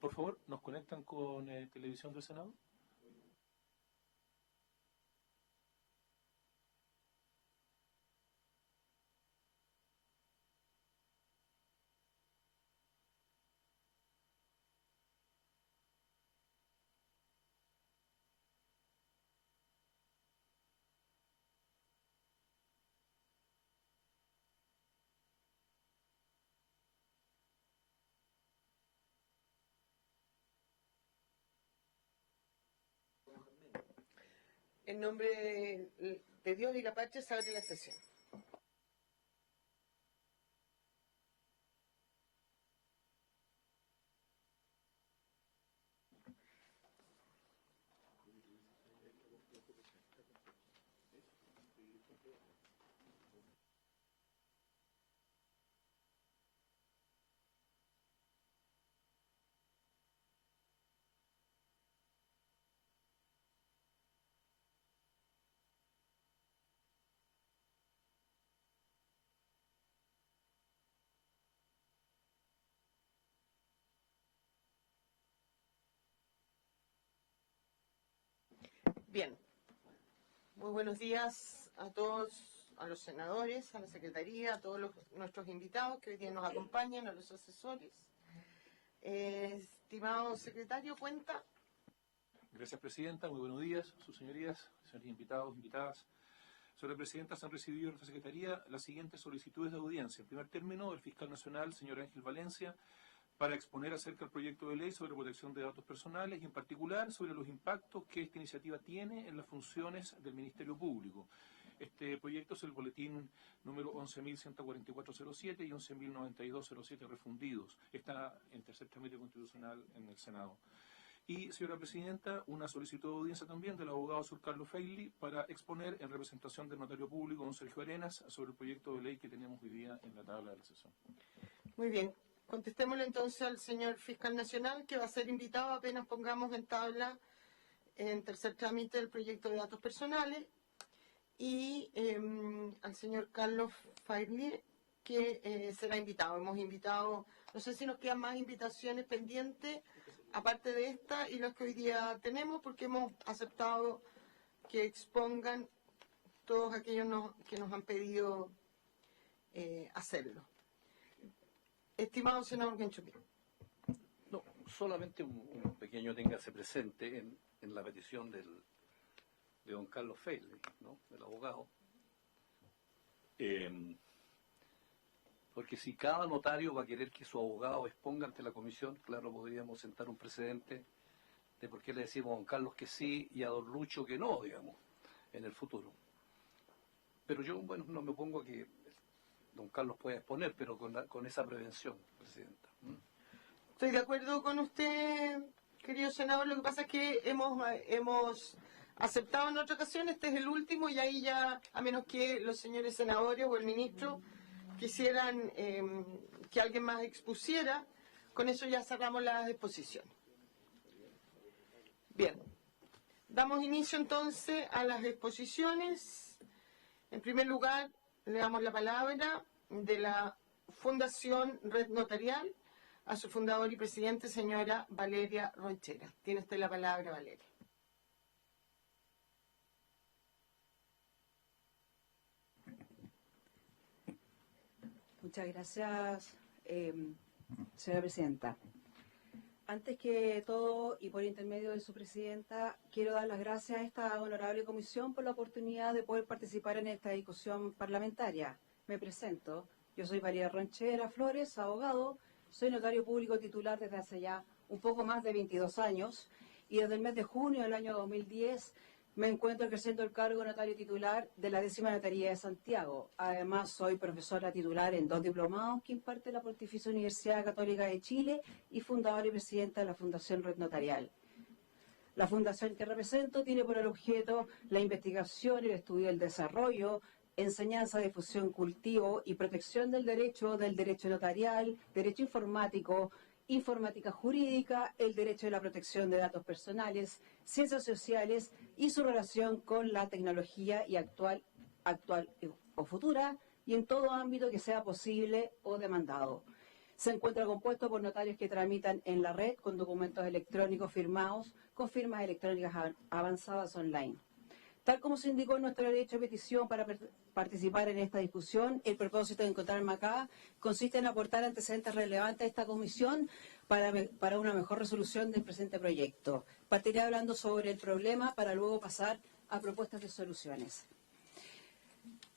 Por favor, ¿nos conectan con Televisión del Senado? En nombre de Dios y la patria se abre la sesión. Bien, muy buenos días a todos, a los senadores, a la Secretaría, a todos nuestros invitados que hoy día nos acompañan, a los asesores. Estimado secretario, cuenta. Gracias, Presidenta. Muy buenos días, sus señorías, señores invitados, invitadas. Señora Presidenta, se han recibido en nuestra Secretaría las siguientes solicitudes de audiencia. En primer término, el fiscal nacional, señor Ángel Valencia, para exponer acerca del proyecto de ley sobre protección de datos personales y en particular sobre los impactos que esta iniciativa tiene en las funciones del Ministerio Público. Este proyecto es el boletín número 11.14407 y 11.09207 refundidos. Está en tercer trámite constitucional en el Senado. Y, señora Presidenta, una solicitud de audiencia también del abogado Sir Carlos Feili para exponer en representación del notario público, don Sergio Arenas, sobre el proyecto de ley que tenemos hoy día en la tabla de la sesión. Muy bien. Contestémosle entonces al señor fiscal nacional, que va a ser invitado apenas pongamos en tabla en tercer trámite el proyecto de datos personales, y al señor Carlos Feili, que será invitado. Hemos invitado, no sé si nos quedan más invitaciones pendientes, aparte de esta y las que hoy día tenemos, porque hemos aceptado que expongan todos aquellos que nos han pedido hacerlo. Estimado senador Genchupí. No, solamente un pequeño téngase presente en la petición de don Carlos Feili, ¿no?, del abogado. Porque si cada notario va a querer que su abogado exponga ante la comisión, claro, podríamos sentar un precedente de por qué le decimos a don Carlos que sí y a don Lucho que no, digamos, en el futuro. Pero yo, bueno, no me opongo a que don Carlos pueda exponer, pero con esa prevención, Presidenta. Estoy de acuerdo con usted, querido senador. Lo que pasa es que hemos aceptado en otra ocasión, este es el último, y ahí ya, a menos que los señores senadores o el ministro quisieran que alguien más expusiera, con eso ya cerramos las exposiciones. Bien, damos inicio entonces a las exposiciones. En primer lugar, le damos la palabra de la Fundación Red Notarial a su fundador y presidente, señora Valeria Ronchera. Tiene usted la palabra, Valeria. Muchas gracias, señora presidenta. Antes que todo, y por intermedio de su presidenta, quiero dar las gracias a esta honorable comisión por la oportunidad de poder participar en esta discusión parlamentaria. Me presento. Yo soy Valeria Ronchera Flores, abogado. Soy notario público titular desde hace ya un poco más de 22 años, y desde el mes de junio del año 2010 me encuentro ejerciendo el cargo de notario titular de la 10ª Notaría de Santiago. Además, soy profesora titular en 2 diplomados que imparte la Pontificia Universidad Católica de Chile y fundadora y presidenta de la Fundación Red Notarial. La fundación que represento tiene por objeto la investigación y el estudio del desarrollo, enseñanza, difusión, cultivo y protección del derecho notarial, derecho informático, informática jurídica, el derecho de la protección de datos personales, ciencias sociales y su relación con la tecnología y actual o futura, y en todo ámbito que sea posible o demandado. Se encuentra compuesto por notarios que tramitan en la red con documentos electrónicos firmados con firmas electrónicas avanzadas online. Tal como se indicó en nuestro derecho de petición para participar en esta discusión, el propósito de encontrarme acá consiste en aportar antecedentes relevantes a esta comisión para una mejor resolución del presente proyecto. Partiré hablando sobre el problema para luego pasar a propuestas de soluciones.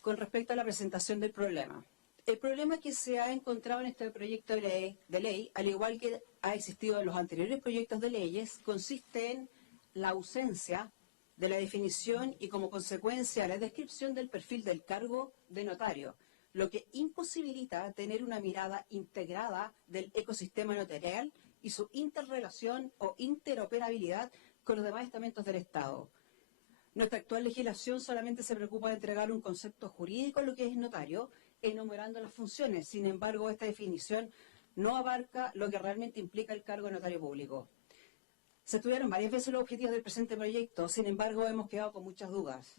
Con respecto a la presentación del problema. El problema que se ha encontrado en este proyecto de ley, al igual que ha existido en los anteriores proyectos de leyes, consiste en la ausencia de la definición y como consecuencia la descripción del perfil del cargo de notario, lo que imposibilita tener una mirada integrada del ecosistema notarial y su interrelación o interoperabilidad con los demás estamentos del Estado. Nuestra actual legislación solamente se preocupa de entregar un concepto jurídico a lo que es notario, enumerando las funciones. Sin embargo, esta definición no abarca lo que realmente implica el cargo de notario público. Se estudiaron varias veces los objetivos del presente proyecto, sin embargo, hemos quedado con muchas dudas,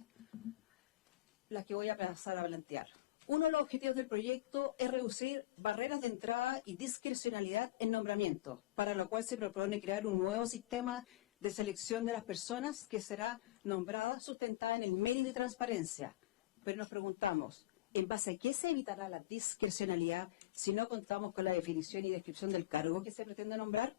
las que voy a pasar a plantear. Uno de los objetivos del proyecto es reducir barreras de entrada y discrecionalidad en nombramiento, para lo cual se propone crear un nuevo sistema de selección de las personas que será nombrada sustentada en el mérito y transparencia. Pero nos preguntamos, ¿en base a qué se evitará la discrecionalidad si no contamos con la definición y descripción del cargo que se pretende nombrar?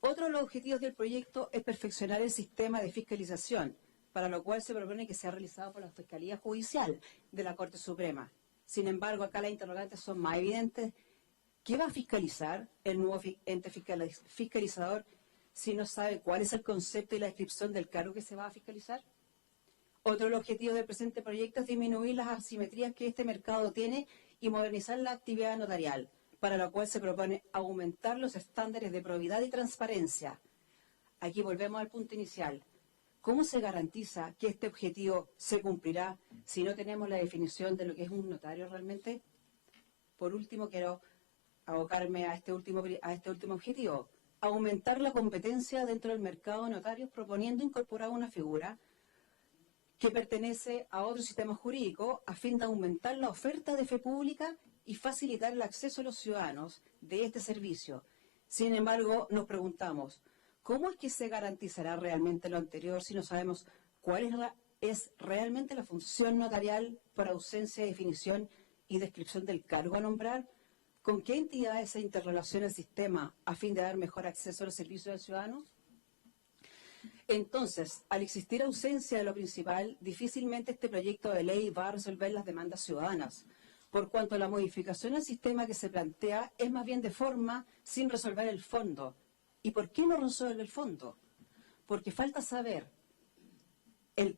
Otro de los objetivos del proyecto es perfeccionar el sistema de fiscalización, para lo cual se propone que sea realizado por la Fiscalía Judicial de la Corte Suprema. Sin embargo, acá las interrogantes son más evidentes. ¿Qué va a fiscalizar el nuevo ente fiscalizador si no sabe cuál es el concepto y la descripción del cargo que se va a fiscalizar? Otro de los objetivos del presente proyecto es disminuir las asimetrías que este mercado tiene y modernizar la actividad notarial, para lo cual se propone aumentar los estándares de probidad y transparencia. Aquí volvemos al punto inicial. ¿Cómo se garantiza que este objetivo se cumplirá si no tenemos la definición de lo que es un notario realmente? Por último, quiero abocarme a este último objetivo. Aumentar la competencia dentro del mercado de notarios proponiendo incorporar una figura que pertenece a otro sistema jurídico a fin de aumentar la oferta de fe pública y facilitar el acceso a los ciudadanos de este servicio. Sin embargo, nos preguntamos, ¿cómo es que se garantizará realmente lo anterior si no sabemos cuál es realmente la función notarial por ausencia de definición y descripción del cargo a nombrar? ¿Con qué entidades se interrelaciona el sistema a fin de dar mejor acceso a los servicios de ciudadanos? Entonces, al existir ausencia de lo principal, difícilmente este proyecto de ley va a resolver las demandas ciudadanas, por cuanto la modificación al sistema que se plantea es más bien de forma sin resolver el fondo. ¿Y por qué no resuelve el fondo? Porque falta saber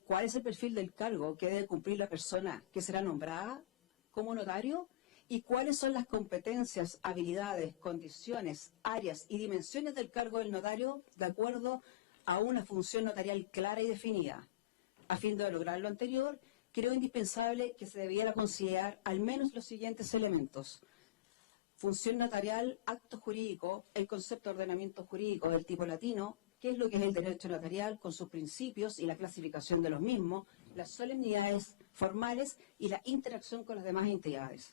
cuál es el perfil del cargo que debe cumplir la persona que será nombrada como notario y cuáles son las competencias, habilidades, condiciones, áreas y dimensiones del cargo del notario de acuerdo a una función notarial clara y definida. A fin de lograr lo anterior, creo indispensable que se debiera considerar al menos los siguientes elementos. Función notarial, acto jurídico, el concepto de ordenamiento jurídico del tipo latino, qué es lo que es el derecho notarial con sus principios y la clasificación de los mismos, las solemnidades formales y la interacción con las demás entidades.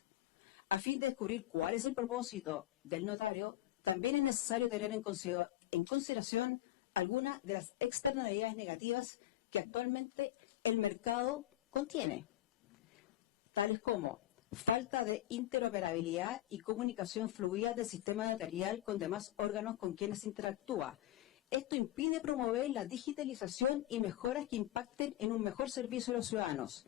A fin de descubrir cuál es el propósito del notario, también es necesario tener en consideración algunas de las externalidades negativas que actualmente el mercado contiene, tales como falta de interoperabilidad y comunicación fluida del sistema notarial con demás órganos con quienes interactúa. Esto impide promover la digitalización y mejoras que impacten en un mejor servicio a los ciudadanos.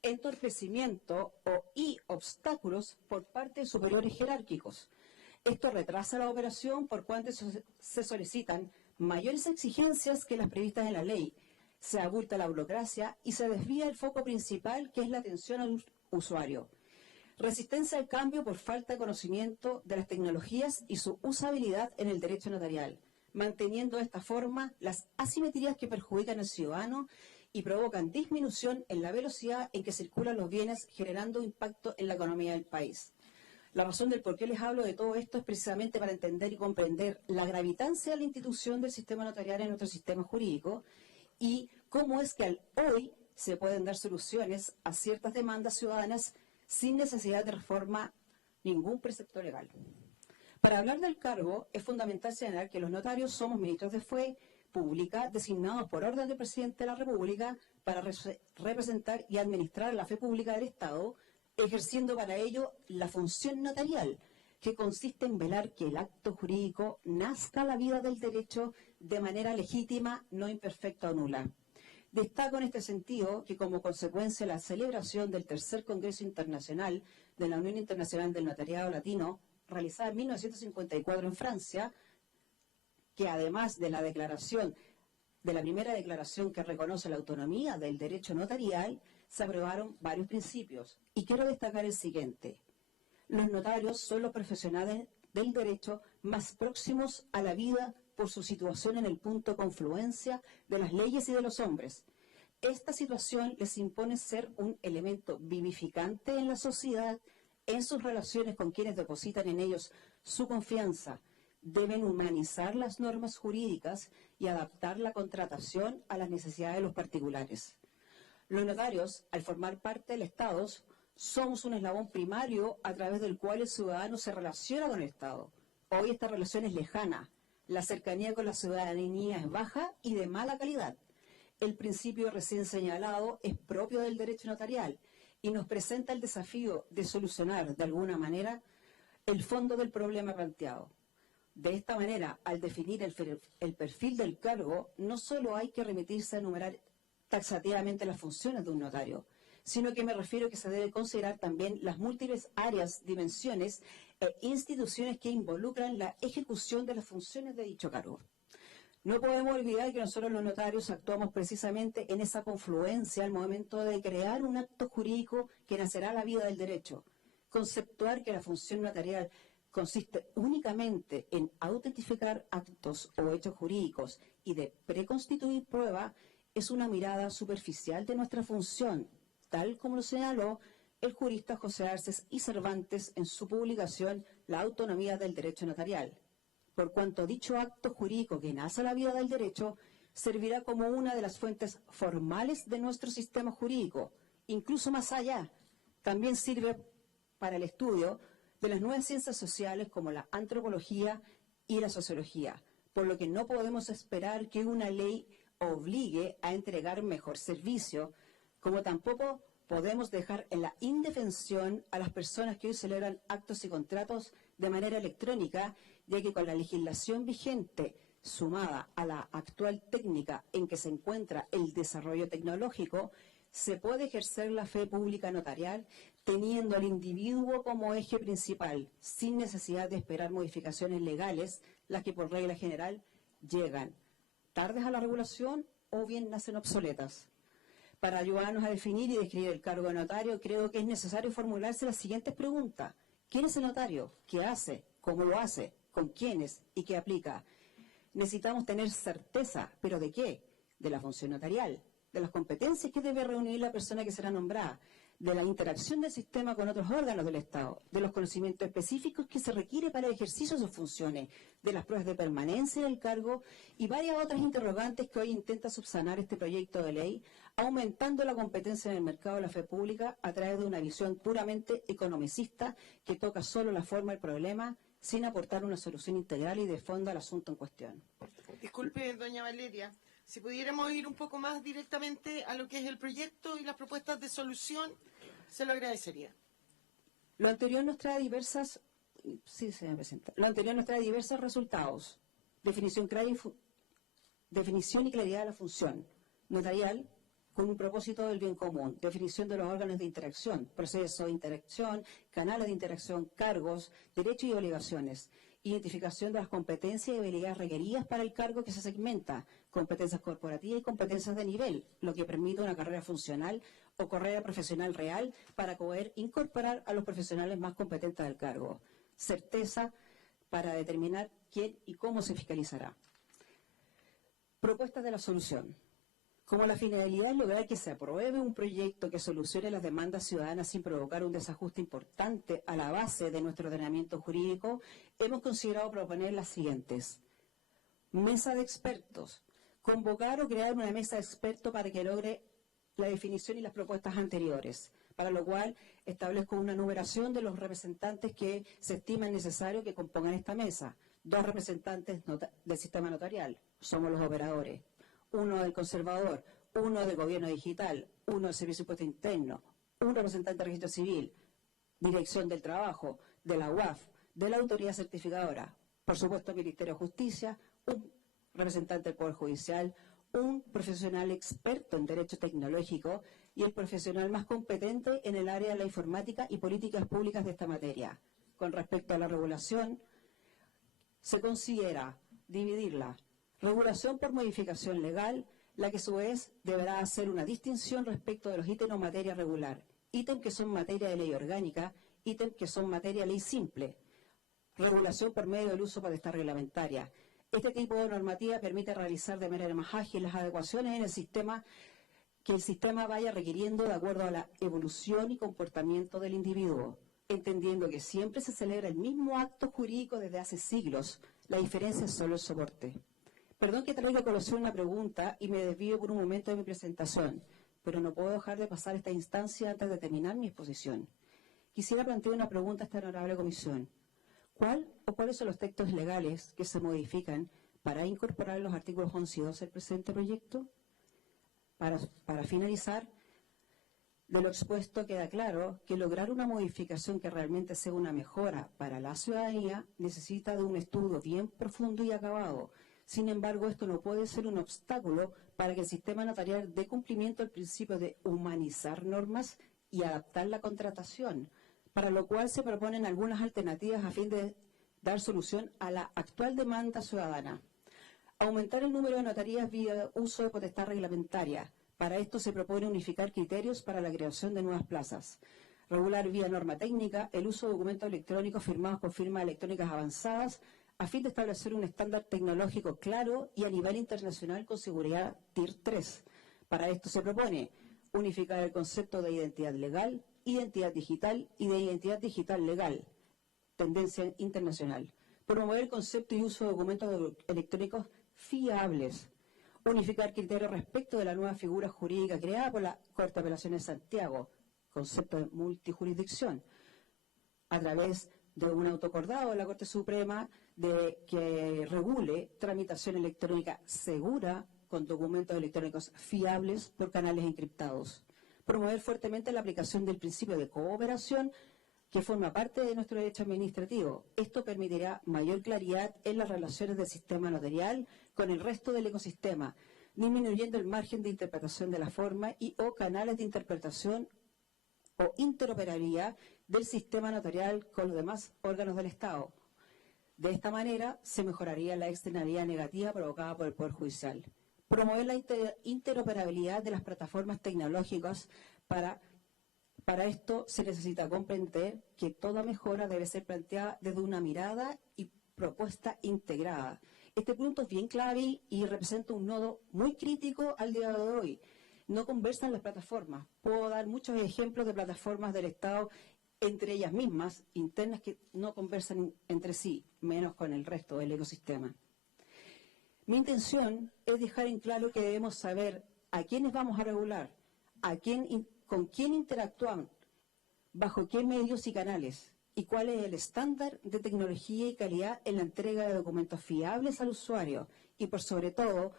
Entorpecimiento y obstáculos por parte de superiores jerárquicos. Esto retrasa la operación por cuanto se solicitan mayores exigencias que las previstas en la ley. Se abulta la burocracia y se desvía el foco principal, que es la atención al usuario. Resistencia al cambio por falta de conocimiento de las tecnologías y su usabilidad en el derecho notarial, manteniendo de esta forma las asimetrías que perjudican al ciudadano y provocan disminución en la velocidad en que circulan los bienes, generando impacto en la economía del país. La razón del por qué les hablo de todo esto es precisamente para entender y comprender la gravitancia de la institución del sistema notarial en nuestro sistema jurídico y cómo es que hoy se pueden dar soluciones a ciertas demandas ciudadanas sin necesidad de reforma ningún precepto legal. Para hablar del cargo, es fundamental señalar que los notarios somos ministros de fe pública designados por orden del presidente de la República para representar y administrar la fe pública del Estado, ejerciendo para ello la función notarial, que consiste en velar que el acto jurídico nazca a la vida del derecho de manera legítima, no imperfecta o nula. Destaco en este sentido que como consecuencia de la celebración del tercer Congreso Internacional de la Unión Internacional del Notariado Latino, realizada en 1954 en Francia, que además de la primera declaración que reconoce la autonomía del derecho notarial, se aprobaron varios principios. Y quiero destacar el siguiente: los notarios son los profesionales del derecho más próximos a la vida por su situación en el punto de confluencia de las leyes y de los hombres. Esta situación les impone ser un elemento vivificante en la sociedad, en sus relaciones con quienes depositan en ellos su confianza. Deben humanizar las normas jurídicas y adaptar la contratación a las necesidades de los particulares. Los notarios, al formar parte del Estado, somos un eslabón primario a través del cual el ciudadano se relaciona con el Estado. Hoy esta relación es lejana. La cercanía con la ciudadanía es baja y de mala calidad. El principio recién señalado es propio del derecho notarial y nos presenta el desafío de solucionar de alguna manera el fondo del problema planteado. De esta manera, al definir el perfil del cargo, no solo hay que remitirse a enumerar taxativamente las funciones de un notario, sino que me refiero que se debe considerar también las múltiples áreas, dimensiones e instituciones que involucran la ejecución de las funciones de dicho cargo. No podemos olvidar que nosotros los notarios actuamos precisamente en esa confluencia al momento de crear un acto jurídico que nacerá la vida del derecho. Conceptuar que la función notarial consiste únicamente en autentificar actos o hechos jurídicos y de preconstituir prueba es una mirada superficial de nuestra función, tal como lo señaló el jurista José Arces y Cervantes en su publicación La autonomía del derecho notarial, por cuanto dicho acto jurídico que nace a la vida del derecho servirá como una de las fuentes formales de nuestro sistema jurídico, incluso más allá. También sirve para el estudio de las nuevas ciencias sociales como la antropología y la sociología, por lo que no podemos esperar que una ley obligue a entregar mejor servicio, como tampoco podemos dejar en la indefensión a las personas que hoy celebran actos y contratos de manera electrónica, ya que con la legislación vigente, sumada a la actual técnica en que se encuentra el desarrollo tecnológico, se puede ejercer la fe pública notarial teniendo al individuo como eje principal, sin necesidad de esperar modificaciones legales, las que por regla general llegan tardes a la regulación o bien nacen obsoletas. Para ayudarnos a definir y describir el cargo de notario, creo que es necesario formularse las siguientes preguntas. ¿Quién es el notario? ¿Qué hace? ¿Cómo lo hace? ¿Con quiénes? ¿Y qué aplica? Necesitamos tener certeza, ¿pero de qué? De la función notarial, de las competencias que debe reunir la persona que será nombrada, de la interacción del sistema con otros órganos del Estado, de los conocimientos específicos que se requiere para el ejercicio de sus funciones, de las pruebas de permanencia del cargo y varias otras interrogantes que hoy intenta subsanar este proyecto de ley, aumentando la competencia en el mercado de la fe pública a través de una visión puramente economicista que toca solo la forma del problema sin aportar una solución integral y de fondo al asunto en cuestión. Disculpe, doña Valeria, si pudiéramos ir un poco más directamente a lo que es el proyecto y las propuestas de solución, se lo agradecería. Lo anterior nos trae diversos resultados. Definición y claridad de la función notarial con un propósito del bien común. Definición de los órganos de interacción, proceso de interacción, canales de interacción, cargos, derechos y obligaciones. Identificación de las competencias y habilidades requeridas para el cargo que se segmenta, competencias corporativas y competencias de nivel, lo que permite una carrera funcional o carrera profesional real para poder incorporar a los profesionales más competentes del cargo. Certeza para determinar quién y cómo se fiscalizará. Propuestas de la solución. Como la finalidad es lograr que se apruebe un proyecto que solucione las demandas ciudadanas sin provocar un desajuste importante a la base de nuestro ordenamiento jurídico, hemos considerado proponer las siguientes. Mesa de expertos. Convocar o crear una mesa de expertos para que logre la definición y las propuestas anteriores. para lo cual establezco una numeración de los representantes que se estima necesario que compongan esta mesa. 2 representantes del sistema notarial, somos los operadores, 1 del conservador, 1 del gobierno digital, 1 del servicio de impuesto interno, 1 representante del registro civil, dirección del trabajo, de la UAF, de la autoridad certificadora, por supuesto Ministerio de Justicia, un representante del Poder Judicial, un profesional experto en derecho tecnológico y el profesional más competente en el área de la informática y políticas públicas de esta materia. Con respecto a la regulación, se considera dividirla. Regulación por modificación legal, la que a su vez deberá hacer una distinción respecto de los ítems o materia regular, ítems que son materia de ley orgánica, ítems que son materia de ley simple. Regulación por medio del uso de potestad reglamentaria. Este tipo de normativa permite realizar de manera más ágil las adecuaciones en el sistema que el sistema vaya requiriendo de acuerdo a la evolución y comportamiento del individuo, entendiendo que siempre se celebra el mismo acto jurídico desde hace siglos. La diferencia es solo el soporte. Perdón que traiga a colación una pregunta y me desvío por un momento de mi presentación, pero no puedo dejar de pasar esta instancia antes de terminar mi exposición. Quisiera plantear una pregunta a esta honorable comisión. ¿Cuáles son los textos legales que se modifican para incorporar los artículos 11 y 12 del presente proyecto? Para finalizar, de lo expuesto queda claro que lograr una modificación que realmente sea una mejora para la ciudadanía necesita de un estudio bien profundo y acabado. Sin embargo, esto no puede ser un obstáculo para que el sistema notarial dé cumplimiento al principio de humanizar normas y adaptar la contratación, para lo cual se proponen algunas alternativas a fin de dar solución a la actual demanda ciudadana. Aumentar el número de notarías vía uso de potestad reglamentaria. Para esto se propone unificar criterios para la creación de nuevas plazas. Regular vía norma técnica el uso de documentos electrónicos firmados con firmas electrónicas avanzadas a fin de establecer un estándar tecnológico claro y a nivel internacional con seguridad Tier 3. Para esto se propone unificar el concepto de identidad legal, identidad digital y de identidad digital legal, tendencia internacional. Promover el concepto y uso de documentos electrónicos fiables. Unificar criterios respecto de la nueva figura jurídica creada por la Corte de Apelaciones de Santiago, concepto de multijurisdicción, a través de un autoacordado de la Corte Suprema que regule tramitación electrónica segura con documentos electrónicos fiables por canales encriptados. Promover fuertemente la aplicación del principio de cooperación que forma parte de nuestro derecho administrativo. Esto permitirá mayor claridad en las relaciones del sistema notarial con el resto del ecosistema, disminuyendo el margen de interpretación de la forma y o canales de interpretación o interoperabilidad del sistema notarial con los demás órganos del Estado. De esta manera se mejoraría la externalidad negativa provocada por el Poder Judicial. Promover la interoperabilidad de las plataformas tecnológicas. Para esto se necesita comprender que toda mejora debe ser planteada desde una mirada y propuesta integrada. Este punto es bien clave y representa un nodo muy crítico al día de hoy. No conversan las plataformas. Puedo dar muchos ejemplos de plataformas del Estado, entre ellas mismas, internas, que no conversan entre sí, menos con el resto del ecosistema. Mi intención es dejar en claro que debemos saber a quiénes vamos a regular, con quién interactúan, bajo qué medios y canales, y cuál es el estándar de tecnología y calidad en la entrega de documentos fiables al usuario, y por sobre todo,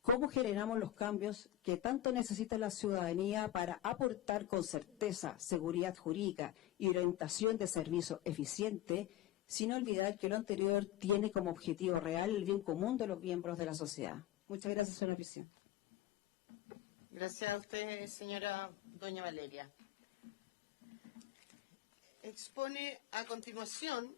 cómo generamos los cambios que tanto necesita la ciudadanía para aportar con certeza, seguridad jurídica y orientación de servicio eficiente, sin olvidar que lo anterior tiene como objetivo real el bien común de los miembros de la sociedad. Muchas gracias, señora presidenta. Gracias a usted, señora doña Valeria. Expone a continuación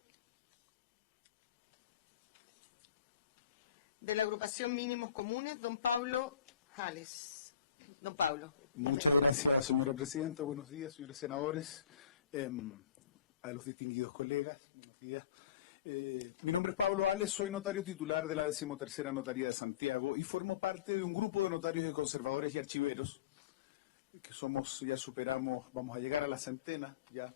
de la agrupación Mínimos Comunes, don Pablo Jales. Don Pablo. Muchas gracias, señora presidenta. Buenos días, señores senadores, a los distinguidos colegas. Buenos días. Mi nombre es Pablo Jales, soy notario titular de la 13ª Notaría de Santiago y formo parte de un grupo de notarios y conservadores y archiveros, que ya superamos, vamos a llegar a la centena ya,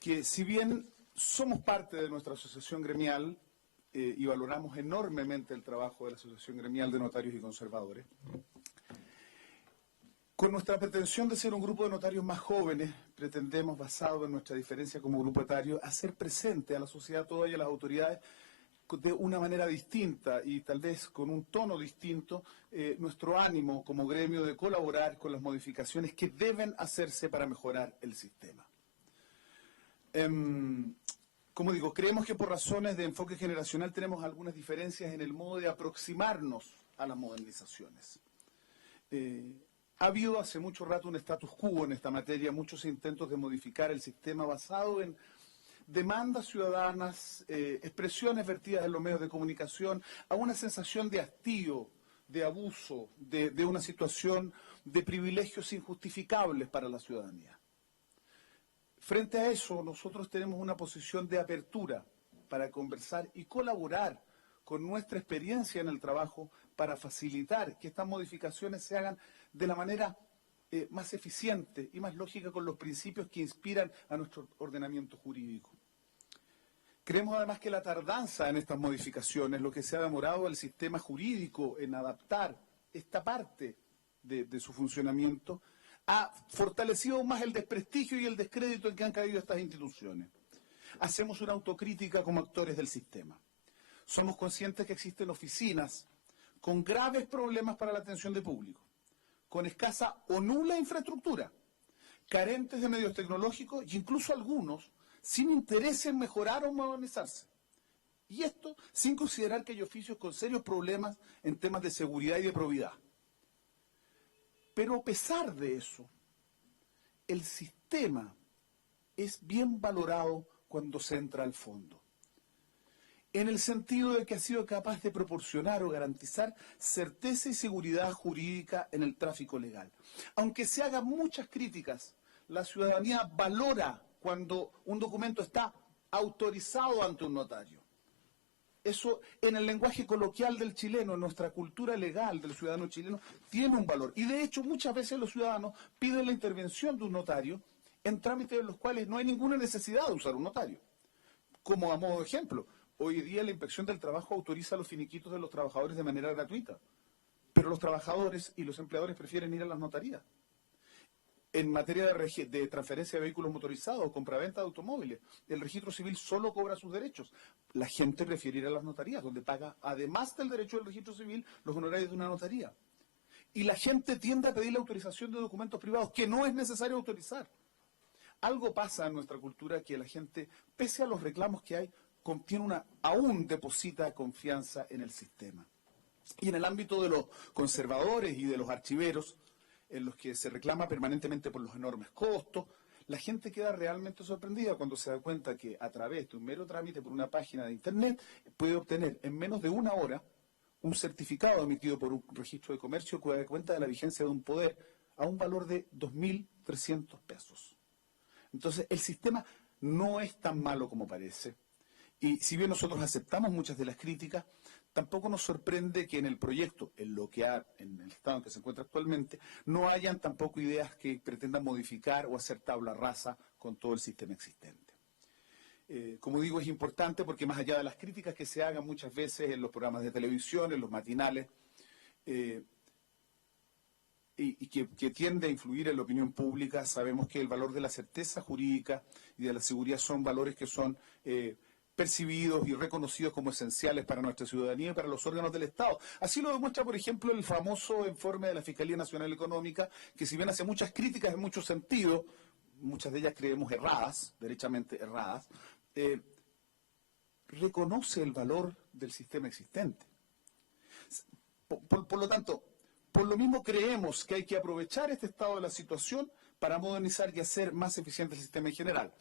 que si bien somos parte de nuestra asociación gremial y valoramos enormemente el trabajo de la Asociación Gremial de Notarios y Conservadores, Con nuestra pretensión de ser un grupo de notarios más jóvenes, pretendemos, basado en nuestra diferencia como grupo etario, hacer presente a la sociedad toda y a las autoridades de una manera distinta y tal vez con un tono distinto, nuestro ánimo como gremio de colaborar con las modificaciones que deben hacerse para mejorar el sistema. Como digo, creemos que por razones de enfoque generacional tenemos algunas diferencias en el modo de aproximarnos a las modernizaciones. Ha habido hace mucho rato un status quo en esta materia, muchos intentos de modificar el sistema basado en demandas ciudadanas, expresiones vertidas en los medios de comunicación, a una sensación de hastío, de abuso, de una situación de privilegios injustificables para la ciudadanía. Frente a eso, nosotros tenemos una posición de apertura para conversar y colaborar con nuestra experiencia en el trabajo para facilitar que estas modificaciones se hagan de la manera más eficiente y más lógica con los principios que inspiran a nuestro ordenamiento jurídico. Creemos además que la tardanza en estas modificaciones, lo que se ha demorado el sistema jurídico en adaptar esta parte de su funcionamiento, ha fortalecido aún más el desprestigio y el descrédito en que han caído estas instituciones. Hacemos una autocrítica como actores del sistema. Somos conscientes que existen oficinas con graves problemas para la atención de público, con escasa o nula infraestructura, carentes de medios tecnológicos y incluso algunos sin interés en mejorar o modernizarse. Y esto sin considerar que hay oficios con serios problemas en temas de seguridad y de probidad. Pero a pesar de eso, el sistema es bien valorado cuando se entra al fondo, en el sentido de que ha sido capaz de proporcionar o garantizar certeza y seguridad jurídica en el tráfico legal. Aunque se hagan muchas críticas, la ciudadanía valora cuando un documento está autorizado ante un notario. Eso, en el lenguaje coloquial del chileno, en nuestra cultura legal del ciudadano chileno, tiene un valor. Y de hecho, muchas veces los ciudadanos piden la intervención de un notario en trámites en los cuales no hay ninguna necesidad de usar un notario. Como a modo de ejemplo, hoy día la Inspección del Trabajo autoriza los finiquitos de los trabajadores de manera gratuita, pero los trabajadores y los empleadores prefieren ir a las notarías. En materia de transferencia de vehículos motorizados o compraventa de automóviles, el registro civil solo cobra sus derechos. La gente prefiere ir a las notarías, donde paga, además del derecho del registro civil, los honorarios de una notaría. Y la gente tiende a pedir la autorización de documentos privados, que no es necesario autorizar. Algo pasa en nuestra cultura que la gente, pese a los reclamos que hay, aún deposita confianza en el sistema. Y en el ámbito de los conservadores y de los archiveros, en los que se reclama permanentemente por los enormes costos, la gente queda realmente sorprendida cuando se da cuenta que a través de un mero trámite por una página de Internet puede obtener en menos de una hora un certificado emitido por un registro de comercio que da cuenta de la vigencia de un poder a un valor de 2.300 pesos. Entonces, el sistema no es tan malo como parece. Y si bien nosotros aceptamos muchas de las críticas, tampoco nos sorprende que en el proyecto, en el estado en que se encuentra actualmente, no hayan tampoco ideas que pretendan modificar o hacer tabla rasa con todo el sistema existente. Como digo, es importante porque más allá de las críticas que se hagan muchas veces en los programas de televisión, en los matinales, y que tiende a influir en la opinión pública, sabemos que el valor de la certeza jurídica y de la seguridad son valores que son percibidos y reconocidos como esenciales para nuestra ciudadanía y para los órganos del Estado. Así lo demuestra, por ejemplo, el famoso informe de la Fiscalía Nacional Económica, que si bien hace muchas críticas en muchos sentidos, muchas de ellas creemos erradas, derechamente erradas, reconoce el valor del sistema existente. Por lo tanto, por lo mismo creemos que hay que aprovechar este estado de la situación para modernizar y hacer más eficiente el sistema en general.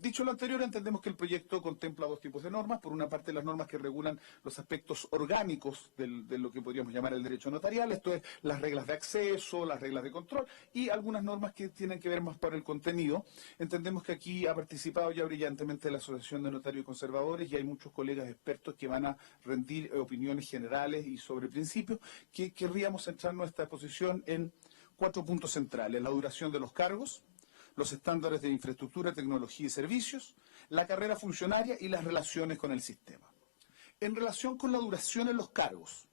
Dicho lo anterior, entendemos que el proyecto contempla dos tipos de normas. Por una parte, las normas que regulan los aspectos orgánicos de lo que podríamos llamar el derecho notarial, esto es, las reglas de acceso, las reglas de control, y algunas normas que tienen que ver más por el contenido. Entendemos que aquí ha participado ya brillantemente la Asociación de Notarios y Conservadores, y hay muchos colegas expertos que van a rendir opiniones generales y sobre principios, que querríamos centrar nuestra exposición en 4 puntos centrales: la duración de los cargos, los estándares de infraestructura, tecnología y servicios, la carrera funcionaria y las relaciones con el sistema. En relación con la duración en los cargos,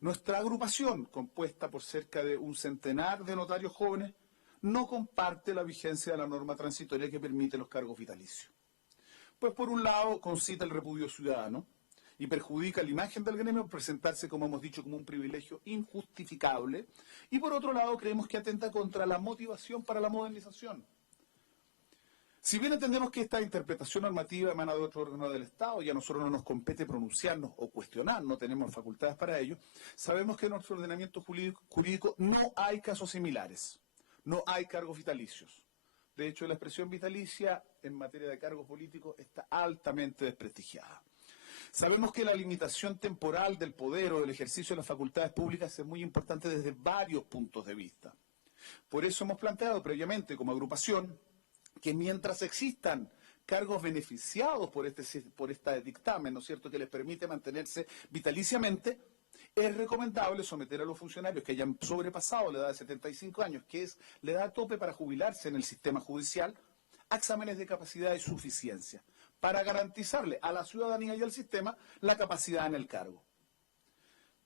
Nuestra agrupación, compuesta por cerca de un centenar de notarios jóvenes, no comparte la vigencia de la norma transitoria que permite los cargos vitalicios. Pues por un lado concita el repudio ciudadano y perjudica la imagen del gremio por presentarse, como hemos dicho, como un privilegio injustificable, y por otro lado creemos que atenta contra la motivación para la modernización. Si bien entendemos que esta interpretación normativa emana de otro órgano del Estado y a nosotros no nos compete pronunciarnos o cuestionar, no tenemos facultades para ello, sabemos que en nuestro ordenamiento jurídico no hay casos similares, no hay cargos vitalicios. De hecho, la expresión vitalicia en materia de cargos políticos está altamente desprestigiada. Sabemos que la limitación temporal del poder o del ejercicio de las facultades públicas es muy importante desde varios puntos de vista. Por eso hemos planteado previamente como agrupación que mientras existan cargos beneficiados por este dictamen, ¿no es cierto?, que les permite mantenerse vitaliciamente, es recomendable someter a los funcionarios que hayan sobrepasado la edad de 75 años, que es la edad tope para jubilarse en el sistema judicial, a exámenes de capacidad y suficiencia, para garantizarle a la ciudadanía y al sistema la capacidad en el cargo.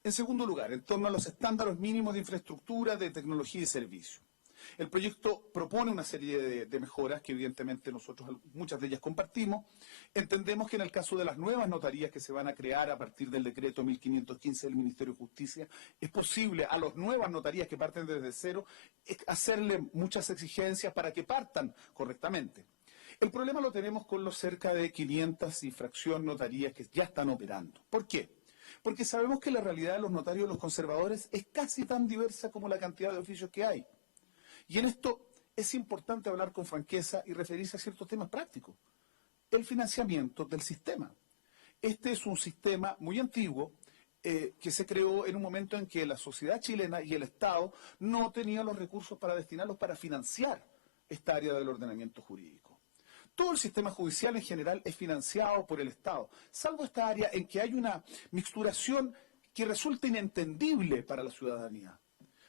En segundo lugar, en torno a los estándares mínimos de infraestructura, de tecnología y servicio. El proyecto propone una serie de mejoras que evidentemente nosotros muchas de ellas compartimos. Entendemos que en el caso de las nuevas notarías que se van a crear a partir del decreto 1515 del Ministerio de Justicia, es posible a las nuevas notarías que parten desde cero hacerle muchas exigencias para que partan correctamente. El problema lo tenemos con los cerca de 500 y fracción notarías que ya están operando. ¿Por qué? Porque sabemos que la realidad de los notarios y los conservadores es casi tan diversa como la cantidad de oficios que hay. Y en esto es importante hablar con franqueza y referirse a ciertos temas prácticos. El financiamiento del sistema. Este es un sistema muy antiguo que se creó en un momento en que la sociedad chilena y el Estado no tenían los recursos para destinarlos para financiar esta área del ordenamiento jurídico. Todo el sistema judicial en general es financiado por el Estado, salvo esta área en que hay una mixturación que resulta inentendible para la ciudadanía.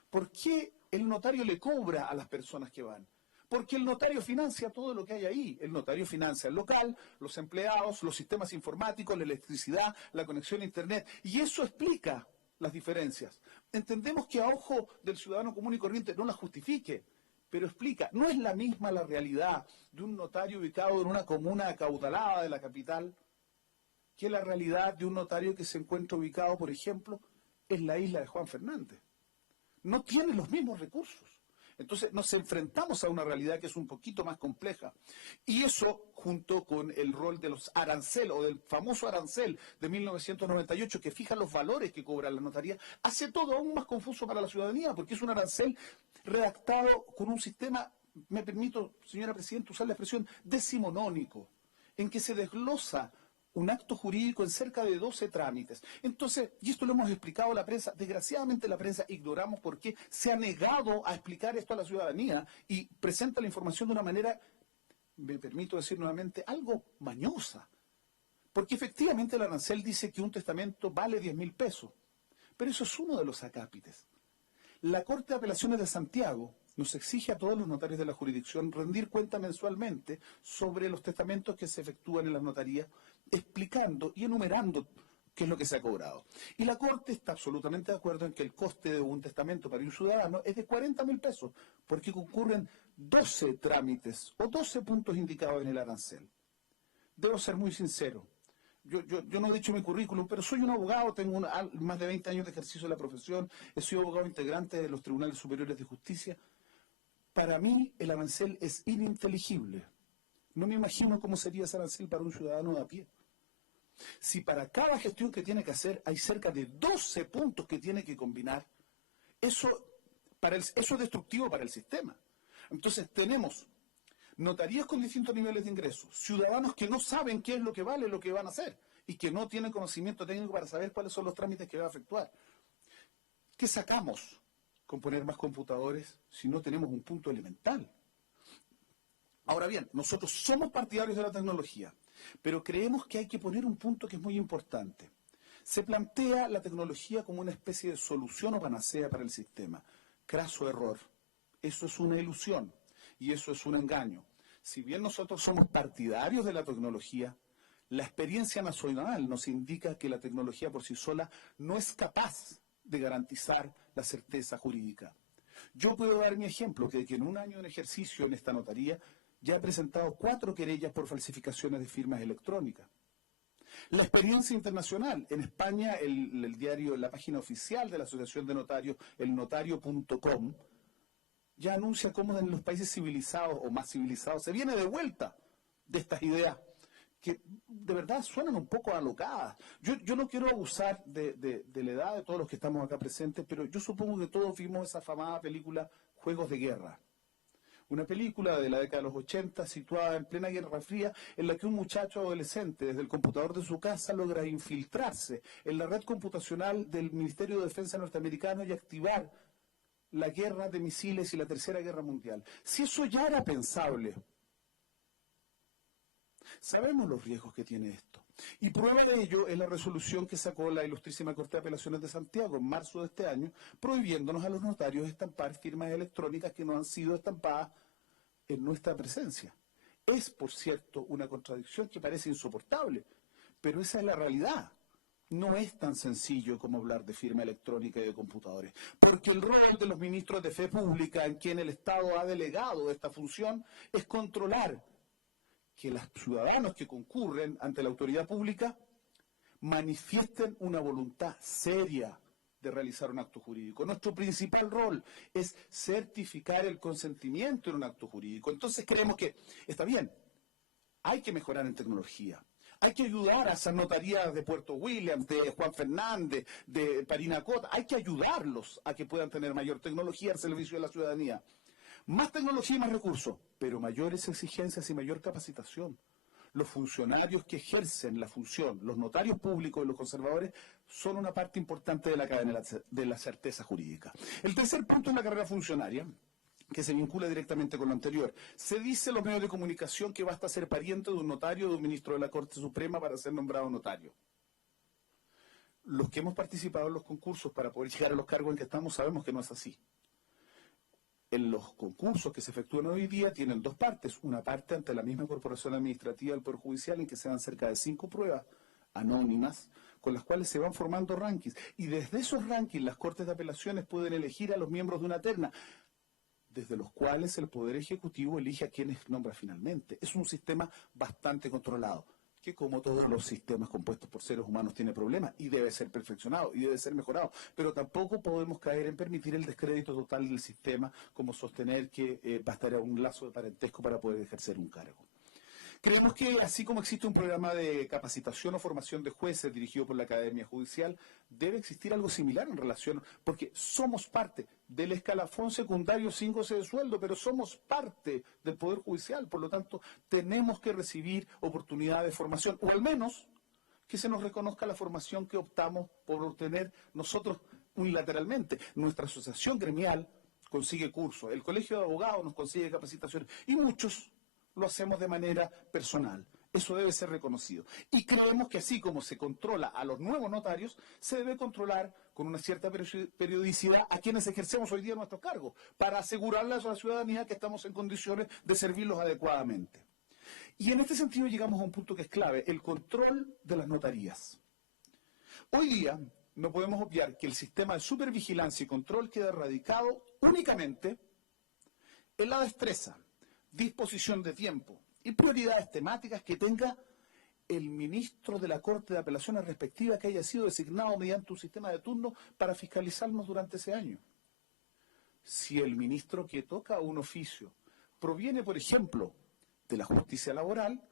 ¿Por qué el notario le cobra a las personas que van? Porque el notario financia todo lo que hay ahí. El notario financia el local, los empleados, los sistemas informáticos, la electricidad, la conexión a Internet. Y eso explica las diferencias. Entendemos que a ojo del ciudadano común y corriente no las justifique, pero explica. No es la misma la realidad de un notario ubicado en una comuna acaudalada de la capital que la realidad de un notario que se encuentra ubicado, por ejemplo, en la isla de Juan Fernández. No tiene los mismos recursos. Entonces nos enfrentamos a una realidad que es un poquito más compleja. Y eso, junto con el rol de los aranceles, o del famoso arancel de 1998, que fija los valores que cobra la notaría, hace todo aún más confuso para la ciudadanía, porque es un arancel redactado con un sistema, me permito, señora Presidenta, usar la expresión decimonónico, en que se desglosa un acto jurídico en cerca de 12 trámites. Entonces, y esto lo hemos explicado a la prensa, desgraciadamente la prensa ignoramos por qué se ha negado a explicar esto a la ciudadanía y presenta la información de una manera, me permito decir nuevamente, algo mañosa. Porque efectivamente el arancel dice que un testamento vale 10.000 pesos, pero eso es uno de los acápites. La Corte de Apelaciones de Santiago nos exige a todos los notarios de la jurisdicción rendir cuenta mensualmente sobre los testamentos que se efectúan en las notarías, explicando y enumerando qué es lo que se ha cobrado. Y la Corte está absolutamente de acuerdo en que el coste de un testamento para un ciudadano es de 40.000 pesos, porque concurren 12 trámites o 12 puntos indicados en el arancel. Debo ser muy sincero. Yo no he dicho mi currículum, pero soy un abogado, tengo más de 20 años de ejercicio de la profesión, he sido abogado integrante de los Tribunales Superiores de Justicia. Para mí el arancel es ininteligible. No me imagino cómo sería ese arancel para un ciudadano de a pie. Si para cada gestión que tiene que hacer hay cerca de 12 puntos que tiene que combinar, eso es destructivo para el sistema. Entonces tenemos notarías con distintos niveles de ingresos, ciudadanos que no saben qué es lo que vale lo que van a hacer y que no tienen conocimiento técnico para saber cuáles son los trámites que va a efectuar. ¿Qué sacamos con poner más computadores si no tenemos un punto elemental? Ahora bien, nosotros somos partidarios de la tecnología, pero creemos que hay que poner un punto que es muy importante. Se plantea la tecnología como una especie de solución o panacea para el sistema. Craso error. Eso es una ilusión y eso es un engaño. Si bien nosotros somos partidarios de la tecnología, la experiencia nacional nos indica que la tecnología por sí sola no es capaz de garantizar la certeza jurídica. Yo puedo dar mi ejemplo, que en un año de ejercicio en esta notaría ya he presentado 4 querellas por falsificaciones de firmas electrónicas. La experiencia internacional, en España el diario, la página oficial de la Asociación de Notarios, el notario.com, ya anuncia cómo en los países civilizados o más civilizados se viene de vuelta de estas ideas que de verdad suenan un poco alocadas. Yo no quiero abusar de la edad de todos los que estamos acá presentes, pero yo supongo que todos vimos esa famosa película Juegos de Guerra. Una película de la década de los 80 situada en plena Guerra Fría, en la que un muchacho adolescente desde el computador de su casa logra infiltrarse en la red computacional del Ministerio de Defensa norteamericano y activar la guerra de misiles y la Tercera Guerra Mundial. Si eso ya era pensable, sabemos los riesgos que tiene esto. Y prueba de ello es la resolución que sacó la Ilustrísima Corte de Apelaciones de Santiago en marzo de este año, prohibiéndonos a los notarios estampar firmas electrónicas que no han sido estampadas en nuestra presencia. Es, por cierto, una contradicción que parece insoportable, pero esa es la realidad. No es tan sencillo como hablar de firma electrónica y de computadores, porque el rol de los ministros de fe pública, en quien el Estado ha delegado esta función, es controlar que los ciudadanos que concurren ante la autoridad pública manifiesten una voluntad seria de realizar un acto jurídico. Nuestro principal rol es certificar el consentimiento en un acto jurídico. Entonces creemos que está bien, hay que mejorar en tecnología. Hay que ayudar a esas notarías de Puerto Williams, de Juan Fernández, de Parinacota. Hay que ayudarlos a que puedan tener mayor tecnología al servicio de la ciudadanía. Más tecnología y más recursos, pero mayores exigencias y mayor capacitación. Los funcionarios que ejercen la función, los notarios públicos y los conservadores, son una parte importante de la cadena de la certeza jurídica. El tercer punto es la carrera funcionaria, que se vincula directamente con lo anterior. Se dice en los medios de comunicación que basta ser pariente de un notario o de un ministro de la Corte Suprema para ser nombrado notario. Los que hemos participado en los concursos para poder llegar a los cargos en que estamos sabemos que no es así. En los concursos que se efectúan hoy día tienen 2 partes. Una parte ante la misma corporación administrativa del Poder Judicial, en que se dan cerca de 5 pruebas anónimas, con las cuales se van formando rankings. Y desde esos rankings las Cortes de Apelaciones pueden elegir a los miembros de una terna, desde los cuales el Poder Ejecutivo elige a quienes nombra finalmente. Es un sistema bastante controlado, que como todos los sistemas compuestos por seres humanos tiene problemas y debe ser perfeccionado y debe ser mejorado, pero tampoco podemos caer en permitir el descrédito total del sistema, como sostener que bastará un lazo de parentesco para poder ejercer un cargo. Creemos que así como existe un programa de capacitación o formación de jueces dirigido por la Academia Judicial, debe existir algo similar en relación, porque somos parte del escalafón secundario sin goce de sueldo, pero somos parte del Poder Judicial, por lo tanto tenemos que recibir oportunidad de formación, o al menos que se nos reconozca la formación que optamos por obtener nosotros unilateralmente. Nuestra asociación gremial consigue cursos, el Colegio de Abogados nos consigue capacitación, y muchos lo hacemos de manera personal. Eso debe ser reconocido. Y creemos que así como se controla a los nuevos notarios, se debe controlar con una cierta periodicidad a quienes ejercemos hoy día nuestros cargos, para asegurarle a la ciudadanía que estamos en condiciones de servirlos adecuadamente. Y en este sentido llegamos a un punto que es clave, el control de las notarías. Hoy día no podemos obviar que el sistema de supervigilancia y control queda radicado únicamente en la destreza, disposición de tiempo y prioridades temáticas que tenga el ministro de la Corte de Apelaciones respectiva que haya sido designado mediante un sistema de turno para fiscalizarnos durante ese año. Si el ministro que toca un oficio proviene, por ejemplo, de la justicia laboral,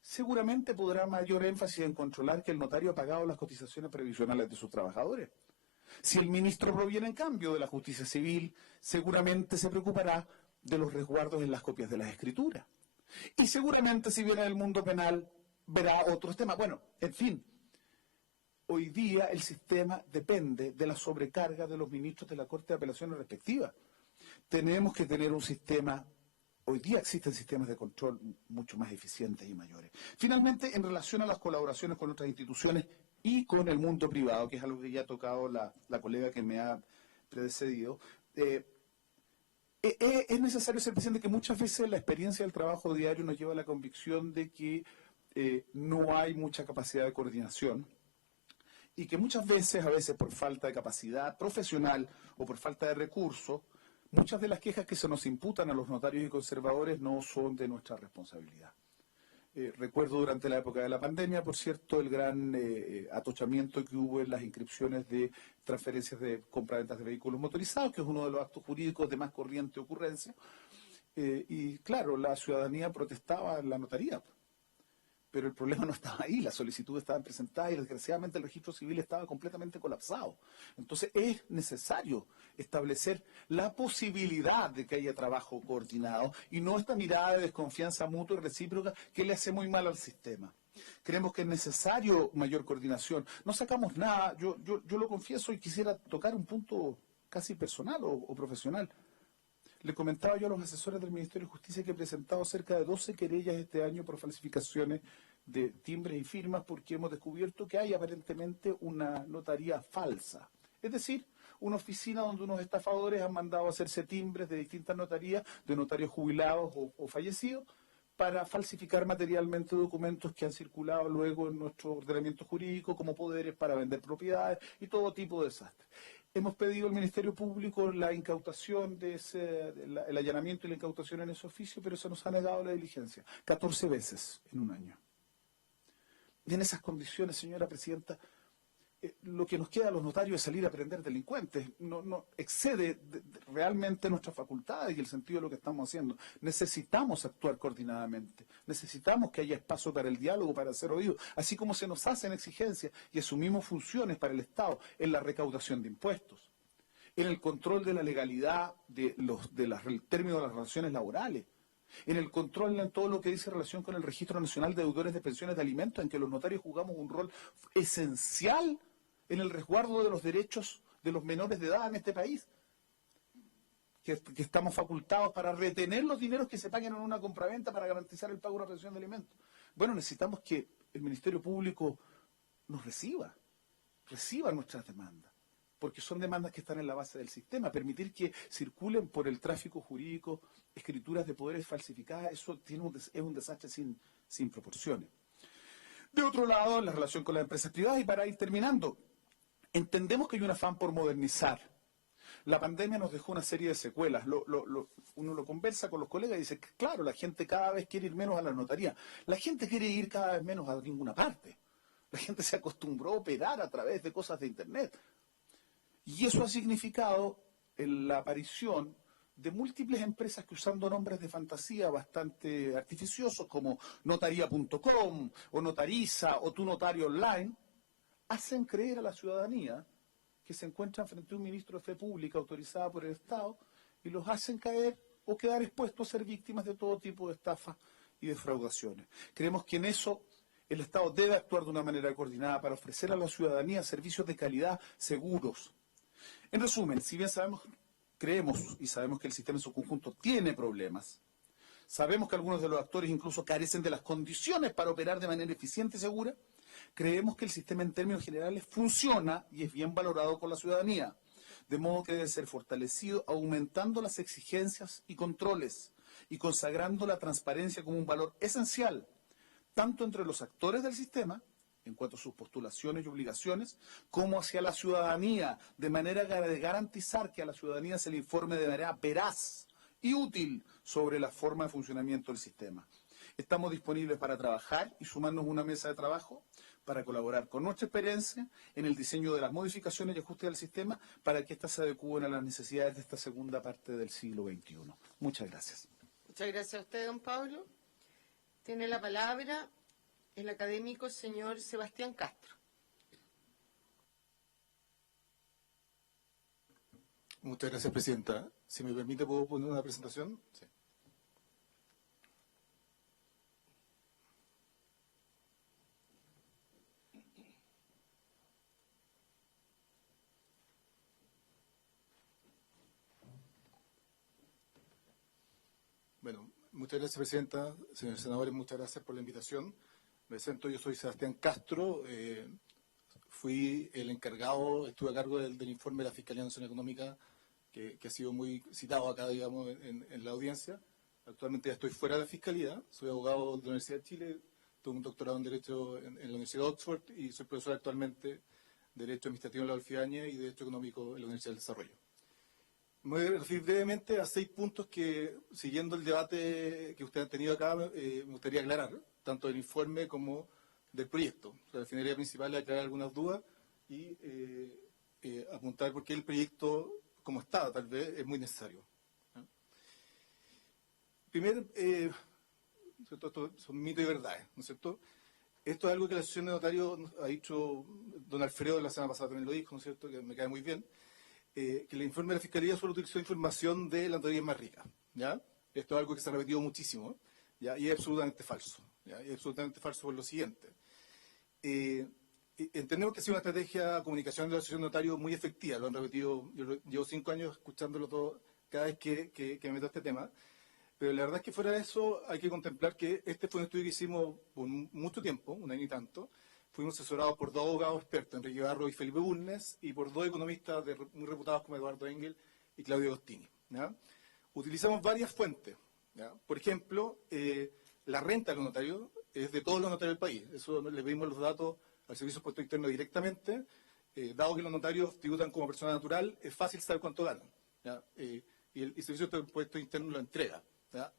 seguramente podrá mayor énfasis en controlar que el notario ha pagado las cotizaciones previsionales de sus trabajadores. Si el ministro proviene, en cambio, de la justicia civil, seguramente se preocupará de los resguardos en las copias de las escrituras. Y seguramente si viene del mundo penal, verá otros temas. Bueno, en fin, hoy día el sistema depende de la sobrecarga de los ministros de la Corte de Apelaciones respectiva. Tenemos que tener un sistema, hoy día existen sistemas de control mucho más eficientes y mayores. Finalmente, en relación a las colaboraciones con otras instituciones y con el mundo privado, que es algo que ya ha tocado la colega que me ha precedido, es necesario ser presente que muchas veces la experiencia del trabajo diario nos lleva a la convicción de que no hay mucha capacidad de coordinación y que muchas veces, a veces por falta de capacidad profesional o por falta de recursos, muchas de las quejas que se nos imputan a los notarios y conservadores no son de nuestra responsabilidad. Recuerdo durante la época de la pandemia, por cierto, el gran atochamiento que hubo en las inscripciones de transferencias de compraventas de vehículos motorizados, que es uno de los actos jurídicos de más corriente ocurrencia. Y claro, la ciudadanía protestaba en la notaría. Pero el problema no estaba ahí, las solicitudes estaban presentadas y desgraciadamente el registro civil estaba completamente colapsado. Entonces es necesario establecer la posibilidad de que haya trabajo coordinado y no esta mirada de desconfianza mutua y recíproca que le hace muy mal al sistema. Creemos que es necesario mayor coordinación. No sacamos nada, yo lo confieso y quisiera tocar un punto casi personal o profesional. Le comentaba yo a los asesores del Ministerio de Justicia que he presentado cerca de 12 querellas este año por falsificaciones de timbres y firmas porque hemos descubierto que hay aparentemente una notaría falsa. Es decir, una oficina donde unos estafadores han mandado a hacerse timbres de distintas notarías, de notarios jubilados o fallecidos, para falsificar materialmente documentos que han circulado luego en nuestro ordenamiento jurídico como poderes para vender propiedades y todo tipo de desastres. Hemos pedido al Ministerio Público la incautación el allanamiento y la incautación en ese oficio, pero se nos ha negado la diligencia 14 veces en un año. Y en esas condiciones, señora Presidenta, lo que nos queda a los notarios es salir a prender delincuentes. No excede realmente nuestras facultades y el sentido de lo que estamos haciendo. Necesitamos actuar coordinadamente. Necesitamos que haya espacio para el diálogo, para ser oídos. Así como se nos hacen exigencias y asumimos funciones para el Estado en la recaudación de impuestos, en el control de la legalidad del término de las relaciones laborales, en el control en todo lo que dice relación con el Registro Nacional de Deudores de Pensiones de Alimentos, en que los notarios jugamos un rol esencial en el resguardo de los derechos de los menores de edad en este país, que estamos facultados para retener los dineros que se paguen en una compraventa para garantizar el pago de una pensión de alimentos. Bueno, necesitamos que el Ministerio Público nos reciba nuestras demandas, porque son demandas que están en la base del sistema. Permitir que circulen por el tráfico jurídico escrituras de poderes falsificadas, eso es un desastre sin proporciones. De otro lado, la relación con las empresas privadas, y para ir terminando, entendemos que hay un afán por modernizar. La pandemia nos dejó una serie de secuelas. Uno lo conversa con los colegas y dice que, claro, la gente cada vez quiere ir menos a la notaría. La gente quiere ir cada vez menos a ninguna parte. La gente se acostumbró a operar a través de cosas de Internet. Y eso ha significado la aparición de múltiples empresas que, usando nombres de fantasía bastante artificiosos como notaría.com o Notariza o Tu Notario Online, hacen creer a la ciudadanía que se encuentran frente a un ministro de fe pública autorizada por el Estado y los hacen caer o quedar expuestos a ser víctimas de todo tipo de estafas y defraudaciones. Creemos que en eso el Estado debe actuar de una manera coordinada para ofrecer a la ciudadanía servicios de calidad seguros. En resumen, si bien creemos y sabemos que el sistema en su conjunto tiene problemas, sabemos que algunos de los actores incluso carecen de las condiciones para operar de manera eficiente y segura, creemos que el sistema en términos generales funciona y es bien valorado por la ciudadanía, de modo que debe ser fortalecido aumentando las exigencias y controles y consagrando la transparencia como un valor esencial, tanto entre los actores del sistema, en cuanto a sus postulaciones y obligaciones, como hacia la ciudadanía, de manera de garantizar que a la ciudadanía se le informe de manera veraz y útil sobre la forma de funcionamiento del sistema. Estamos disponibles para trabajar y sumarnos a una mesa de trabajo para colaborar con nuestra experiencia en el diseño de las modificaciones y ajustes del sistema para que éstas se adecúen a las necesidades de esta segunda parte del siglo XXI. Muchas gracias. Muchas gracias a usted, don Pablo. Tiene la palabra el académico señor Sebastián Castro. Muchas gracias, Presidenta. Si me permite, ¿puedo poner una presentación? Sí. Bueno, muchas gracias, Presidenta. Señores senadores, muchas gracias por la invitación. Me presento, yo soy Sebastián Castro. Fui el encargado, estuve a cargo del informe de la Fiscalía Nacional Económica, que ha sido muy citado acá, digamos, en la audiencia. Actualmente ya estoy fuera de la Fiscalía, soy abogado de la Universidad de Chile, tengo un doctorado en Derecho en la Universidad de Oxford y soy profesor actualmente Derecho Administrativo en la Adolfo Ibáñez y Derecho Económico en la Universidad del Desarrollo. Me voy a referir brevemente a 6 puntos que, siguiendo el debate que ustedes han tenido acá, me gustaría aclarar, tanto del informe como del proyecto. O sea, la finalidad principal es aclarar algunas dudas y apuntar por qué el proyecto, como está, tal vez, es muy necesario. Primero, estos son mitos y verdades, ¿no es cierto? Esto es algo que la Asociación de Notarios ha dicho, don Alfredo la semana pasada también lo dijo, ¿no es cierto?, que me cae muy bien, que el informe de la Fiscalía solo utilizó información de la notaría más rica, ¿ya? Esto es algo que se ha repetido muchísimo, ¿ya? Y es absolutamente falso, ¿ya? Y es absolutamente falso por lo siguiente. Entendemos que ha sido una estrategia de comunicación de la Asociación de Notarios muy efectiva, lo han repetido, yo llevo 5 años escuchándolo todo cada vez que me meto a este tema, pero la verdad es que fuera de eso hay que contemplar que este fue un estudio que hicimos por mucho tiempo, 1 año y tanto. Fuimos asesorados por 2 abogados expertos, Enrique Barro y Felipe Bulnes, y por 2 economistas muy reputados como Eduardo Engel y Claudio Agostini, ¿ya? Utilizamos varias fuentes, ¿ya? Por ejemplo, la renta de los notarios es de todos los notarios del país. Eso le pedimos los datos al Servicio de Impuesto Interno directamente. Dado que los notarios tributan como persona natural, es fácil saber cuánto ganan, ¿ya? Y el Servicio de Impuesto Interno lo entrega, ¿ya?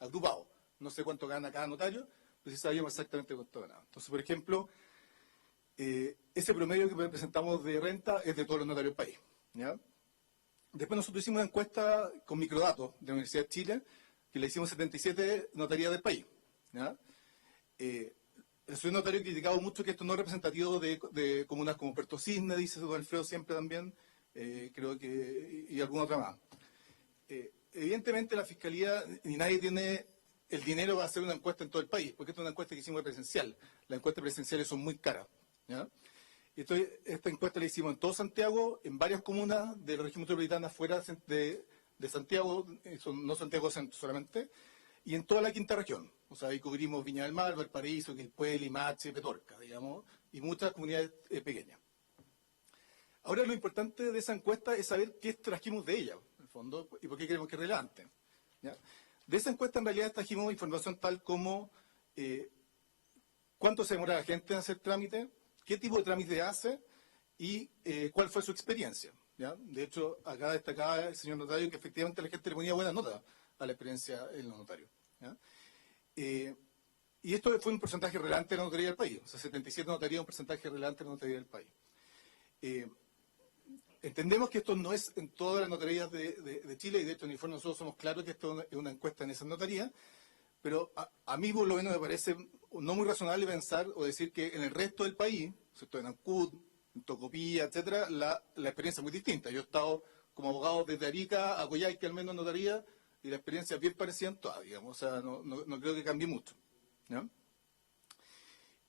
Agrupado. No sé cuánto gana cada notario, pero sí sabíamos exactamente cuánto ganaba. Entonces, por ejemplo, ese promedio que presentamos de renta es de todos los notarios del país, ¿ya? Después nosotros hicimos una encuesta con microdatos de la Universidad de Chile, que le hicimos 77 notarías del país, ¿ya? Soy notario criticado mucho que esto no es representativo de comunas como Puerto Cisne, dice don Alfredo siempre también, creo que, y alguna otra más. Evidentemente la Fiscalía ni nadie tiene el dinero para hacer una encuesta en todo el país, porque esta es una encuesta que hicimos presencial. Las encuestas presenciales son muy caras, ¿ya? Entonces, esta encuesta la hicimos en todo Santiago, en varias comunas de la región metropolitana fuera de Santiago, no Santiago Centro solamente, y en toda la quinta región. O sea, ahí cubrimos Viña del Mar, Valparaíso, Quilpué, Limache, Petorca, digamos, y muchas comunidades pequeñas. Ahora, lo importante de esa encuesta es saber qué trajimos de ella, en el fondo, y por qué creemos que es relevante, ¿ya? De esa encuesta, en realidad, trajimos información tal como cuánto se demora la gente en hacer trámite, qué tipo de trámite hace y cuál fue su experiencia, ¿ya? De hecho, acá destacaba el señor notario que efectivamente la gente le ponía buena nota a la experiencia en los notarios, ¿ya? Y esto fue un porcentaje relevante de la notaría del país, o sea, 77 notarías, un porcentaje relevante de la notaría del país. Entendemos que esto no es en todas las notarías de Chile, y de hecho en el informe nosotros somos claros que esto es una encuesta en esas notarías, pero a mí por lo menos me parece no muy razonable pensar o decir que en el resto del país, ¿cierto?, en Ancud, en Tocopilla, etcétera, la experiencia es muy distinta. Yo he estado como abogado desde Arica a Coyhaique, al menos en notaría, y la experiencia es bien parecida en todas, digamos, o sea, no creo que cambie mucho, ¿no?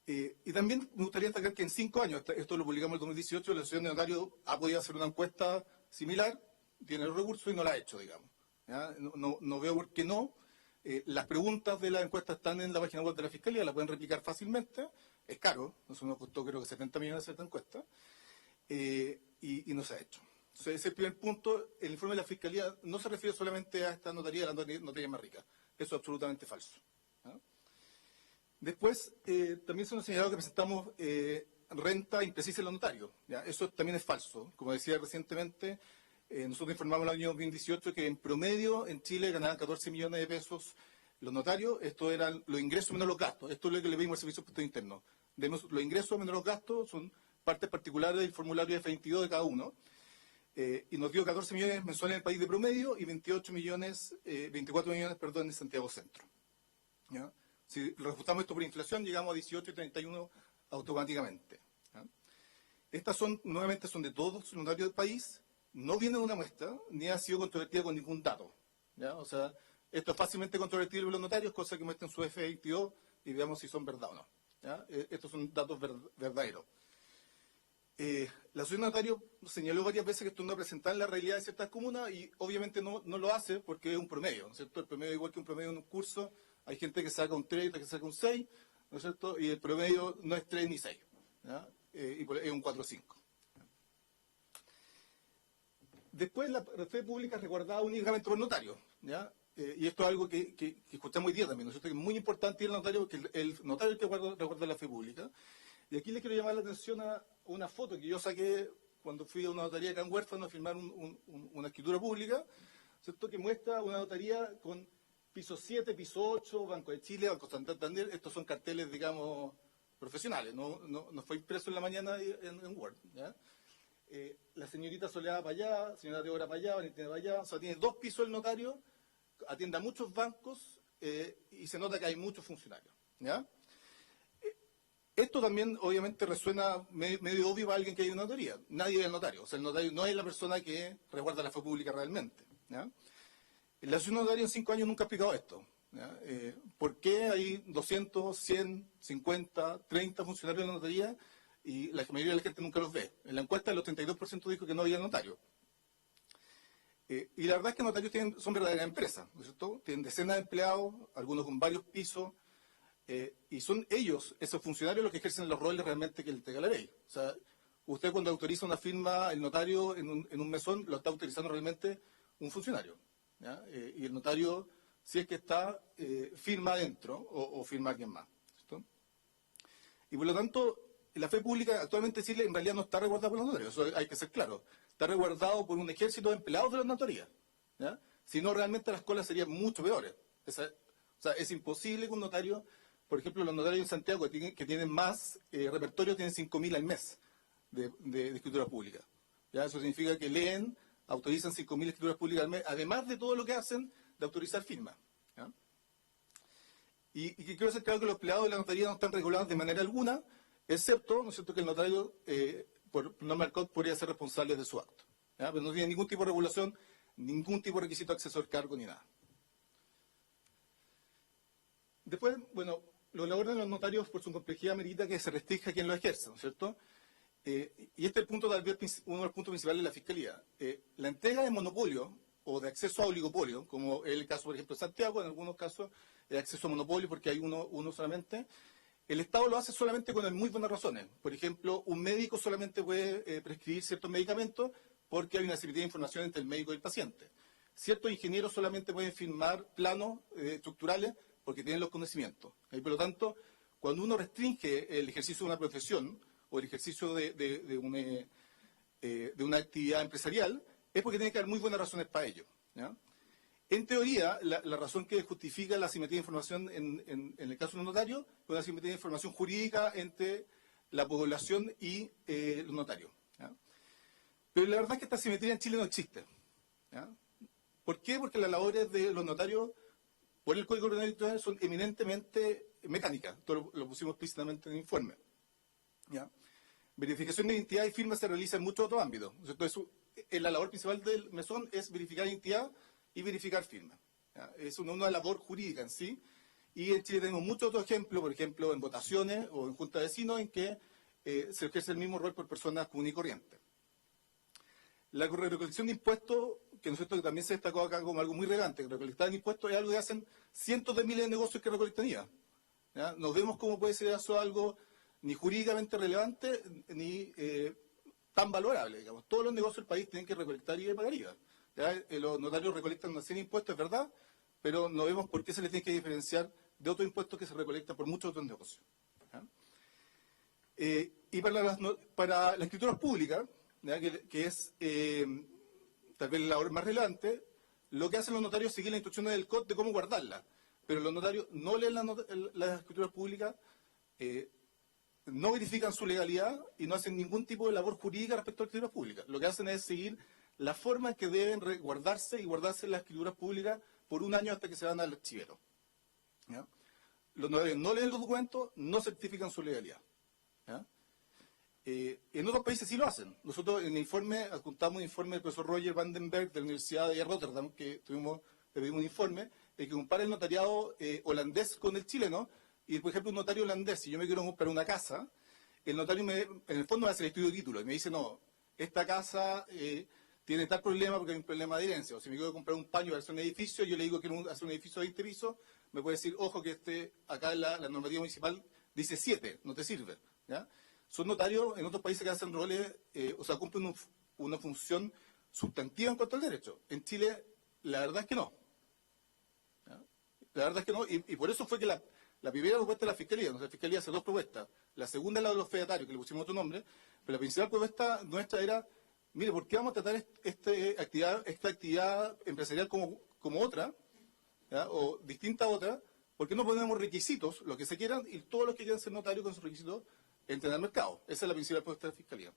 Y también me gustaría destacar que en 5 años, esto lo publicamos en el 2018, la Asociación de Notarios ha podido hacer una encuesta similar, tiene los recursos y no la ha hecho, digamos, ¿ya? No veo por qué no. Las preguntas de la encuesta están en la página web de la Fiscalía, la pueden replicar fácilmente, es caro, nosotros nos costó creo que 70 millones hacer esta encuesta, y no se ha hecho. Entonces, ese es el primer punto. El informe de la Fiscalía no se refiere solamente a esta notaría, la notaría más rica. Eso es absolutamente falso, ¿ya? Después, también se nos ha señalado que presentamos renta imprecisa en los notarios, ¿ya? Eso también es falso. Como decía recientemente, nosotros informamos en el año 2018 que en promedio en Chile ganaban 14 millones de pesos los notarios. Esto eran los ingresos menos los gastos. Esto es lo que le pedimos al Servicio de Impuesto Interno. Los ingresos menos los gastos son partes particulares del formulario F22 de cada uno. Y nos dio 14 millones mensuales en el país de promedio y 24 millones en Santiago Centro, ¿ya? Si reajustamos esto por inflación, llegamos a 18 y 31 automáticamente, ¿ya? Estas nuevamente son de todos los notarios del país, no viene de una muestra, ni ha sido controvertida con ningún dato, ¿ya? O sea, esto es fácilmente controvertible por los notarios, cosa que muestren su F22 y veamos si son verdad o no, ¿ya? Estos son datos verdaderos. La Asociación de Notarios señaló varias veces que esto no representa la realidad de ciertas comunas y obviamente no lo hace porque es un promedio, ¿no es cierto? El promedio, igual que un promedio en un curso, hay gente que saca un 3, otra que saca un 6, ¿no es cierto? Y el promedio no es 3 ni 6, ¿ya? Y es un 4 o 5. Después la fe pública es resguardada únicamente por notarios, ¿ya? Y esto es algo que escuchamos hoy día también, ¿no es cierto? Que es muy importante ir al notario porque el notario es el que resguarda la fe pública. Y aquí les quiero llamar la atención a una foto que yo saqué cuando fui a una notaría acá en Huérfano a firmar una escritura pública, ¿cierto? Que muestra una notaría con piso 7, piso 8, Banco de Chile, Banco Santander. Estos son carteles, digamos, profesionales, no fue impreso en la mañana en Word, ¿ya? La señorita Soledad para allá, señora Teodora para allá, Valentina para allá, o sea, tiene 2 pisos el notario, atiende a muchos bancos y se nota que hay muchos funcionarios, ¿ya? Esto también obviamente resuena medio obvio para alguien que hay una notaría. Nadie es el notario, o sea, el notario no es la persona que resguarda la fe pública realmente, ¿ya? La asociación notaria en 5 años nunca ha explicado esto, ¿ya? ¿Por qué hay 200, 100, 50, 30 funcionarios de la notaría y la mayoría de la gente nunca los ve? En la encuesta el 82% dijo que no había notario. Y la verdad es que los notarios son verdaderas empresas, ¿no es cierto? Tienen decenas de empleados, algunos con varios pisos, y son ellos, esos funcionarios, los que ejercen los roles realmente que le entrega la ley. O sea, usted cuando autoriza una firma, el notario en un mesón, lo está autorizando realmente un funcionario, ¿ya? Y el notario, si es que está, firma adentro o firma a quien más, ¿cierto? Y por lo tanto, la fe pública actualmente en Chile en realidad no está resguardada por los notarios, eso hay que ser claro. Está resguardado por un ejército de empleados de las notarías, ¿ya? Si no, realmente las colas serían mucho peores. O sea, es imposible que un notario, por ejemplo, los notarios en Santiago que tienen más repertorio tienen 5.000 al mes de escritura pública, ¿ya? Eso significa que leen, autorizan 5.000 escrituras públicas al mes, además de todo lo que hacen de autorizar firmas, ¿ya? Y que quiero hacer claro que los empleados de la notaría no están regulados de manera alguna, excepto, ¿no es cierto?, que el notario, por norma podría ser responsable de su acto, ¿ya? Pero no tiene ningún tipo de regulación, ningún tipo de requisito de acceso al cargo ni nada. Después, bueno, los labores de los notarios por su complejidad merita que se restrinja a quien lo ejerce, ¿no es cierto? Y este es el punto, tal vez, uno de los puntos principales de la Fiscalía. La entrega de monopolio o de acceso a oligopolio, como es el caso, por ejemplo, de Santiago, en algunos casos, de acceso a monopolio porque hay uno solamente, el Estado lo hace solamente con muy buenas razones. Por ejemplo, un médico solamente puede prescribir ciertos medicamentos porque hay una simetría de información entre el médico y el paciente. Ciertos ingenieros solamente pueden firmar planos estructurales porque tienen los conocimientos. Y por lo tanto, cuando uno restringe el ejercicio de una profesión o el ejercicio de una actividad empresarial, es porque tiene que haber muy buenas razones para ello, ¿ya? En teoría, la razón que justifica la simetría de información en el caso de un notario es una simetría de información jurídica entre la población y los notarios, ¿ya? Pero la verdad es que esta simetría en Chile no existe, ¿ya? ¿Por qué? Porque las labores de los notarios por el Código Ordenado Electoral son eminentemente mecánicas. Esto lo pusimos explícitamente en el informe, ¿ya? Verificación de identidad y firma se realiza en muchos otros ámbitos. Entonces, la labor principal del mesón es verificar identidad y verificar firma, ¿ya? Es una labor jurídica en sí. Y en Chile tenemos muchos otros ejemplos, por ejemplo, en votaciones o en junta de vecinos, en que se ejerce el mismo rol por personas comunes y corrientes. La recolección de impuestos, que nosotros también se destacó acá como algo muy relevante, que recolectar impuestos es algo que hacen cientos de miles de negocios que recolectan IVA, ¿ya? Nos vemos cómo puede ser eso algo ni jurídicamente relevante ni tan valorable, digamos. Todos los negocios del país tienen que recolectar IVA y pagar IVA, ¿ya? Los notarios recolectan una serie de impuestos, es verdad, pero no vemos por qué se les tiene que diferenciar de otros impuestos que se recolectan por muchos otros negocios, ¿ya? Y para las escrituras públicas, ¿ya? Que es tal vez la labor más relevante, lo que hacen los notarios es seguir las instrucciones del COD de cómo guardarla, pero los notarios no leen las escrituras públicas, no verifican su legalidad y no hacen ningún tipo de labor jurídica respecto a las escrituras públicas. Lo que hacen es seguir la forma en que deben guardarse y guardarse las escrituras públicas por un año hasta que se van al archivero, ¿ya? Los notarios no leen los documentos, no certifican su legalidad, ¿ya? En otros países sí lo hacen. Nosotros en el informe adjuntamos un informe del profesor Roger Vandenberg de la Universidad de Rotterdam, que le pedimos un informe, que compara el notariado holandés con el chileno. Y, por ejemplo, un notario holandés, si yo me quiero comprar una casa, el notario en el fondo me hace el estudio de título y me dice, no, esta casa tiene tal problema porque hay un problema de herencia. O si me quiero comprar un paño para hacer un edificio, yo le digo que quiero hacer un edificio de 20 pisos, me puede decir, ojo que acá la normativa municipal dice 7, no te sirve, ¿ya? Son notarios en otros países que hacen roles, o sea, cumplen una función sustantiva en cuanto al derecho. En Chile, la verdad es que no, ¿ya? La verdad es que no, y por eso fue que La primera propuesta de la Fiscalía, la Fiscalía hace dos propuestas. La segunda es la de los fedatarios, que le pusimos otro nombre, pero la principal propuesta nuestra era, mire, ¿por qué vamos a tratar esta actividad empresarial como otra, ¿ya? O distinta a otra? ¿Por qué no ponemos requisitos, los que se quieran, y todos los que quieran ser notarios con sus requisitos entren al mercado? Esa es la principal propuesta de la Fiscalía.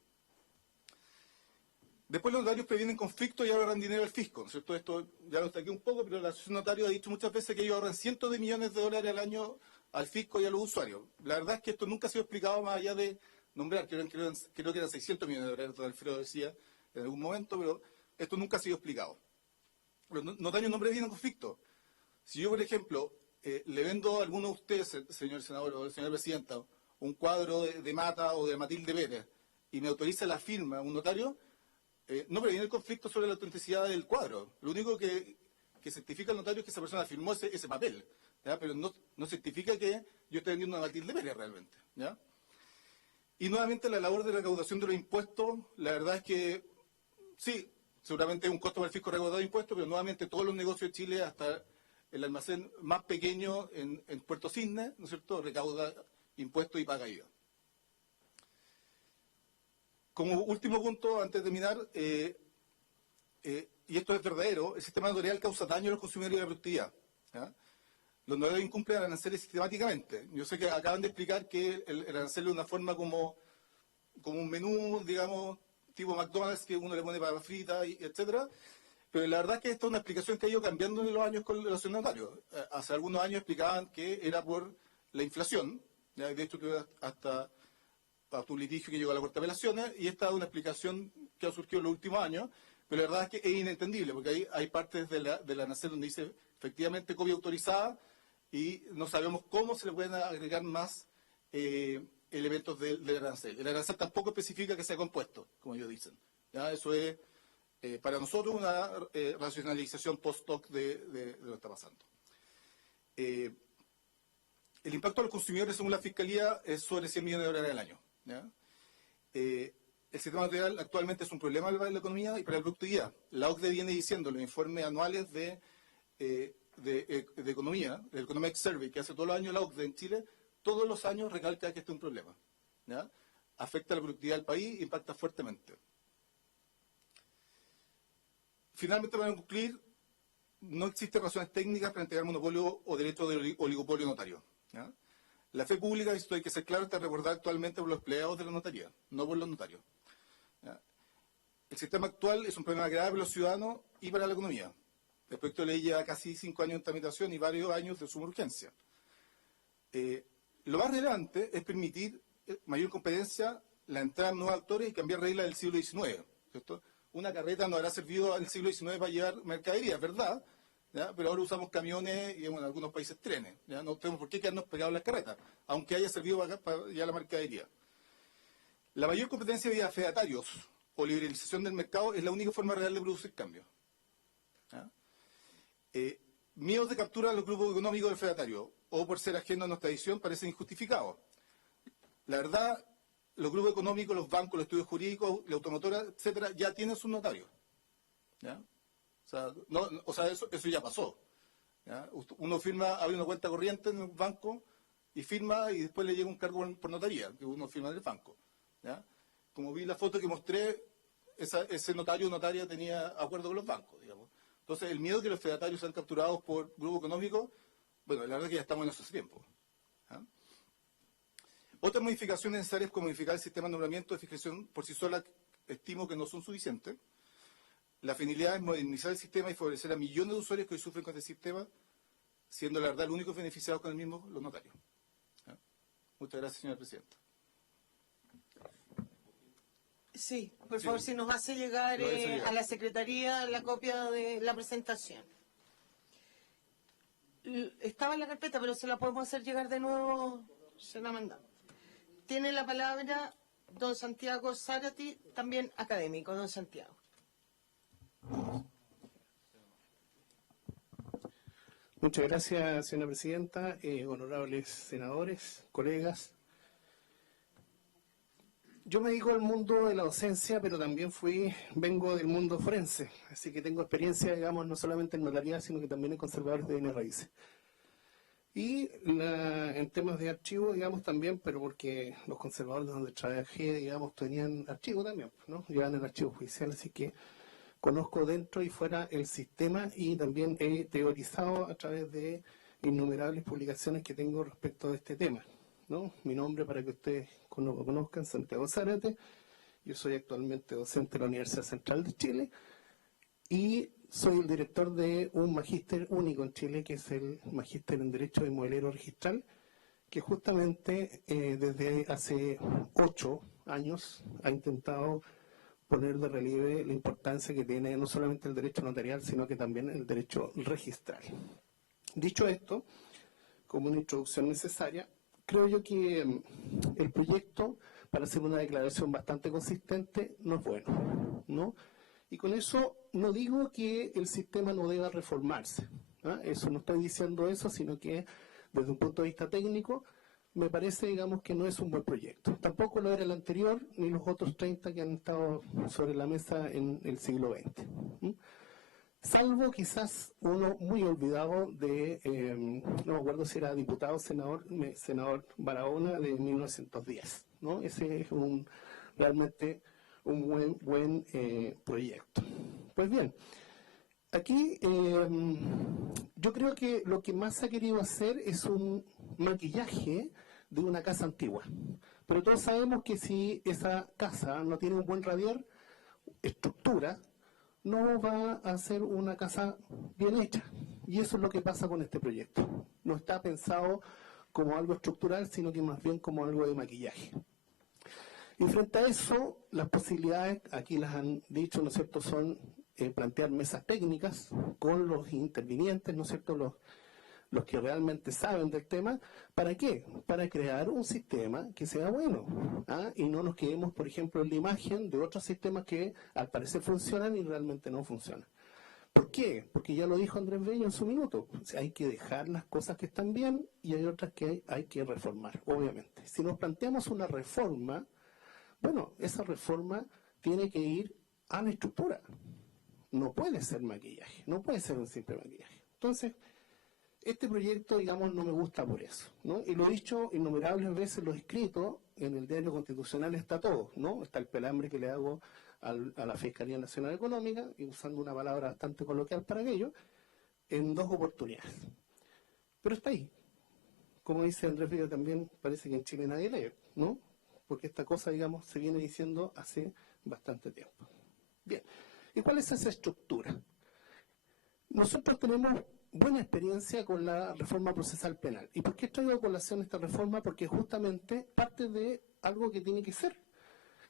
Después los notarios previenen conflictos y ahorran dinero al fisco, ¿no es cierto? Esto ya lo destaqué un poco, pero la Asociación Notario ha dicho muchas veces que ellos ahorran cientos de millones de dólares al año al fisco y a los usuarios. La verdad es que esto nunca ha sido explicado más allá de nombrar, creo que eran 600 millones de dólares, don Alfredo decía en algún momento, pero esto nunca ha sido explicado. Los notarios no previenen conflictos. Si yo, por ejemplo, le vendo a alguno de ustedes, señor senador o señora presidenta, un cuadro de Mata o de Matilde Pérez, y me autoriza la firma un notario, no previene el conflicto sobre la autenticidad del cuadro. Lo único que certifica el notario es que esa persona firmó ese papel, ¿ya? Pero no certifica que yo esté vendiendo una Matilde Pérez realmente, ¿ya? Y nuevamente la labor de recaudación de los impuestos, la verdad es que sí, seguramente es un costo para el fisco recaudar impuestos, pero nuevamente todos los negocios de Chile, hasta el almacén más pequeño en Puerto Cisne, ¿no es cierto?, recauda impuestos y paga IVA. Como último punto, antes de terminar, y esto es verdadero, el sistema notarial causa daño a los consumidores y a la productividad, ¿ya? Los notarios incumplen aranceles sistemáticamente. Yo sé que acaban de explicar que el arancel es una forma como un menú, digamos, tipo McDonald's, que uno le pone papas fritas, etcétera. Pero la verdad es que esta es una explicación que ha ido cambiando en los años con los notarios. Hace algunos años explicaban que era por la inflación, ¿ya? De hecho tuve hasta un litigio que llegó a la Corte de Apelaciones, y esta es una explicación que ha surgido en los últimos años, pero la verdad es que es inentendible, porque hay partes de la arancel donde dice efectivamente copia autorizada, y no sabemos cómo se le pueden agregar más elementos del arancel. El arancel tampoco especifica que sea compuesto, como ellos dicen, ¿ya? Eso es para nosotros una racionalización post-hoc de lo que está pasando. El impacto a los consumidores, según la Fiscalía, es sobre 100 millones de dólares al año, ¿ya? El sistema notarial actualmente es un problema para la economía y para la productividad. La OCDE viene diciendo en los informes anuales de economía, el Economic Survey, que hace todos los años la OCDE en Chile, todos los años recalca que este es un problema, ¿ya? Afecta a la productividad del país, impacta fuertemente. Finalmente, para concluir, no existen razones técnicas para entregar monopolio o derecho de oligopolio notario, ¿ya? La fe pública, esto hay que ser claro, está recordada actualmente por los empleados de la notaría, no por los notarios, ¿ya? El sistema actual es un problema grave para los ciudadanos y para la economía. El proyecto de ley lleva casi 5 años en tramitación y varios años de suma urgencia. Lo más relevante es permitir mayor competencia, la entrada de nuevos actores y cambiar reglas del siglo XIX, ¿cierto? Una carreta no habrá servido en el siglo XIX para llevar mercadería, es verdad, ¿ya? Pero ahora usamos camiones y en algunos países trenes, ¿ya? No tenemos por qué quedarnos pegados a las carretas, aunque haya servido para llevar la mercadería. La mayor competencia vía fedatarios o liberalización del mercado es la única forma real de producir cambios, ¿ya? Miedos de captura a los grupos económicos del fedatario o por ser ajeno a nuestra tradición parecen injustificados. La verdad, los grupos económicos, los bancos, los estudios jurídicos, la automotora, etcétera, ya tienen sus notarios, ¿ya? O sea, eso ya pasó, ¿ya? Uno firma, abre una cuenta corriente en un banco y firma, y después le llega un cargo por notaría, que uno firma en el banco, ¿ya? Como vi la foto que mostré, ese notario o notaria tenía acuerdo con los bancos, digamos. Entonces, el miedo de que los fedatarios sean capturados por grupos económicos, bueno, la verdad es que ya estamos en esos tiempos, ¿ya? Otras modificaciones necesarias, como modificar el sistema de nombramiento de fiscalización, por sí sola estimo que no son suficientes. La finalidad es modernizar el sistema y favorecer a millones de usuarios que hoy sufren con este sistema, siendo la verdad los únicos beneficiados con el mismo los notarios, ¿ya? Muchas gracias, señora presidenta. Sí, por favor, si nos hace llegar a la Secretaría la copia de la presentación. Estaba en la carpeta, pero se la podemos hacer llegar de nuevo, se la mandamos. Tiene la palabra don Santiago Zárate, también académico, don Santiago. Muchas gracias, señora presidenta, honorables senadores, colegas. Yo me dedico al mundo de la docencia, pero también vengo del mundo forense, así que tengo experiencia, digamos, no solamente en notaría, sino que también en conservadores de bienes raíces. Y en temas de archivo, digamos, también, pero porque los conservadores donde trabajé, digamos, tenían archivo también, ¿no? Llevan el archivo judicial, así que conozco dentro y fuera el sistema y también he teorizado a través de innumerables publicaciones que tengo respecto de este tema, ¿no? Mi nombre, para que ustedes lo conozcan, Santiago Zárate. Yo soy actualmente docente de la Universidad Central de Chile y soy el director de un magíster único en Chile, que es el magíster en Derecho de Modelero Registral, que justamente desde hace 8 años ha intentado poner de relieve la importancia que tiene no solamente el derecho notarial, sino que también el derecho registral. Dicho esto, como una introducción necesaria, creo yo que el proyecto, para hacer una declaración bastante consistente, no es bueno, ¿no? Y con eso no digo que el sistema no deba reformarse, ¿ah? Eso no estoy diciendo eso, sino que desde un punto de vista técnico me parece, digamos, que no es un buen proyecto. Tampoco lo era el anterior, ni los otros 30 que han estado sobre la mesa en el siglo XX. Salvo quizás uno muy olvidado de, no me acuerdo si era diputado o senador Barahona, de 1910, ¿no? Ese es realmente un buen proyecto. Pues bien, aquí yo creo que lo que más ha querido hacer es un maquillaje de una casa antigua. Pero todos sabemos que si esa casa no tiene un buen radial, estructura, no va a ser una casa bien hecha. Y eso es lo que pasa con este proyecto. No está pensado como algo estructural, sino que más bien como algo de maquillaje. Y frente a eso, las posibilidades, aquí las han dicho, ¿no es cierto?, son plantear mesas técnicas con los intervinientes, ¿no es cierto?, los que realmente saben del tema. ¿Para qué? Para crear un sistema que sea bueno, ¿ah? Y no nos quedemos, por ejemplo, en la imagen de otros sistemas que al parecer funcionan y realmente no funcionan. ¿Por qué? Porque ya lo dijo Andrés Bello en su minuto. O sea, hay que dejar las cosas que están bien y hay otras que hay que reformar, obviamente. Si nos planteamos una reforma, bueno, esa reforma tiene que ir a la estructura. No puede ser maquillaje, no puede ser un simple maquillaje. Entonces, este proyecto, digamos, no me gusta por eso, ¿no? Y lo he dicho innumerables veces, lo he escrito, en el diario constitucional está todo, ¿no? Está el pelambre que le hago a la Fiscalía Nacional Económica, y usando una palabra bastante coloquial para aquello, en 2 oportunidades. Pero está ahí. Como dice Andrés Bello también, parece que en Chile nadie lee, ¿no? Porque esta cosa, digamos, se viene diciendo hace bastante tiempo. Bien, ¿y cuál es esa estructura? Nosotros tenemos buena experiencia con la reforma procesal penal. ¿Y por qué traigo a colación esta reforma? Porque justamente parte de algo que tiene que ser,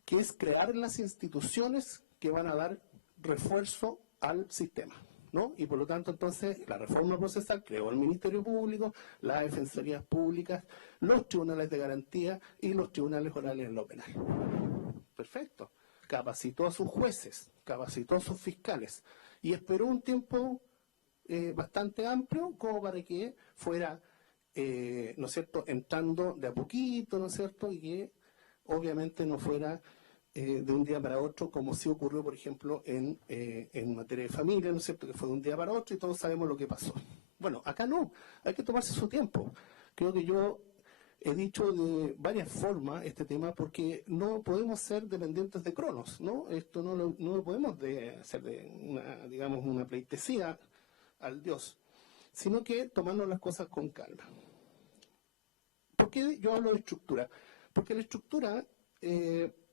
que es crear las instituciones que van a dar refuerzo al sistema, ¿no? Y por lo tanto, entonces, la reforma procesal creó el Ministerio Público, las defensorías públicas, los tribunales de garantía y los tribunales orales en lo penal. Perfecto. Capacitó a sus jueces, capacitó a sus fiscales y esperó un tiempo bastante amplio como para que fuera, ¿no es cierto?, entrando de a poquito, ¿no es cierto?, y que obviamente no fuera de un día para otro, como sí ocurrió, por ejemplo, en materia de familia, ¿no es cierto?, que fue de un día para otro y todos sabemos lo que pasó. Bueno, acá no, hay que tomarse su tiempo. Creo que yo he dicho de varias formas este tema porque no podemos ser dependientes de Cronos, ¿no? Esto no lo podemos hacer de una pleitesía al Dios, sino que tomarnos las cosas con calma. ¿Por qué yo hablo de estructura? Porque la estructura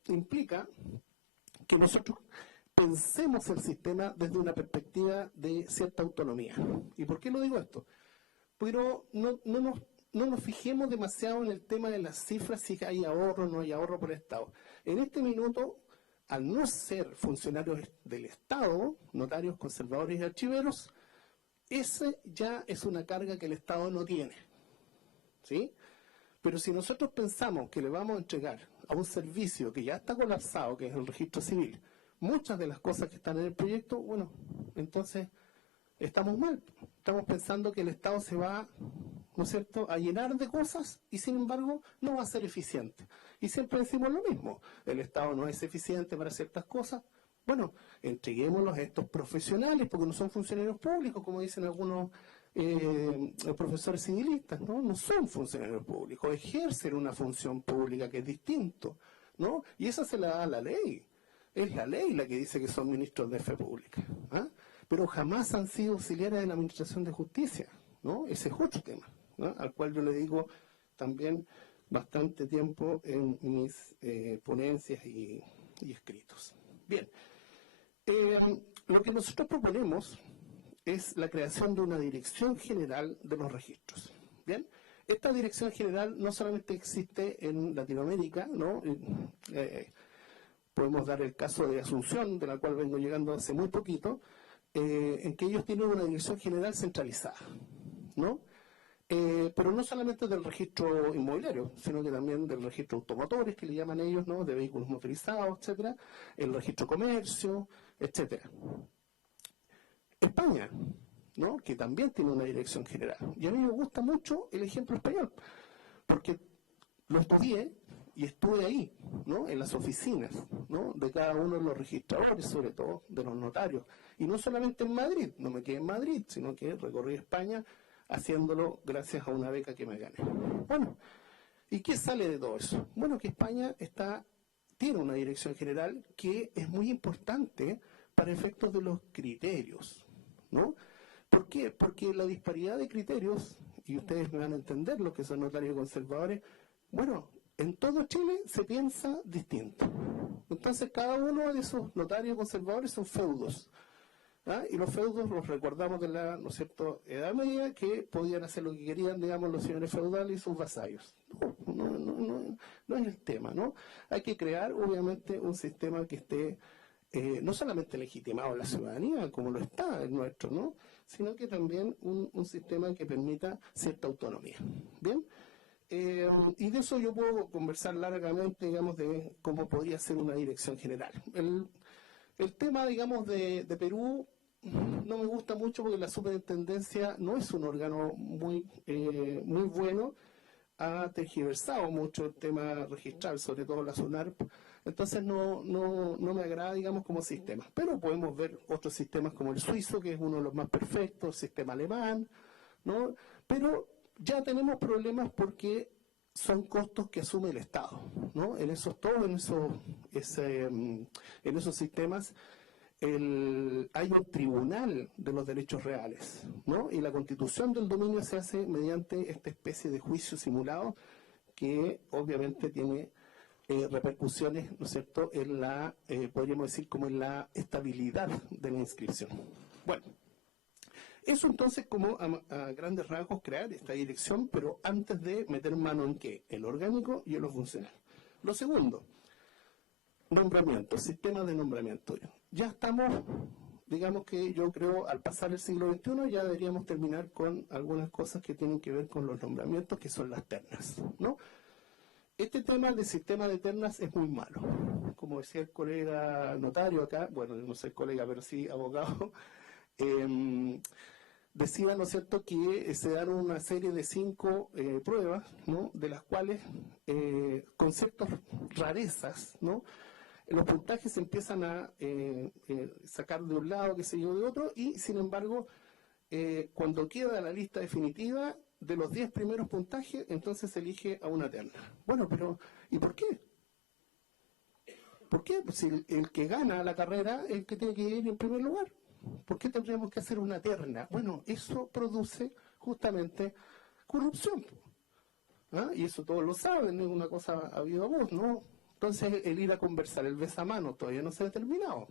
implica que nosotros pensemos el sistema desde una perspectiva de cierta autonomía. ¿Y por qué lo digo esto? Pero no nos fijemos demasiado en el tema de las cifras, si hay ahorro o no hay ahorro por el Estado. En este minuto, al no ser funcionarios del Estado, notarios, conservadores y archiveros, ese ya es una carga que el Estado no tiene, ¿sí? Pero si nosotros pensamos que le vamos a entregar a un servicio que ya está colapsado, que es el registro civil, muchas de las cosas que están en el proyecto, bueno, entonces estamos mal. Estamos pensando que el Estado se va, ¿no es cierto?, a llenar de cosas y sin embargo no va a ser eficiente. Y siempre decimos lo mismo, el Estado no es eficiente para ciertas cosas. Bueno, entreguémoslos a estos profesionales, porque no son funcionarios públicos, como dicen algunos profesores civilistas, ¿no? No son funcionarios públicos, ejercen una función pública que es distinto, ¿no? Y esa se la da la ley. Es la ley la que dice que son ministros de fe pública, ¿ah? Pero jamás han sido auxiliares de la Administración de Justicia, ¿no? Ese es otro tema, ¿no? Al cual yo le digo también bastante tiempo en mis ponencias y escritos. Bien, lo que nosotros proponemos es la creación de una dirección general de los registros. Bien, esta dirección general no solamente existe en Latinoamérica, ¿no? Podemos dar el caso de Asunción, de la cual vengo llegando hace muy poquito, en que ellos tienen una dirección general centralizada, ¿no? Pero no solamente del registro inmobiliario, sino que también del registro automotores, que le llaman ellos, ¿no? De vehículos motorizados, etcétera, el registro comercio, etcétera. España, ¿no? Que también tiene una dirección general. Y a mí me gusta mucho el ejemplo español, porque lo estudié y estuve ahí, ¿no? En las oficinas, ¿no? De cada uno de los registradores, sobre todo de los notarios. Y no solamente en Madrid, no me quedé en Madrid, sino que recorrí España haciéndolo gracias a una beca que me gané. Bueno, ¿y qué sale de todo eso? Bueno, que España tiene una dirección general que es muy importante para efectos de los criterios, ¿no? ¿Por qué? Porque la disparidad de criterios, y ustedes me van a entender los que son notarios conservadores, bueno, en todo Chile se piensa distinto. Entonces cada uno de esos notarios conservadores son feudos, ¿ah? Y los feudos los recordamos de la, ¿no es cierto?, Edad Media, que podían hacer lo que querían, digamos, los señores feudales y sus vasallos. No es el tema, ¿no? Hay que crear, obviamente, un sistema que esté no solamente legitimado en la ciudadanía, como lo está el nuestro, ¿no? Sino que también un sistema que permita cierta autonomía. ¿Bien? Y de eso yo puedo conversar largamente, digamos, de cómo podría ser una dirección general. El tema, digamos, de Perú no me gusta mucho porque la superintendencia no es un órgano muy bueno, ha tergiversado mucho el tema registral, sobre todo la SUNARP. Entonces no me agrada, digamos, como sistema. Pero podemos ver otros sistemas como el suizo, que es uno de los más perfectos, el sistema alemán, ¿no? Pero ya tenemos problemas porque son costos que asume el Estado, ¿no? En esos sistemas hay un tribunal de los derechos reales, ¿no? Y la constitución del dominio se hace mediante esta especie de juicio simulado que obviamente tiene repercusiones, ¿no es cierto?, en la, podríamos decir, como en la estabilidad de la inscripción. Bueno, eso entonces como a grandes rasgos crear esta dirección, pero antes de meter mano en ¿qué? El orgánico y en lo funcional. Lo segundo, nombramiento, sistema de nombramiento. Ya estamos, digamos que yo creo, al pasar el siglo XXI ya deberíamos terminar con algunas cosas que tienen que ver con los nombramientos, que son las ternas, ¿no? Este tema del sistema de ternas es muy malo. Como decía el colega notario acá, bueno, no soy colega, pero sí abogado, decía, ¿no es cierto?, que se dan una serie de 5 pruebas, ¿no?, de las cuales, con ciertas rarezas, ¿no?, los puntajes se empiezan a sacar de un lado, qué sé yo, de otro, y sin embargo, cuando queda la lista definitiva, de los 10 primeros puntajes, entonces se elige a una terna. Bueno, pero ¿y por qué? ¿Por qué? Pues si el que gana la carrera es el que tiene que ir en primer lugar. ¿Por qué tendríamos que hacer una terna? Bueno, eso produce justamente corrupción. ¿Ah? Y eso todos lo saben, es una cosa a viva voz, ¿no? Entonces el ir a conversar, el besamano todavía no se ha terminado,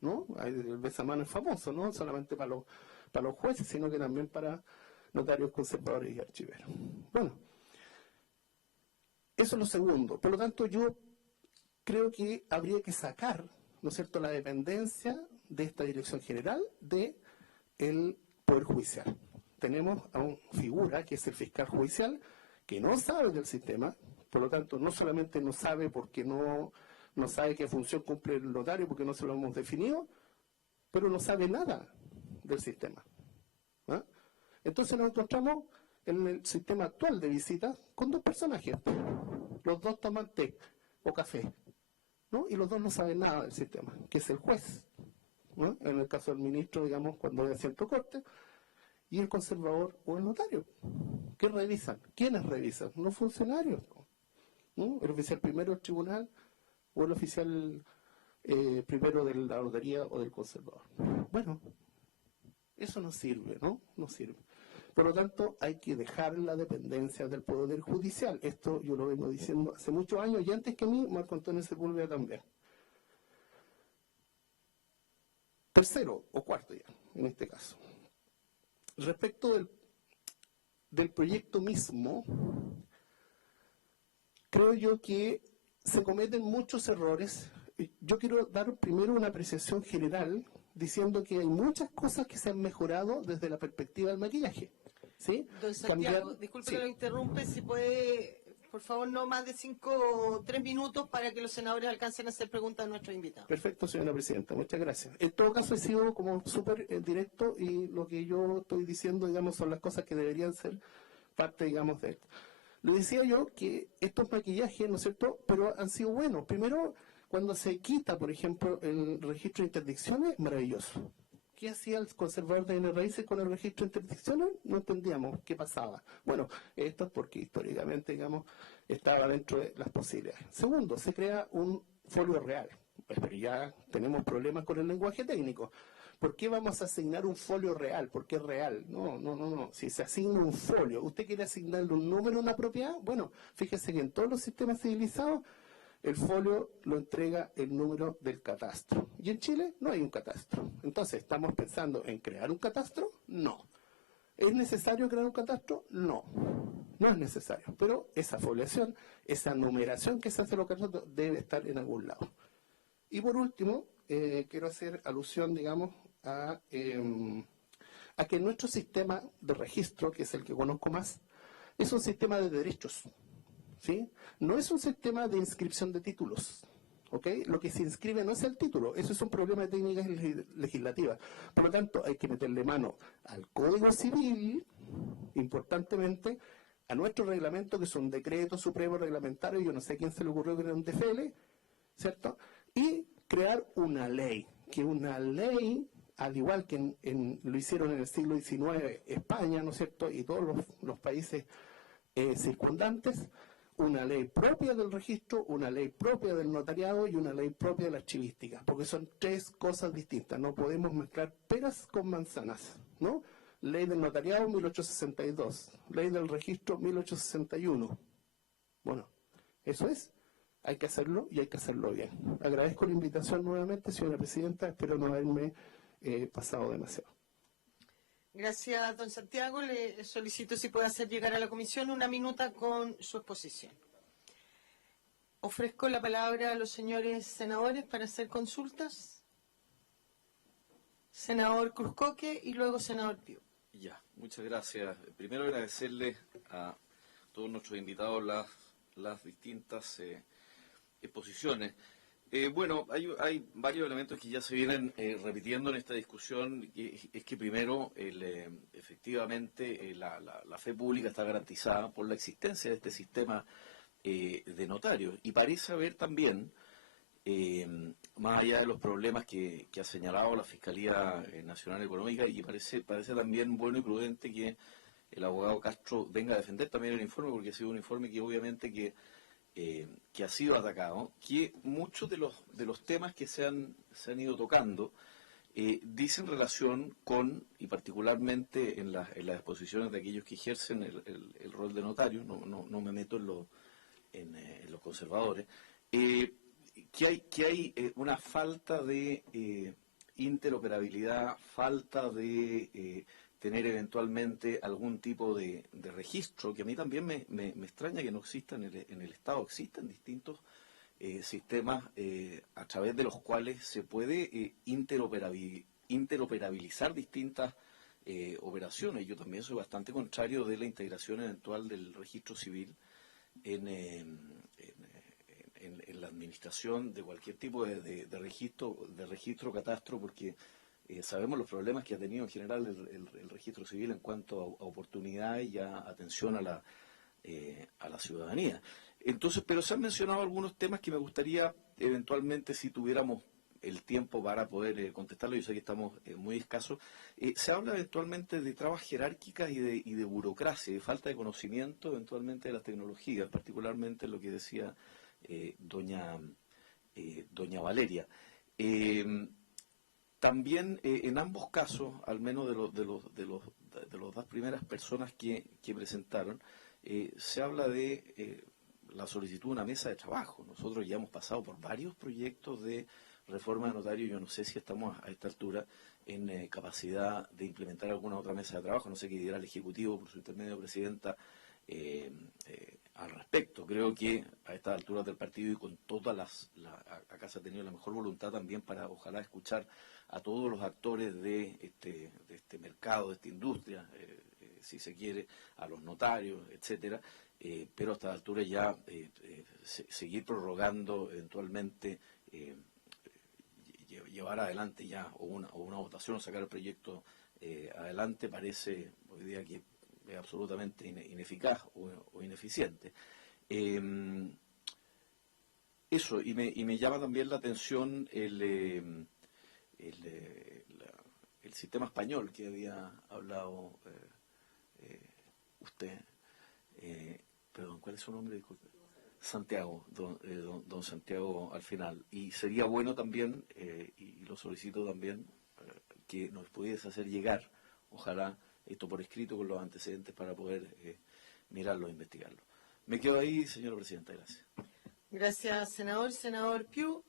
¿no? El besamano es famoso, no solamente para los jueces, sino que también para notarios conservadores y archiveros. Bueno, eso es lo segundo. Por lo tanto, yo creo que habría que sacar, ¿no es cierto?, la dependencia de esta dirección general del Poder Judicial. Tenemos a una figura que es el fiscal judicial, que no sabe del sistema, por lo tanto, no solamente no sabe porque no sabe qué función cumple el notario, porque no se lo hemos definido, pero no sabe nada del sistema. ¿Ah? Entonces nos encontramos en el sistema actual de visitas con 2 personajes. Los 2 toman té o café, ¿no? Y los 2 no saben nada del sistema, que es el juez, ¿no? En el caso del ministro, digamos, cuando hay asiento corte, y el conservador o el notario. ¿Qué revisan? ¿Quiénes revisan? Los funcionarios, ¿no? El oficial primero del tribunal o el oficial primero de la notaría o del conservador. Bueno, eso no sirve, ¿no? No sirve. Por lo tanto, hay que dejar la dependencia del Poder Judicial. Esto yo lo vengo diciendo hace muchos años y antes que a mí, Marco Antonio Sepúlveda también. Tercero o cuarto ya, en este caso. Respecto del proyecto mismo, creo yo que se cometen muchos errores. Yo quiero dar primero una apreciación general diciendo que hay muchas cosas que se han mejorado desde la perspectiva del maquillaje. ¿Sí? Don Santiago, disculpe que lo interrumpe, si puede, por favor, no más de 5 o 3 minutos para que los senadores alcancen a hacer preguntas a nuestros invitados. Perfecto, señora presidenta, muchas gracias. En todo caso, he sido como súper directo y lo que yo estoy diciendo, digamos, son las cosas que deberían ser parte, digamos, de esto. Le decía yo que estos maquillajes, ¿no es cierto?, pero han sido buenos. Primero, cuando se quita, por ejemplo, el registro de interdicciones, maravilloso. ¿Qué hacía el conservador de bienes raíces con el registro de interdicciones? No entendíamos qué pasaba. Bueno, esto es porque históricamente, digamos, estaba dentro de las posibilidades. Segundo, se crea un folio real. Pero ya tenemos problemas con el lenguaje técnico. ¿Por qué vamos a asignar un folio real? ¿Por qué es real? No. Si se asigna un folio, ¿usted quiere asignarle un número a una propiedad? Bueno, fíjese que en todos los sistemas civilizados el folio lo entrega el número del catastro. Y en Chile no hay un catastro. Entonces, ¿estamos pensando en crear un catastro? No. ¿Es necesario crear un catastro? No. No es necesario. Pero esa foliación, esa numeración que se hace en los catastros debe estar en algún lado. Y por último, quiero hacer alusión, digamos, a que nuestro sistema de registro, que es el que conozco más, es un sistema de derechos. ¿Sí? No es un sistema de inscripción de títulos, ¿ok? Lo que se inscribe no es el título, eso es un problema de técnicas legislativas. Por lo tanto, hay que meterle mano al Código Civil, importantemente, a nuestro reglamento, que es un decreto supremo reglamentario, yo no sé a quién se le ocurrió crear un DFL, ¿cierto? Y crear una ley, al igual que lo hicieron en el siglo XIX España, ¿no es cierto?, y todos los países circundantes, una ley propia del registro, una ley propia del notariado y una ley propia de la archivística, porque son tres cosas distintas, no podemos mezclar peras con manzanas, ¿no? Ley del notariado 1862, ley del registro 1861. Bueno, eso es, hay que hacerlo y hay que hacerlo bien. Agradezco la invitación nuevamente, señora presidenta, espero no haberme pasado demasiado. Gracias, don Santiago. Le solicito si puede hacer llegar a la comisión una minuta con su exposición. Ofrezco la palabra a los señores senadores para hacer consultas. Senador Cruzcoque y luego senador Pío. Ya, muchas gracias. Primero agradecerle a todos nuestros invitados las distintas exposiciones. Bueno, hay varios elementos que ya se vienen repitiendo en esta discusión. Es que primero, efectivamente, la fe pública está garantizada por la existencia de este sistema de notarios. Y parece haber también, más allá de los problemas que ha señalado la Fiscalía Nacional Económica, y parece también bueno y prudente que el abogado Castro venga a defender también el informe, porque ha sido un informe que obviamente que ha sido atacado, que muchos de los temas que se han ido tocando dicen relación con, y particularmente en las exposiciones de aquellos que ejercen el rol de notario, no me meto en los conservadores, que hay una falta de interoperabilidad, falta de tener eventualmente algún tipo de registro, que a mí también me extraña que no exista en el Estado. Existen distintos sistemas a través de los cuales se puede interoperabilizar distintas operaciones. Yo también soy bastante contrario de la integración eventual del registro civil en la administración de cualquier tipo de registro catastro, porque sabemos los problemas que ha tenido en general el registro civil en cuanto a oportunidad y a atención a la ciudadanía. Entonces, pero se han mencionado algunos temas que me gustaría eventualmente, si tuviéramos el tiempo para poder contestarlo. Yo sé que estamos muy escasos. Se habla eventualmente de trabas jerárquicas y de burocracia, de falta de conocimiento eventualmente de las tecnologías, particularmente lo que decía doña Valeria. También en ambos casos, al menos de las dos primeras personas que presentaron, se habla de la solicitud de una mesa de trabajo. Nosotros ya hemos pasado por varios proyectos de reforma de notario. Yo no sé si estamos a esta altura en capacidad de implementar alguna otra mesa de trabajo. No sé qué dirá el Ejecutivo por su intermedio, Presidenta, al respecto. Creo que a estas alturas del partido y con todas acá se ha tenido la mejor voluntad también para ojalá escuchar a todos los actores de este mercado, de esta industria, si se quiere, a los notarios, etcétera, pero a estas alturas ya seguir prorrogando eventualmente, llevar adelante ya o una votación o sacar el proyecto adelante parece hoy día que es absolutamente ineficaz o ineficiente. Eso, y me llama también la atención el sistema español que había hablado usted. Perdón, ¿cuál es su nombre? Disculpe. Santiago, don Santiago al final. Y sería bueno también, y lo solicito también, que nos pudiese hacer llegar, ojalá, esto por escrito con los antecedentes para poder mirarlo e investigarlo. Me quedo ahí, señora Presidenta, gracias. Gracias, senador. Senador Piu.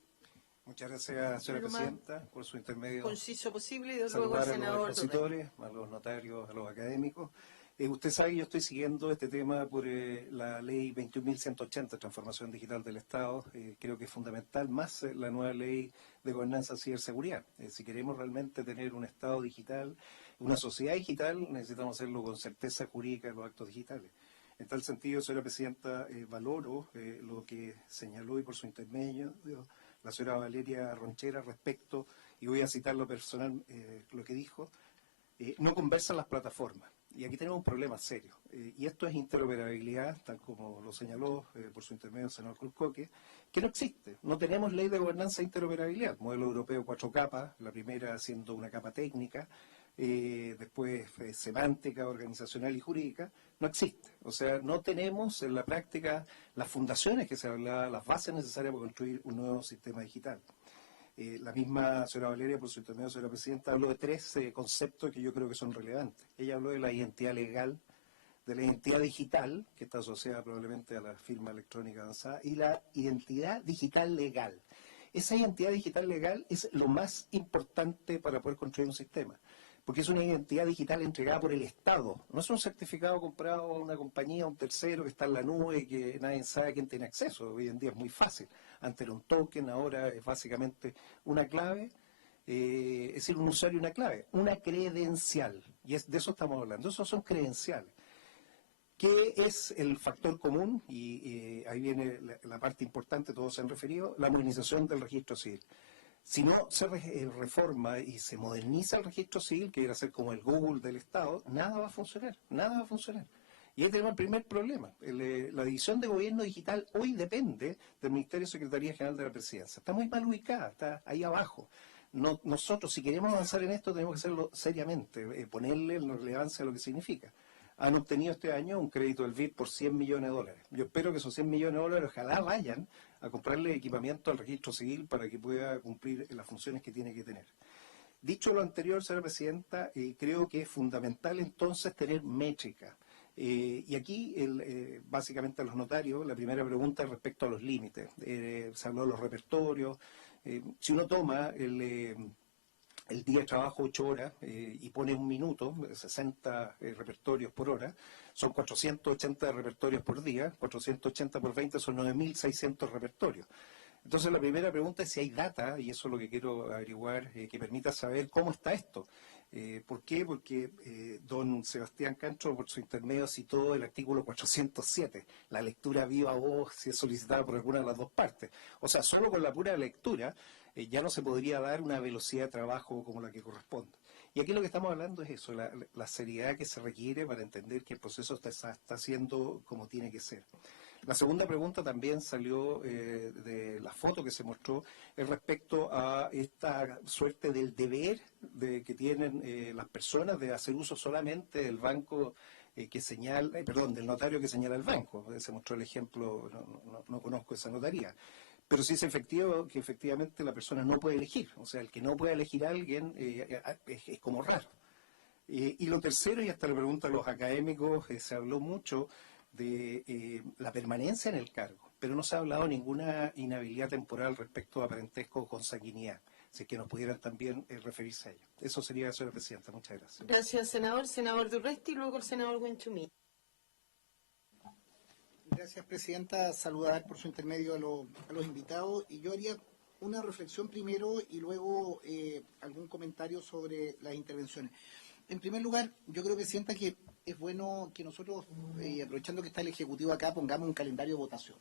Muchas gracias, señora Presidenta, por su intermedio. Conciso posible y de luego Saludar al senador a los expositores, a los notarios, a los académicos. Usted sabe que yo estoy siguiendo este tema por la ley 21.180, transformación digital del Estado. Creo que es fundamental, más la nueva ley de gobernanza de ciberseguridad. Si queremos realmente tener un Estado digital, una sociedad digital, necesitamos hacerlo con certeza jurídica en los actos digitales. En tal sentido, señora Presidenta, valoro lo que señaló y por su intermedio la señora Valeria Ronchera respecto, y voy a citar lo personal, lo que dijo, no conversan las plataformas. Y aquí tenemos un problema serio. Y esto es interoperabilidad, tal como lo señaló por su intermedio el senador Cruzcoque, que no existe. No tenemos ley de gobernanza e interoperabilidad. Modelo europeo 4 capas, la primera siendo una capa técnica, después semántica, organizacional y jurídica, no existe. O sea, no tenemos en la práctica las fundaciones que se hablaba, las bases necesarias para construir un nuevo sistema digital. La misma señora Valeria, por su intermedio, señora Presidenta, habló de tres conceptos que yo creo que son relevantes. Ella habló de la identidad legal, de la identidad digital, que está asociada probablemente a la firma electrónica avanzada, y la identidad digital legal. Esa identidad digital legal es lo más importante para poder construir un sistema, porque es una identidad digital entregada por el Estado. No es un certificado comprado a una compañía, a un tercero que está en la nube y que nadie sabe a quién tiene acceso. Hoy en día es muy fácil. Antes era un token, ahora es básicamente una clave, es decir, un usuario y una clave, una credencial. Y de eso estamos hablando. Esos son credenciales. ¿Qué es el factor común? Y ahí viene la parte importante, todos se han referido, la modernización del registro civil. Si no se reforma y se moderniza el registro civil, que viene a ser como el Google del Estado, nada va a funcionar, nada va a funcionar. Y ahí tenemos el primer problema. La división de gobierno digital hoy depende del Ministerio de Secretaría General de la Presidencia. Está muy mal ubicada, está ahí abajo. Nosotros, si queremos avanzar en esto, tenemos que hacerlo seriamente, ponerle la relevancia a lo que significa. Han obtenido este año un crédito del BID por $100 millones. Yo espero que esos $100 millones ojalá vayan a comprarle equipamiento al registro civil para que pueda cumplir las funciones que tiene que tener. Dicho lo anterior, señora Presidenta, creo que es fundamental entonces tener métrica. Y aquí, básicamente a los notarios, la primera pregunta es respecto a los límites. Se habló de los repertorios. Si uno toma el día de trabajo 8 horas y pone un minuto, 60 repertorios por hora, son 480 repertorios por día, 480 por 20 son 9.600 repertorios. Entonces la primera pregunta es si hay data, y eso es lo que quiero averiguar, que permita saber cómo está esto. ¿Por qué? Porque don Sebastián Castro, por su intermedio, citó el artículo 407, la lectura viva voz si es solicitada por alguna de las dos partes. O sea, solo con la pura lectura ya no se podría dar una velocidad de trabajo como la que corresponde. Y aquí lo que estamos hablando es eso, la seriedad que se requiere para entender que el proceso está haciendo como tiene que ser. La segunda pregunta también salió de la foto que se mostró, es respecto a esta suerte del deber que tienen las personas de hacer uso solamente del banco que señala, del notario que señala el banco. Se mostró el ejemplo, no conozco esa notaría. Pero sí es efectivo que efectivamente la persona no puede elegir. O sea, el que no puede elegir a alguien es como raro. Y lo tercero, y hasta la pregunta de los académicos, se habló mucho de la permanencia en el cargo, pero no se ha hablado de ninguna inhabilidad temporal respecto a parentesco o consanguinidad. Así que nos pudieran también referirse a ello. Eso sería, señora presidenta. Muchas gracias. Gracias, senador. Senador Durresti y luego el senador Wenchumí. Gracias, presidenta. Saludar por su intermedio a los invitados. Y yo haría una reflexión primero y luego algún comentario sobre las intervenciones. En primer lugar, yo creo, presidenta, que es bueno que nosotros, aprovechando que está el Ejecutivo acá, pongamos un calendario de votación.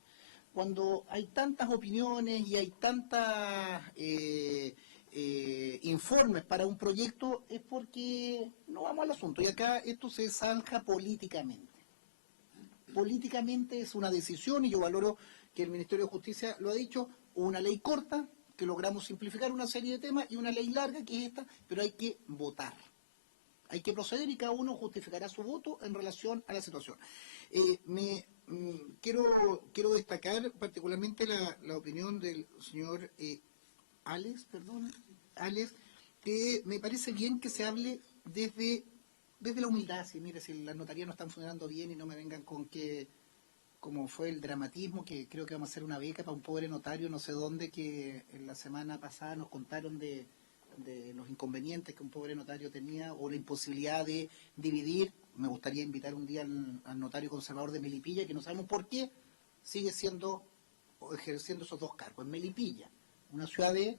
Cuando hay tantas opiniones y hay tantas informes para un proyecto, es porque no vamos al asunto. Y acá esto se zanja políticamente. Políticamente es una decisión, y yo valoro que el Ministerio de Justicia lo ha dicho, una ley corta, que logramos simplificar una serie de temas, y una ley larga, que es esta, pero hay que votar. Hay que proceder y cada uno justificará su voto en relación a la situación. Quiero destacar particularmente la opinión del señor Alex, que me parece bien que se hable desde la humildad. Si, mire, si las notarías no están funcionando bien y no me vengan con que, como fue el dramatismo, que creo que vamos a hacer una beca para un pobre notario no sé dónde, que en la semana pasada nos contaron de los inconvenientes que un pobre notario tenía, o la imposibilidad de dividir. Me gustaría invitar un día al notario conservador de Melipilla, que no sabemos por qué sigue ejerciendo esos dos cargos. En Melipilla, una ciudad de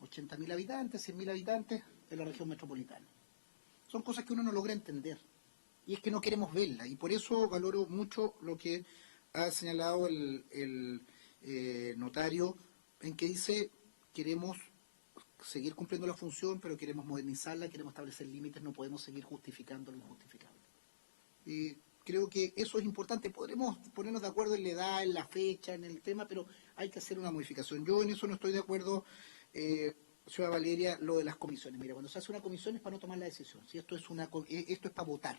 80.000 habitantes, 100.000 habitantes de la región metropolitana. Son cosas que uno no logra entender, y es que no queremos verla, y por eso valoro mucho lo que ha señalado el notario, en que dice: queremos seguir cumpliendo la función, pero queremos modernizarla, queremos establecer límites, no podemos seguir justificando lo injustificable. Y creo que eso es importante. Podremos ponernos de acuerdo en la edad, en la fecha, en el tema, pero hay que hacer una modificación. Yo en eso no estoy de acuerdo, señora Valeria, lo de las comisiones. Mira, cuando se hace una comisión es para no tomar la decisión. Si esto es para votar.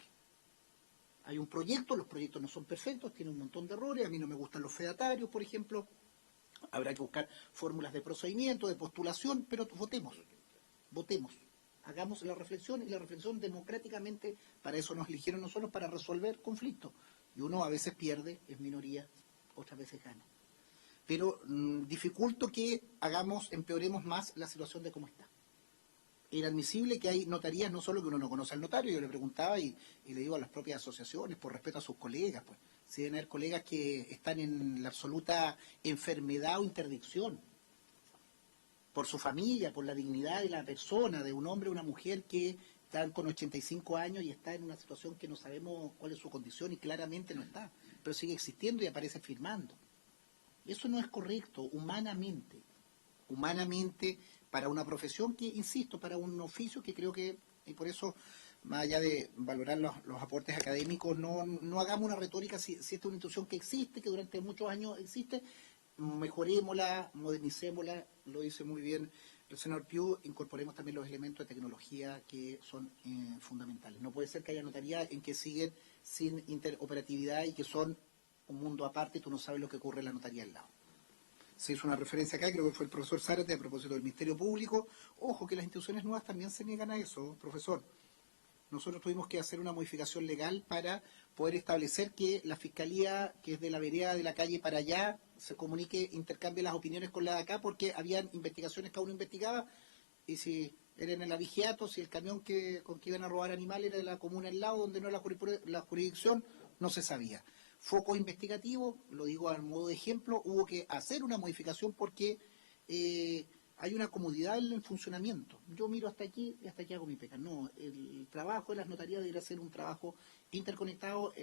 Hay un proyecto, los proyectos no son perfectos, tienen un montón de errores. A mí no me gustan los fedatarios, por ejemplo. Habrá que buscar fórmulas de procedimiento, de postulación, pero votemos, hagamos la reflexión, y la reflexión democráticamente. Para eso nos eligieron nosotros, para resolver conflictos. Y uno a veces pierde, es minoría, otras veces gana. Pero dificulto que empeoremos más la situación de cómo está. Inadmisible que hay notarías, no solo que uno no conoce al notario, yo le preguntaba y le digo a las propias asociaciones, por respeto a sus colegas, pues, si deben haber colegas que están en la absoluta enfermedad o interdicción, por su familia, por la dignidad de la persona, de un hombre o una mujer que están con 85 años y está en una situación que no sabemos cuál es su condición, y claramente no está, pero sigue existiendo y aparece firmando. Eso no es correcto, humanamente, para una profesión que, insisto, para un oficio que creo que, y por eso, más allá de valorar los aportes académicos, no hagamos una retórica. Si esta es una institución que existe, que durante muchos años existe, mejorémosla, modernicémosla. Lo dice muy bien el senador Piu, incorporemos también los elementos de tecnología que son fundamentales. No puede ser que haya notarías en que siguen sin interoperatividad y que son un mundo aparte, y tú no sabes lo que ocurre en la notaría al lado. Se hizo una referencia acá, creo que fue el profesor Zárate, a propósito del Ministerio Público. Ojo, que las instituciones nuevas también se niegan a eso, profesor. Nosotros tuvimos que hacer una modificación legal para poder establecer que la Fiscalía, que es de la vereda de la calle para allá, se comunique, intercambie las opiniones con la de acá, porque habían investigaciones que uno investigaba, y si era en el abigeato, si el camión con que iban a robar animales era de la comuna al lado, donde no era la jurisdicción, no se sabía. Focos investigativos, lo digo a modo de ejemplo, hubo que hacer una modificación porque hay una comodidad en el funcionamiento. Yo miro hasta aquí y hasta aquí hago mi pega. No, el trabajo de las notarías debería ser un trabajo interconectado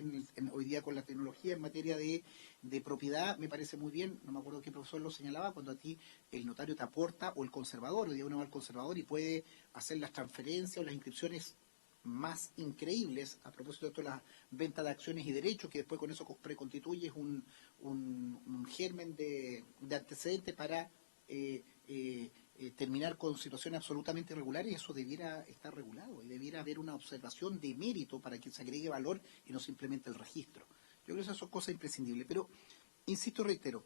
hoy día con la tecnología en materia de propiedad. Me parece muy bien, no me acuerdo qué profesor lo señalaba, cuando a ti el notario te aporta, o el conservador, hoy día uno va al conservador y puede hacer las transferencias o las inscripciones más increíbles a propósito de toda la venta de acciones y derechos, que después con eso preconstituyes un germen de antecedentes para terminar con situaciones absolutamente irregulares. Eso debiera estar regulado y debiera haber una observación de mérito para que se agregue valor y no simplemente el registro. Yo creo que esas son cosas imprescindibles. Pero, insisto, reitero,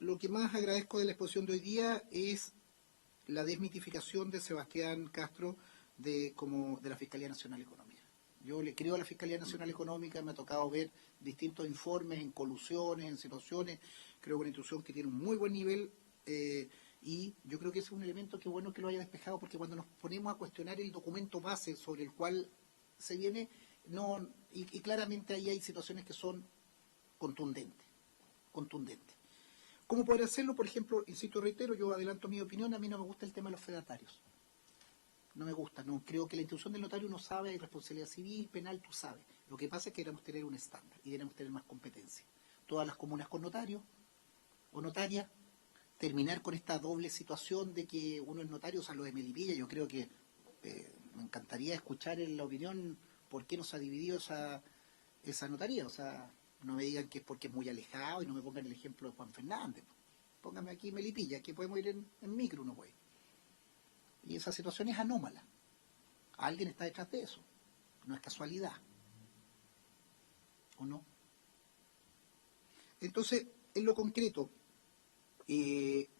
lo que más agradezco de la exposición de hoy día es la desmitificación de Sebastián Castro de la Fiscalía Nacional Económica. Yo le creo a la Fiscalía Nacional Económica, me ha tocado ver distintos informes en colusiones, en situaciones, creo que una institución que tiene un muy buen nivel, y yo creo que ese es un elemento que bueno que lo haya despejado, porque cuando nos ponemos a cuestionar el documento base sobre el cual se viene, y claramente ahí hay situaciones que son contundentes. ¿Cómo poder hacerlo? Por ejemplo, insisto, reitero, yo adelanto mi opinión, a mí no me gusta el tema de los fedatarios. No me gusta, no creo que la institución del notario no sabe, hay responsabilidad civil, penal, tú sabes. Lo que pasa es que queremos tener un estándar y queremos tener más competencia. Todas las comunas con notario o notaria, terminar con esta doble situación de que uno es notario, o sea, lo de Melipilla, yo creo que me encantaría escuchar en la opinión por qué no se ha dividido esa notaría. O sea, no me digan que es porque es muy alejado y no me pongan el ejemplo de Juan Fernández. Póngame aquí Melipilla, que podemos ir en micro, uno puede. Y esa situación es anómala. Alguien está detrás de eso. No es casualidad. ¿O no? Entonces, en lo concreto,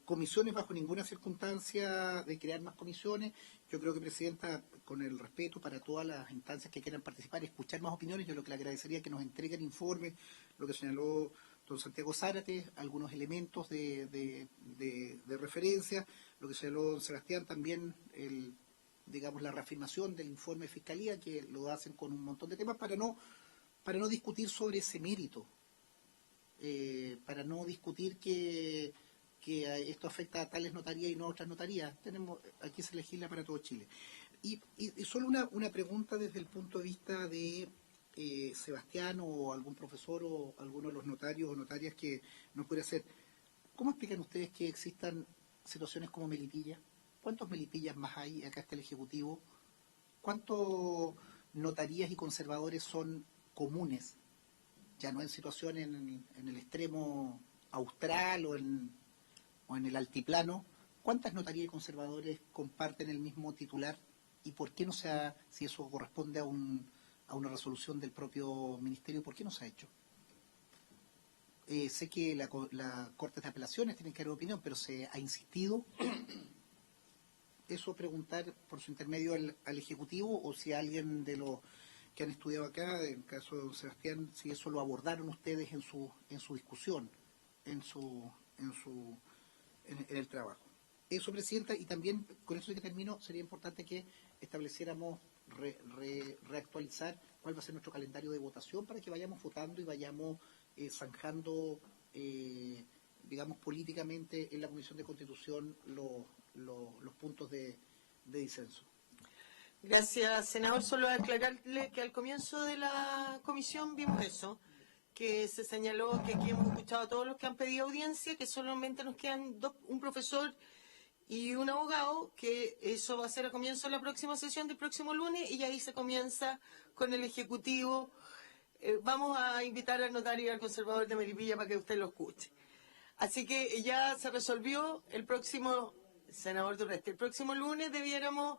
comisiones bajo ninguna circunstancia de crear más comisiones. Yo creo que, Presidenta, con el respeto para todas las instancias que quieran participar, escuchar más opiniones, yo lo que le agradecería es que nos entreguen informes, lo que señaló don Santiago Zárate, algunos elementos de referencia, lo que señaló don Sebastián también, la reafirmación del informe de Fiscalía, que lo hacen con un montón de temas, para no discutir sobre ese mérito, para no discutir que esto afecta a tales notarías y no a otras notarías. Aquí se legisla para todo Chile. Y solo una pregunta desde el punto de vista de Sebastián o algún profesor o alguno de los notarios o notarias que nos puede hacer. ¿Cómo explican ustedes que existan situaciones como Melipilla? ¿Cuántos Melipillas más hay? Acá está el Ejecutivo. ¿Cuántos notarías y conservadores son comunes? Ya no en situación en el extremo austral o en el altiplano. ¿Cuántas notarías y conservadores comparten el mismo titular? ¿Y por qué no se ha, si eso corresponde a una resolución del propio ministerio, por qué no se ha hecho? Sé que la Corte de Apelaciones tiene que dar opinión, pero se ha insistido. Eso preguntar por su intermedio al Ejecutivo, o si alguien de los que han estudiado acá, en el caso de don Sebastián, si eso lo abordaron ustedes en su discusión, en el trabajo. Eso, Presidenta, y también, con eso que termino, sería importante que estableciéramos, reactualizar cuál va a ser nuestro calendario de votación para que vayamos votando y vayamos zanjando, políticamente en la Comisión de Constitución los puntos de disenso. Gracias, senador. Solo aclararle que al comienzo de la comisión vimos eso, que se señaló que aquí hemos escuchado a todos los que han pedido audiencia, que solamente nos quedan un profesor y un abogado, que eso va a ser a comienzo de la próxima sesión del próximo lunes, y ahí se comienza con el Ejecutivo. Vamos a invitar al notario y al conservador de Melipilla para que usted lo escuche. Así que ya se resolvió senador Durresti, el próximo lunes debiéramos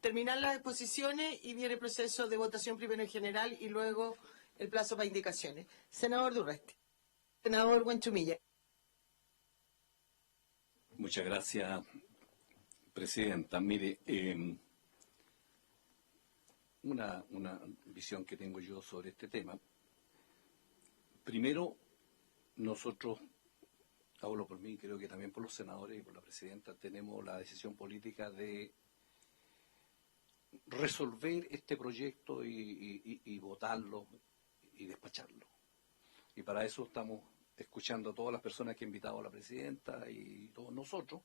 terminar las exposiciones y viene el proceso de votación primero en general y luego el plazo para indicaciones. Senador Durresti. Senador Huenchumilla. Muchas gracias, Presidenta. Mire, una visión que tengo yo sobre este tema. Primero, nosotros, hablo por mí, creo que también por los senadores y por la Presidenta, tenemos la decisión política de resolver este proyecto y votarlo y despacharlo. Y para eso estamos escuchando a todas las personas que ha invitado a la Presidenta y todos nosotros,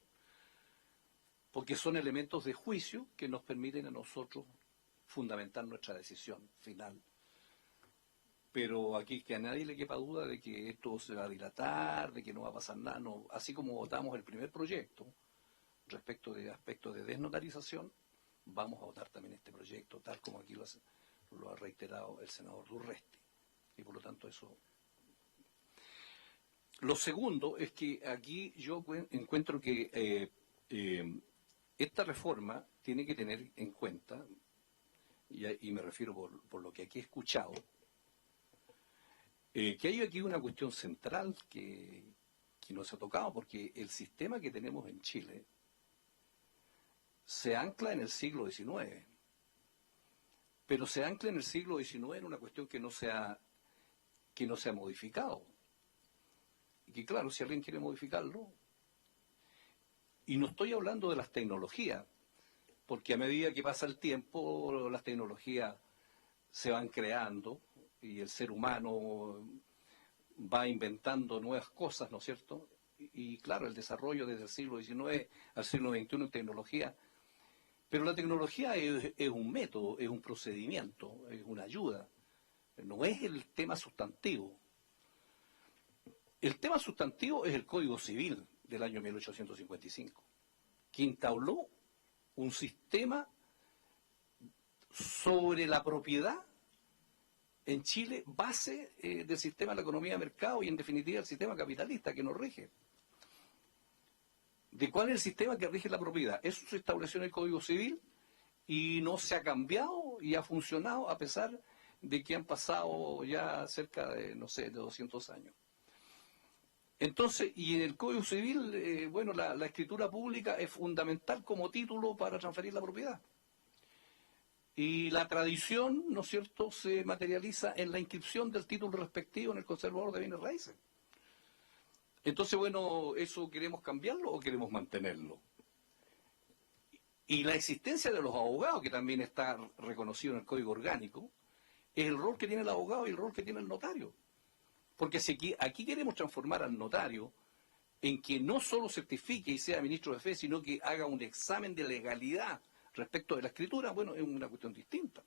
porque son elementos de juicio que nos permiten a nosotros fundamentar nuestra decisión final. Pero aquí que a nadie le quepa duda de que esto se va a dilatar, de que no va a pasar nada. No, así como votamos el primer proyecto respecto de aspectos de desnotarización, vamos a votar también este proyecto, tal como aquí lo ha reiterado el senador Durresti. Y por lo tanto eso... Lo segundo es que aquí yo encuentro que esta reforma tiene que tener en cuenta, y me refiero por lo que aquí he escuchado, que hay aquí una cuestión central que no se ha tocado, porque el sistema que tenemos en Chile se ancla en el siglo XIX, pero se ancla en el siglo XIX en una cuestión que no se ha modificado. Y que claro, si alguien quiere modificarlo, y no estoy hablando de las tecnologías, porque a medida que pasa el tiempo, las tecnologías se van creando y el ser humano va inventando nuevas cosas, ¿no es cierto? Y claro, el desarrollo desde el siglo XIX al siglo XXI en tecnología, pero la tecnología es un método, es un procedimiento, es una ayuda, no es el tema sustantivo. El tema sustantivo es el Código Civil del año 1855, que instauró un sistema sobre la propiedad en Chile, base del sistema de la economía de mercado y en definitiva el sistema capitalista que nos rige. ¿De cuál es el sistema que rige la propiedad? Eso se estableció en el Código Civil y no se ha cambiado y ha funcionado a pesar de que han pasado ya cerca de, no sé, de 200 años. Entonces, y en el Código Civil, bueno, la escritura pública es fundamental como título para transferir la propiedad. Y la tradición, ¿no es cierto?, se materializa en la inscripción del título respectivo en el conservador de bienes raíces. Entonces, bueno, ¿eso queremos cambiarlo o queremos mantenerlo? Y la existencia de los abogados, que también está reconocido en el Código Orgánico, es el rol que tiene el abogado y el rol que tiene el notario. Porque si aquí queremos transformar al notario en que no solo certifique y sea ministro de fe, sino que haga un examen de legalidad respecto de la escritura, bueno, es una cuestión distinta.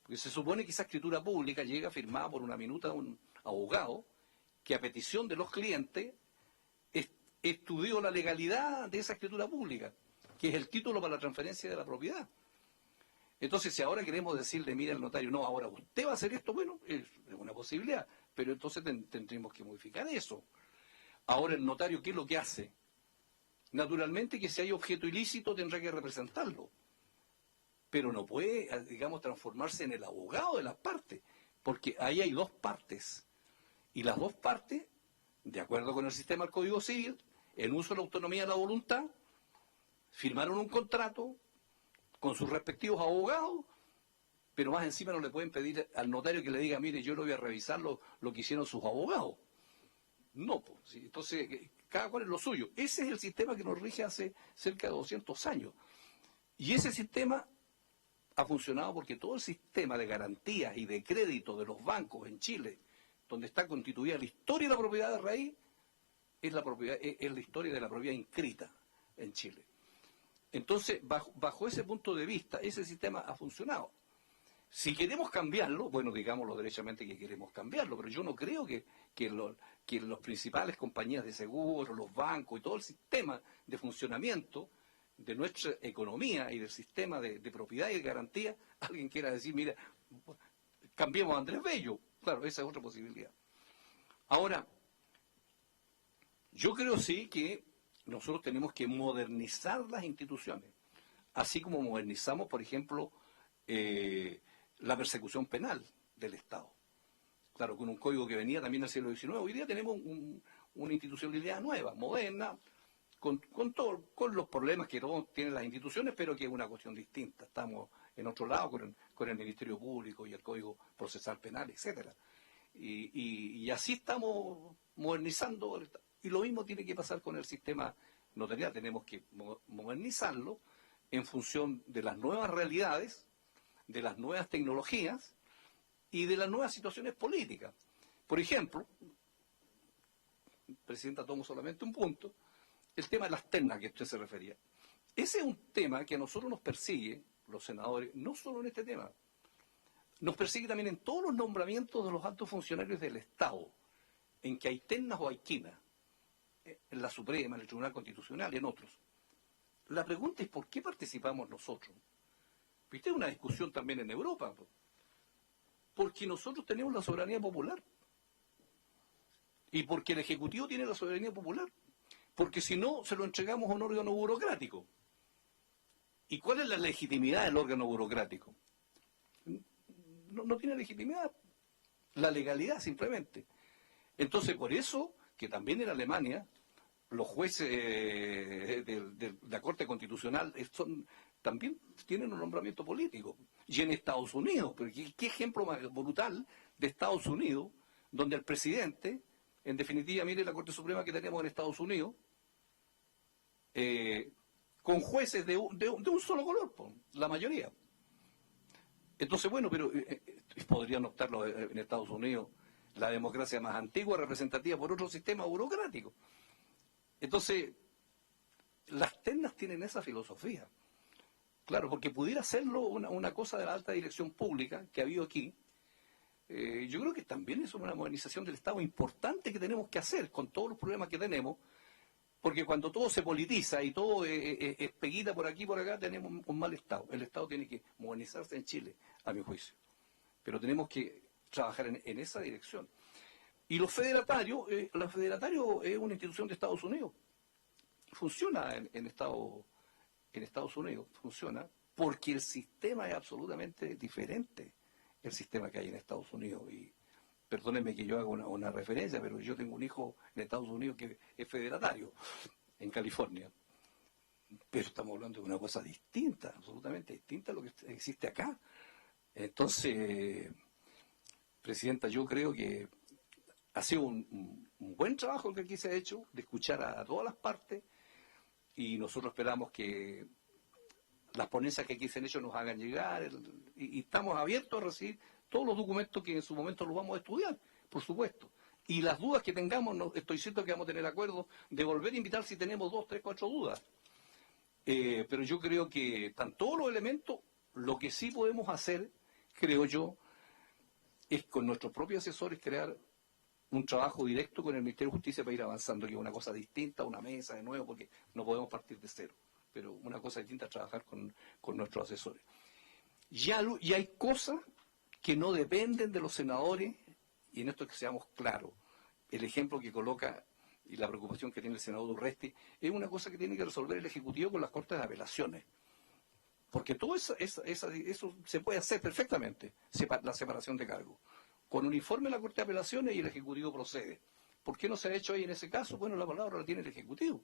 Porque se supone que esa escritura pública llega firmada por una minuta de un abogado que a petición de los clientes estudió la legalidad de esa escritura pública, que es el título para la transferencia de la propiedad. Entonces, si ahora queremos decirle, mira al notario, no, ahora usted va a hacer esto, bueno, es una posibilidad, pero entonces tendremos que modificar eso. Ahora, el notario, ¿qué es lo que hace? Naturalmente que si hay objeto ilícito tendrá que representarlo, pero no puede, digamos, transformarse en el abogado de las partes, porque ahí hay dos partes, y las dos partes, de acuerdo con el sistema del Código Civil, en uso de la autonomía de la voluntad, firmaron un contrato con sus respectivos abogados, pero más encima no le pueden pedir al notario que le diga, mire, yo lo voy a revisar lo que hicieron sus abogados. No, pues, ¿sí? Entonces, cada cual es lo suyo. Ese es el sistema que nos rige hace cerca de 200 años. Y ese sistema ha funcionado porque todo el sistema de garantías y de crédito de los bancos en Chile, donde está constituida la historia de la propiedad de raíz, es la historia de la propiedad inscrita en Chile. Entonces, bajo ese punto de vista, ese sistema ha funcionado. Si queremos cambiarlo, bueno, digámoslo derechamente que queremos cambiarlo, pero yo no creo que las principales compañías de seguros, los bancos y todo el sistema de funcionamiento de nuestra economía y del sistema de propiedad y de garantía, alguien quiera decir, mira, cambiemos a Andrés Bello. Claro, esa es otra posibilidad. Ahora, yo creo sí que nosotros tenemos que modernizar las instituciones, así como modernizamos, por ejemplo, la persecución penal del Estado. Claro, con un código que venía también del siglo XIX. Hoy día tenemos una institucionalidad nueva, moderna, con los problemas que todos tienen las instituciones, pero que es una cuestión distinta. Estamos en otro lado con el Ministerio Público y el Código Procesal Penal, etcétera. Y así estamos modernizando, y lo mismo tiene que pasar con el sistema notarial. Tenemos que modernizarlo en función de las nuevas realidades, de las nuevas tecnologías y de las nuevas situaciones políticas. Por ejemplo, Presidenta, tomo solamente un punto, el tema de las ternas que usted se refería. Ese es un tema que a nosotros nos persigue, los senadores, no solo en este tema, nos persigue también en todos los nombramientos de los altos funcionarios del Estado, en que hay ternas o hay quinas, en la Suprema, en el Tribunal Constitucional y en otros. La pregunta es ¿por qué participamos nosotros? Viste, una discusión también en Europa, porque nosotros tenemos la soberanía popular y porque el Ejecutivo tiene la soberanía popular, porque si no se lo entregamos a un órgano burocrático. ¿Y cuál es la legitimidad del órgano burocrático? No tiene legitimidad, la legalidad simplemente. Entonces, por eso que también en Alemania los jueces de la Corte Constitucional también tienen un nombramiento político. Y en Estados Unidos, pero ¿qué ejemplo más brutal de Estados Unidos, donde el presidente, en definitiva, mire la Corte Suprema que tenemos en Estados Unidos, con jueces de un solo color, la mayoría. Entonces, bueno, pero podrían optarlo en Estados Unidos, la democracia más antigua, representativa por otro sistema burocrático. Entonces, las ternas tienen esa filosofía. Claro, porque pudiera serlo una cosa de la alta dirección pública que ha habido aquí. Yo creo que también es una modernización del Estado importante que tenemos que hacer con todos los problemas que tenemos, porque cuando todo se politiza y todo es peguita por aquí y por acá, tenemos un mal Estado. El Estado tiene que modernizarse en Chile, a mi juicio. Pero tenemos que trabajar en esa dirección. Y los federatarios, es una institución de Estados Unidos. Funciona en Estados Unidos, funciona porque el sistema es absolutamente diferente, el sistema que hay en Estados Unidos. Y perdónenme que yo haga una referencia, pero yo tengo un hijo en Estados Unidos que es federatario, en California. Pero estamos hablando de una cosa distinta, absolutamente distinta a lo que existe acá. Entonces, Presidenta, yo creo que ha sido un buen trabajo el que aquí se ha hecho, de escuchar a todas las partes, y nosotros esperamos que las ponencias que aquí se han hecho nos hagan llegar, y estamos abiertos a recibir todos los documentos que en su momento los vamos a estudiar, por supuesto. Y las dudas que tengamos, estoy cierto que vamos a tener acuerdo de volver a invitar si tenemos 2, 3, 4 dudas. Pero yo creo que están todos los elementos. Lo que sí podemos hacer, creo yo, es con nuestros propios asesores crear un trabajo directo con el Ministerio de Justicia para ir avanzando, que es una cosa distinta, una mesa de nuevo, porque no podemos partir de cero. Pero una cosa distinta es trabajar con nuestros asesores. Y hay cosas que no dependen de los senadores, y en esto es que seamos claros. El ejemplo que coloca y la preocupación que tiene el senador Urresti es una cosa que tiene que resolver el Ejecutivo con las Cortes de Apelaciones. Porque todo eso se puede hacer perfectamente, la separación de cargos. Con un informe de la Corte de Apelaciones y el Ejecutivo procede. ¿Por qué no se ha hecho ahí en ese caso? Bueno, la palabra la tiene el Ejecutivo,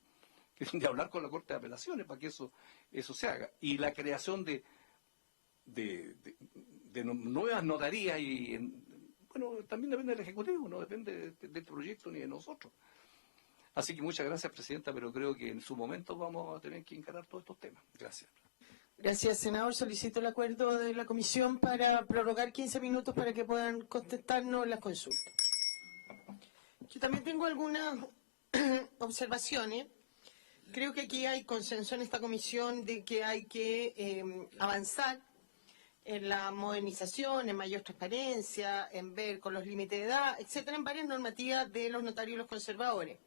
que es de hablar con la Corte de Apelaciones para que eso se haga. Y la creación de nuevas notarías, bueno, también depende del Ejecutivo, no depende del proyecto ni de nosotros. Así que muchas gracias, Presidenta, pero creo que en su momento vamos a tener que encarar todos estos temas. Gracias. Gracias, senador. Solicito el acuerdo de la comisión para prorrogar 15 minutos para que puedan contestarnos las consultas. Yo también tengo algunas observaciones. Creo que aquí hay consenso en esta comisión de que hay que avanzar en la modernización, en mayor transparencia, en ver con los límites de edad, etcétera, en varias normativas de los notarios y los conservadores.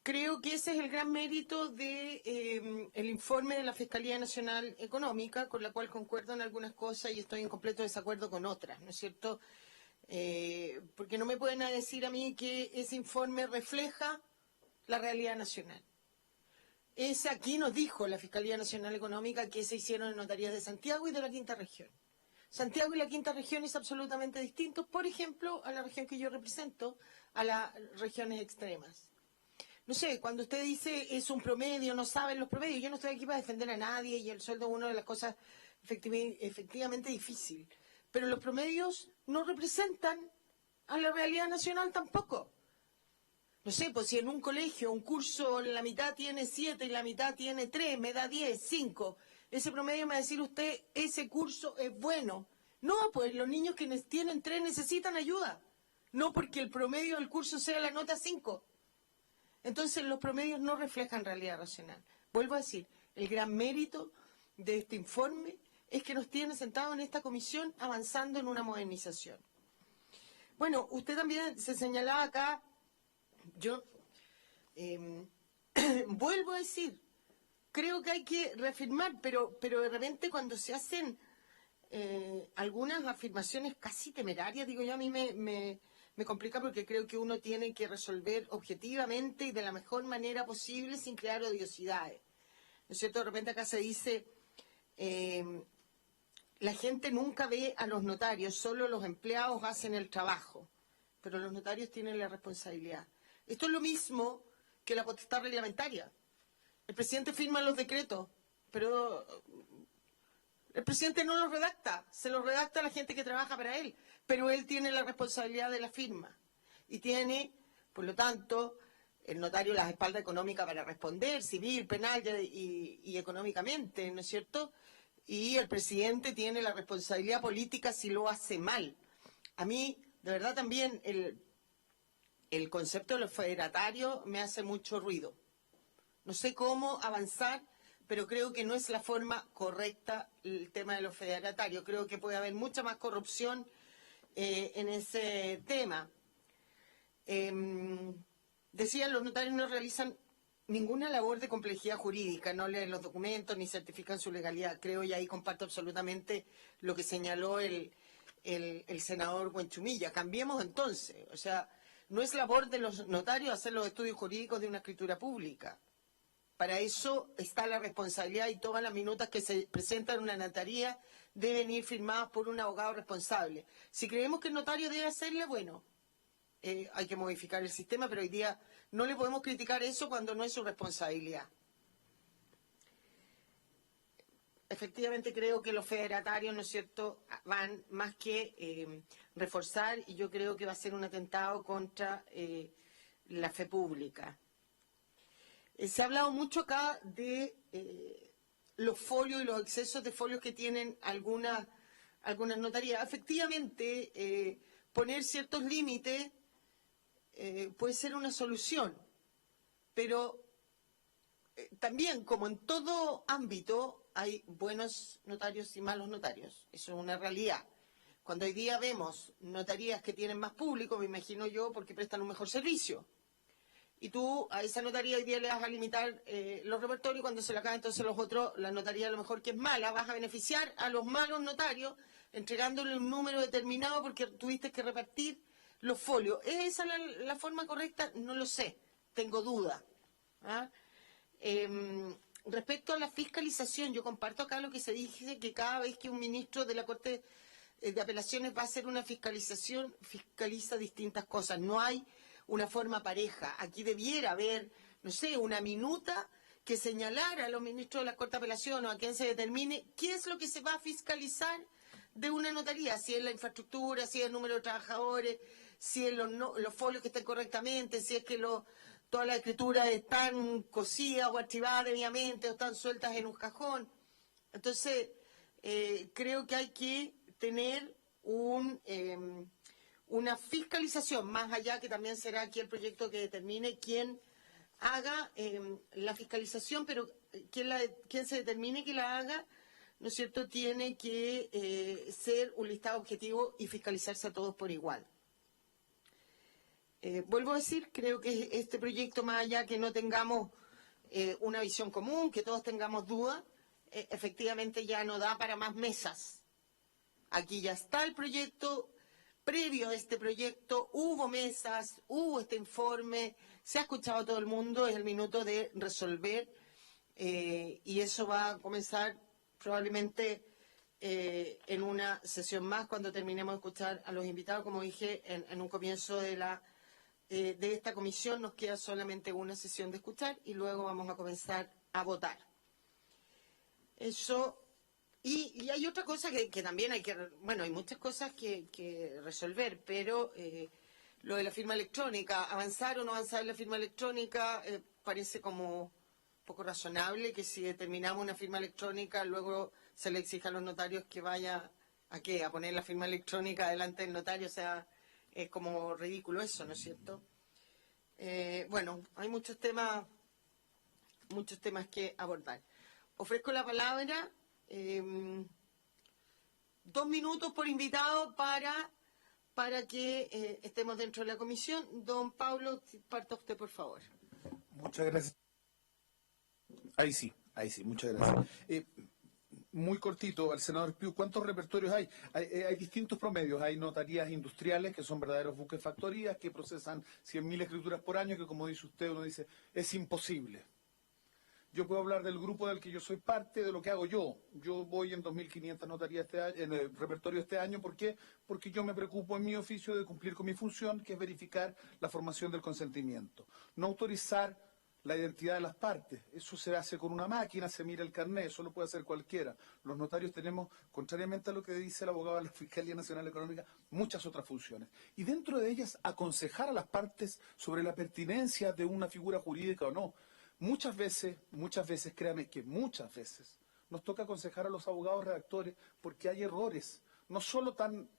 Creo que ese es el gran mérito de el informe de la Fiscalía Nacional Económica, con la cual concuerdo en algunas cosas y estoy en completo desacuerdo con otras, ¿no es cierto? Porque no me pueden decir a mí que ese informe refleja la realidad nacional. Aquí nos dijo la Fiscalía Nacional Económica que se hicieron en notarías de Santiago y de la Quinta Región. Santiago y la Quinta Región es absolutamente distinto, por ejemplo, a la región que yo represento, a las regiones extremas. No sé, cuando usted dice es un promedio, no saben los promedios, yo no estoy aquí para defender a nadie y el sueldo es una de las cosas efectivamente difícil. Pero los promedios no representan a la realidad nacional tampoco. No sé, pues si en un colegio un curso la mitad tiene 7 y la mitad tiene 3, me da 10, 5. Ese promedio me va a decir usted, ese curso es bueno. No, pues los niños que tienen 3 necesitan ayuda. No porque el promedio del curso sea la nota 5. Entonces los promedios no reflejan realidad racional. Vuelvo a decir, el gran mérito de este informe es que nos tiene sentados en esta comisión avanzando en una modernización. Bueno, usted también se señalaba acá, yo vuelvo a decir, creo que hay que reafirmar, pero de repente cuando se hacen algunas afirmaciones casi temerarias, digo yo, a mí me complica porque creo que uno tiene que resolver objetivamente y de la mejor manera posible sin crear odiosidades. ¿No es cierto? De repente acá se dice, la gente nunca ve a los notarios, solo los empleados hacen el trabajo, pero los notarios tienen la responsabilidad. Esto es lo mismo que la potestad reglamentaria. El presidente firma los decretos, pero el presidente no los redacta, se los redacta a la gente que trabaja para él, pero él tiene la responsabilidad de la firma y tiene, por lo tanto, el notario la espalda económica para responder, civil, penal y económicamente, ¿no es cierto? Y el presidente tiene la responsabilidad política si lo hace mal. A mí, de verdad, también el concepto de los federatarios me hace mucho ruido. No sé cómo avanzar, pero creo que no es la forma correcta el tema de los federatarios. Creo que puede haber mucha más corrupción en ese tema. Decían, los notarios no realizan ninguna labor de complejidad jurídica, no leen los documentos ni certifican su legalidad. Creo, y ahí comparto absolutamente lo que señaló el senador Buenchumilla. Cambiemos entonces. O sea, no es labor de los notarios hacer los estudios jurídicos de una escritura pública. Para eso está la responsabilidad y todas las minutas que se presentan en una notaría deben ir firmadas por un abogado responsable. Si creemos que el notario debe hacerla, bueno, hay que modificar el sistema, pero hoy día no le podemos criticar eso cuando no es su responsabilidad. Efectivamente creo que los federatarios, ¿no es cierto?, van más que reforzar, y yo creo que va a ser un atentado contra la fe pública. Se ha hablado mucho acá de los folios y los excesos de folios que tienen algunas notarías. Efectivamente, poner ciertos límites puede ser una solución, pero también, como en todo ámbito, hay buenos notarios y malos notarios. Eso es una realidad. Cuando hoy día vemos notarías que tienen más público, me imagino yo, porque prestan un mejor servicio. Y tú a esa notaría hoy día le vas a limitar los repertorios, cuando se le acaban entonces los otros, la notaría a lo mejor que es mala, vas a beneficiar a los malos notarios entregándole un número determinado porque tuviste que repartir los folios. ¿Es esa la forma correcta? No lo sé, tengo duda. ¿Ah? Respecto a la fiscalización, yo comparto acá lo que se dice, que cada vez que un ministro de la Corte de Apelaciones va a hacer una fiscalización, fiscaliza distintas cosas. No hay una forma pareja. Aquí debiera haber, no sé, una minuta que señalara a los ministros de la Corte de Apelación o a quien se determine qué es lo que se va a fiscalizar de una notaría, si es la infraestructura, si es el número de trabajadores, si es los folios que estén correctamente, si es que todas las escrituras están cosidas o archivadas debidamente o están sueltas en un cajón. Entonces, creo que hay que tener una fiscalización, más allá que también será aquí el proyecto que determine quién haga la fiscalización, pero quien se determine que la haga, ¿no es cierto?, tiene que ser un listado objetivo y fiscalizarse a todos por igual. Vuelvo a decir, creo que este proyecto, más allá que no tengamos una visión común, que todos tengamos dudas, efectivamente ya no da para más mesas. Aquí ya está el proyecto. Previo a este proyecto hubo mesas, hubo este informe, se ha escuchado a todo el mundo, es el minuto de resolver y eso va a comenzar probablemente en una sesión más cuando terminemos de escuchar a los invitados. Como dije en un comienzo de esta comisión, nos queda solamente una sesión de escuchar y luego vamos a comenzar a votar. Eso. Y hay otra cosa que también hay que... Bueno, hay muchas cosas que resolver, pero lo de la firma electrónica, avanzar o no avanzar en la firma electrónica, parece como poco razonable que si determinamos una firma electrónica, luego se le exija a los notarios que vaya a qué, a poner la firma electrónica delante del notario. O sea, es como ridículo eso, ¿no es cierto? Bueno, hay muchos temas que abordar. Ofrezco la palabra... 2 minutos por invitado para que estemos dentro de la comisión. Don Pablo, parta usted, por favor. Muchas gracias. Ahí sí. Ahí sí, muchas gracias. Muy cortito, al senador Piu, ¿cuántos repertorios hay? Hay distintos promedios. Hay notarías industriales, que son verdaderos buques factorías, que procesan 100.000 escrituras por año, que como dice usted, uno dice, es imposible. Yo puedo hablar del grupo del que yo soy parte, de lo que hago yo. Yo voy en 2.500 notarías este año, en el repertorio este año. ¿Por qué? Porque yo me preocupo en mi oficio de cumplir con mi función, que es verificar la formación del consentimiento. No autorizar la identidad de las partes. Eso se hace con una máquina, se mira el carnet, eso lo puede hacer cualquiera. Los notarios tenemos, contrariamente a lo que dice el abogado de la Fiscalía Nacional Económica, muchas otras funciones. Y dentro de ellas, aconsejar a las partes sobre la pertinencia de una figura jurídica o no. Muchas veces, créame que muchas veces, nos toca aconsejar a los abogados redactores porque hay errores, no solo tan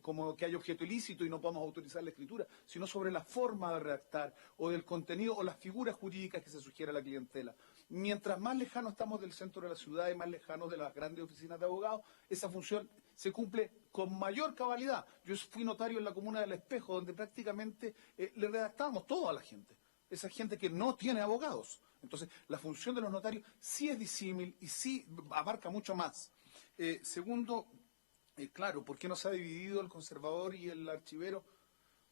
como que hay objeto ilícito y no podemos autorizar la escritura, sino sobre la forma de redactar o del contenido o las figuras jurídicas que se sugiere a la clientela. Mientras más lejanos estamos del centro de la ciudad y más lejanos de las grandes oficinas de abogados, esa función se cumple con mayor cabalidad. Yo fui notario en la comuna del Espejo, donde prácticamente le redactábamos todo a la gente. Esa gente que no tiene abogados. Entonces, la función de los notarios sí es disímil y sí abarca mucho más. Segundo, claro, ¿por qué no se ha dividido el conservador y el archivero?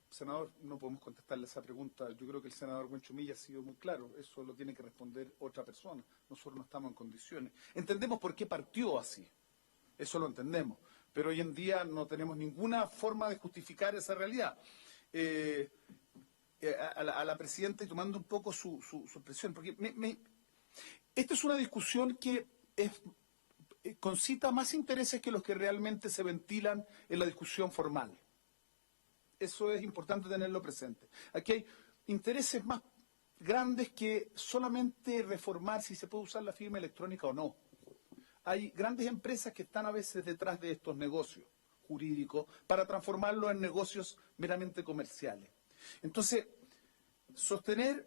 Senador, no podemos contestarle esa pregunta. Yo creo que el senador Buenchumilla ha sido muy claro. Eso lo tiene que responder otra persona. Nosotros no estamos en condiciones. Entendemos por qué partió así. Eso lo entendemos. Pero hoy en día no tenemos ninguna forma de justificar esa realidad. A la presidenta y tomando un poco su expresión, porque esta es una discusión que concita más intereses que los que realmente se ventilan en la discusión formal. Eso es importante tenerlo presente. Aquí hay intereses más grandes que solamente reformar si se puede usar la firma electrónica o no. Hay grandes empresas que están a veces detrás de estos negocios jurídicos para transformarlos en negocios meramente comerciales. Entonces, sostener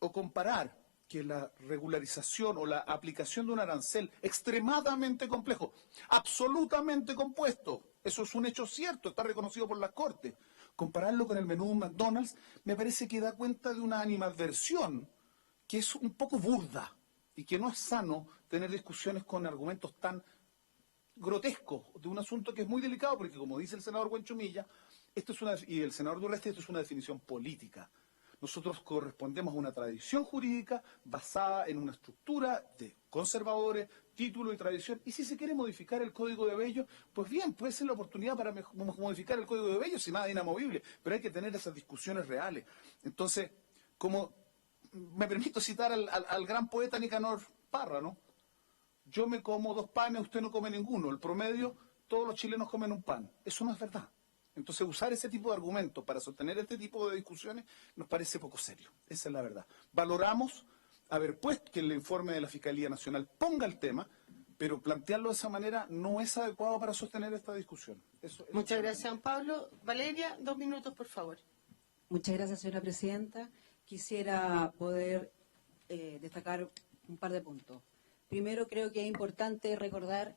o comparar que la regularización o la aplicación de un arancel extremadamente complejo, absolutamente compuesto, eso es un hecho cierto, está reconocido por las Cortes, compararlo con el menú McDonald's me parece que da cuenta de una animadversión que es un poco burda y que no es sano tener discusiones con argumentos tan grotescos de un asunto que es muy delicado, porque como dice el senador Buenchumilla, y el senador Durresti, esto es una definición política. Nosotros correspondemos a una tradición jurídica basada en una estructura de conservadores, título y tradición. Y si se quiere modificar el Código de Bello, pues bien, puede ser la oportunidad para modificar el Código de Bello sin nada inamovible, pero hay que tener esas discusiones reales. Entonces, como me permito citar al gran poeta Nicanor Parra, ¿no? Yo me como 2 panes, usted no come ninguno. El promedio, todos los chilenos comen un pan. Eso no es verdad. Entonces, usar ese tipo de argumentos para sostener este tipo de discusiones nos parece poco serio. Esa es la verdad. Valoramos haber puesto que el informe de la Fiscalía Nacional ponga el tema, pero plantearlo de esa manera no es adecuado para sostener esta discusión. Muchas gracias, Juan Pablo. Valeria, 2 minutos, por favor. Muchas gracias, señora presidenta. Quisiera poder destacar un par de puntos. Primero, creo que es importante recordar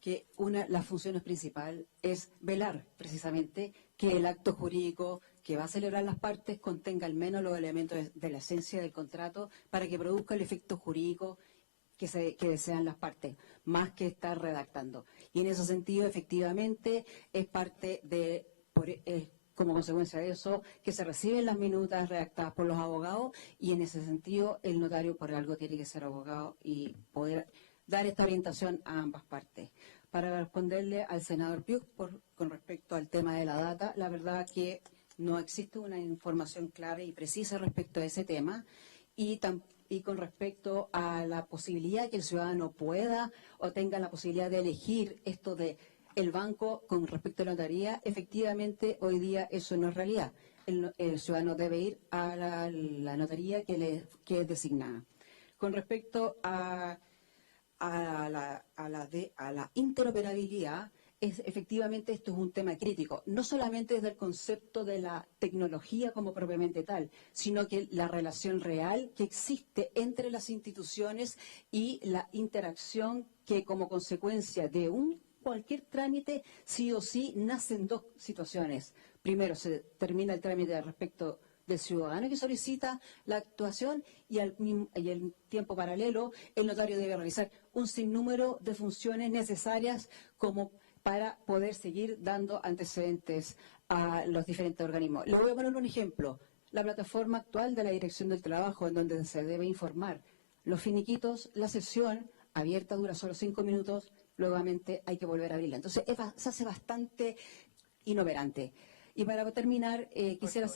que las funciones principales es velar precisamente que el acto jurídico que va a celebrar las partes contenga al menos los elementos de la esencia del contrato para que produzca el efecto jurídico que desean las partes, más que estar redactando. Y en ese sentido, efectivamente, es parte de, como consecuencia de eso, que se reciben las minutas redactadas por los abogados y en ese sentido el notario por algo tiene que ser abogado y poder dar esta orientación a ambas partes. Para responderle al senador Piuk con respecto al tema de la data, la verdad que no existe una información clara y precisa respecto a ese tema y con respecto a la posibilidad que el ciudadano pueda o tenga la posibilidad de elegir esto de el banco con respecto a la notaría, efectivamente hoy día eso no es realidad. El ciudadano debe ir a la notaría que es designada. Con respecto a la interoperabilidad, efectivamente esto es un tema crítico, no solamente desde el concepto de la tecnología como propiamente tal, sino que la relación real que existe entre las instituciones y la interacción que como consecuencia de cualquier trámite, sí o sí, nacen 2 situaciones. Primero, se termina el trámite respecto del ciudadano que solicita la actuación y al tiempo paralelo el notario debe realizar un sinnúmero de funciones necesarias como para poder seguir dando antecedentes a los diferentes organismos. Le voy a poner un ejemplo. La plataforma actual de la Dirección del Trabajo, en donde se debe informar los finiquitos, la sesión abierta dura solo 5 minutos, nuevamente hay que volver a abrirla. Entonces se hace bastante inoperante. Y para terminar, quisiera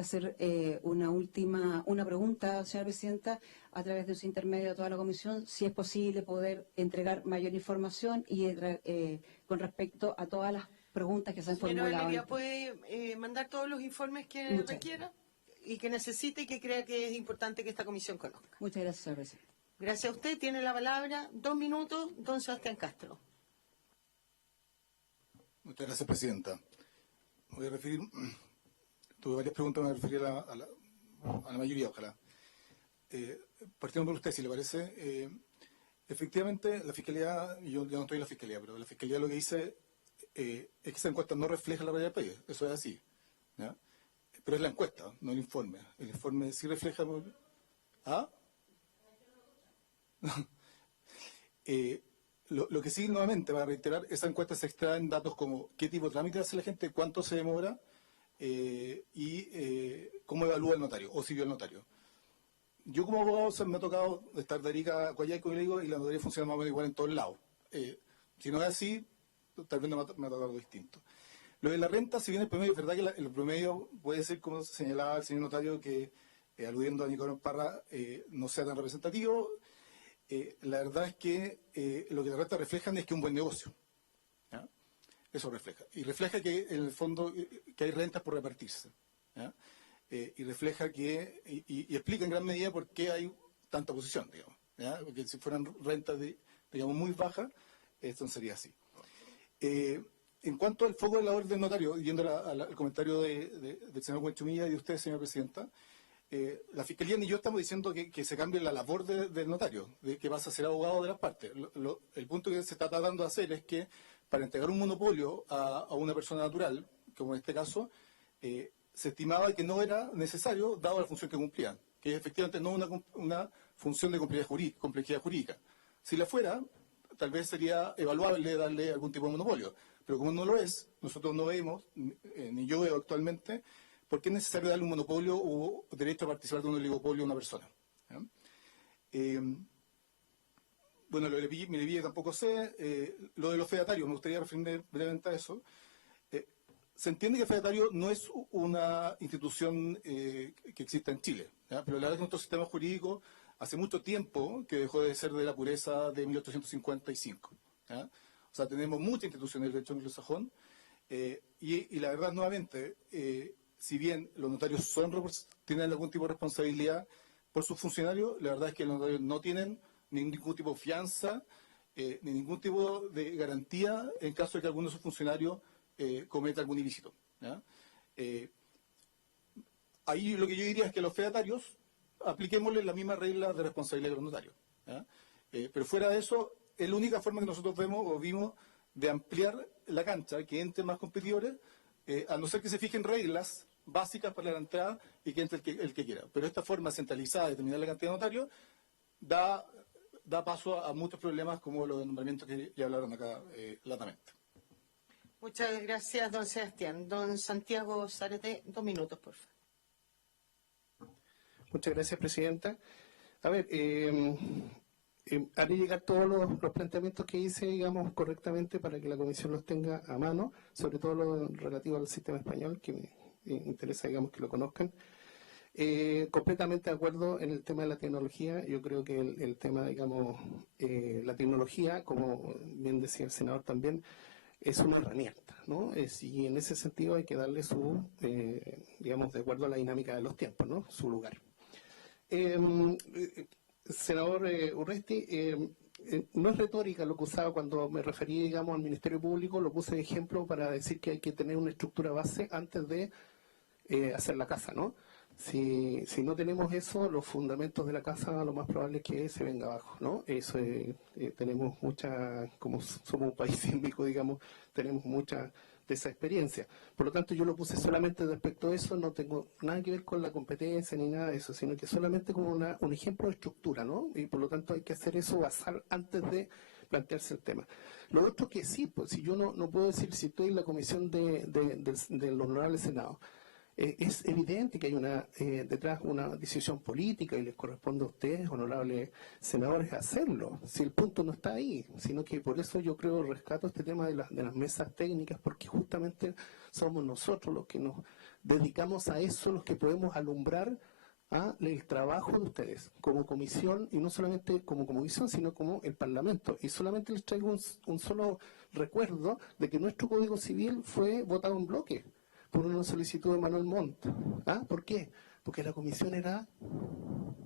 hacer una pregunta, señora presidenta, a través de su intermedio a toda la comisión, si es posible poder entregar mayor información y con respecto a todas las preguntas que se han formulado. Señora Valeria, ¿puede mandar todos los informes que requiera y que necesite y que crea que es importante que esta comisión conozca? Muchas gracias, señora presidenta. Gracias a usted. Tiene la palabra, 2 minutos, don Sebastián Castro. Muchas gracias, presidenta. Me voy a referir, tuve varias preguntas, me voy a referir a la mayoría, ojalá. Partiendo por usted, si le parece, efectivamente, la Fiscalía, yo no estoy en la Fiscalía, pero la Fiscalía lo que dice es que esa encuesta no refleja la realidad del país, eso es así, ¿ya? Pero es la encuesta, no el informe. El informe sí refleja... ¿Ah? Lo que sí, nuevamente, para reiterar, esa encuesta se extraen datos como qué tipo de trámite hace la gente, cuánto se demora y cómo evalúa el notario, o si vio el notario. Yo como abogado me ha tocado estar de Arica a Coyhaique, y la notaría funciona más o menos igual en todos lados. Si no es así, tal vez me ha tocado algo distinto. Lo de la renta, si bien el promedio, es verdad que el promedio puede ser, como señalaba el señor notario, que aludiendo a Nicolás Parra, no sea tan representativo. La verdad es que lo que las rentas reflejan es que es un buen negocio. ¿Ya? Eso refleja. Y refleja que, en el fondo, que hay rentas por repartirse. ¿Ya? Y refleja que, y explica en gran medida por qué hay tanta oposición, digamos. ¿Ya? Porque si fueran rentas, digamos, muy bajas, esto no sería así. En cuanto al foco de la orden del notario, yendo al comentario del señor Huenchumilla y de usted, señora presidenta, la Fiscalía ni yo estamos diciendo que se cambie la labor del notario, de que pasa a ser abogado de las partes. El punto que se está tratando de hacer es que para entregar un monopolio a una persona natural, como en este caso, se estimaba que no era necesario, dado la función que cumplían, que efectivamente no una función de complejidad jurídica. Si la fuera, tal vez sería evaluable darle algún tipo de monopolio, pero como no lo es, nosotros no vemos, ni yo veo actualmente, ¿por qué es necesario darle un monopolio o derecho a participar de un oligopolio a una persona? Bueno, lo de Melipilla tampoco sé. Lo de los fedatarios, me gustaría referirme brevemente a eso. Se entiende que el fedatario no es una institución que exista en Chile, ¿ya? Pero la verdad es que nuestro sistema jurídico hace mucho tiempo que dejó de ser de la pureza de 1855. ¿Ya? O sea, tenemos muchas instituciones del derecho anglosajón y la verdad, nuevamente, si bien los notarios tienen algún tipo de responsabilidad por sus funcionarios, la verdad es que los notarios no tienen ningún tipo de fianza ni ningún tipo de garantía en caso de que alguno de sus funcionarios cometa algún ilícito. ¿Ya? Ahí lo que yo diría es que los fedatarios apliquémosle la misma regla de responsabilidad que los notarios. ¿Ya? Pero fuera de eso, es la única forma que nosotros vimos de ampliar la cancha, que entre más competidores, a no ser que se fijen reglas básicas para la entrada y que entre el que quiera. Pero esta forma centralizada de determinar la cantidad de notarios da paso a muchos problemas como los nombramientos que ya hablaron acá latamente. Muchas gracias, don Sebastián. Don Santiago Zarete, 2 minutos, por favor. Muchas gracias, presidenta. A ver, haré llegar todos los planteamientos que hice, digamos, correctamente para que la comisión los tenga a mano, sobre todo lo relativo al sistema español, que me interesa, digamos, que lo conozcan. Completamente de acuerdo en el tema de la tecnología. Yo creo que el tema, digamos, la tecnología, como bien decía el senador también, es una herramienta, ¿no? Y en ese sentido hay que darle su, digamos, de acuerdo a la dinámica de los tiempos, ¿no? Su lugar. Senador Urresti, no es retórica lo que usaba cuando me referí, digamos, al Ministerio Público, lo puse de ejemplo para decir que hay que tener una estructura base antes de hacer la casa, ¿no? Si no tenemos eso, los fundamentos de la casa lo más probable es que se venga abajo, ¿no? Eso tenemos mucha, como somos un país sísmico, digamos, tenemos mucha de esa experiencia. Por lo tanto, yo lo puse solamente respecto a eso, no tengo nada que ver con la competencia ni nada de eso, sino que solamente como un ejemplo de estructura, ¿no? Y por lo tanto hay que hacer eso basar antes de plantearse el tema. Lo otro que sí, pues si yo no puedo decir si estoy en la comisión del Honorable Senado, es evidente que hay detrás una decisión política y les corresponde a ustedes, honorables senadores, hacerlo. Si el punto no está ahí, sino que por eso yo creo rescato este tema de las mesas técnicas, porque justamente somos nosotros los que nos dedicamos a eso, los que podemos alumbrar el trabajo de ustedes como comisión, y no solamente como comisión, sino como el Parlamento. Y solamente les traigo un solo recuerdo de que nuestro Código Civil fue votado en bloque por una solicitud de Manuel Montt. ¿Por qué? Porque la comisión era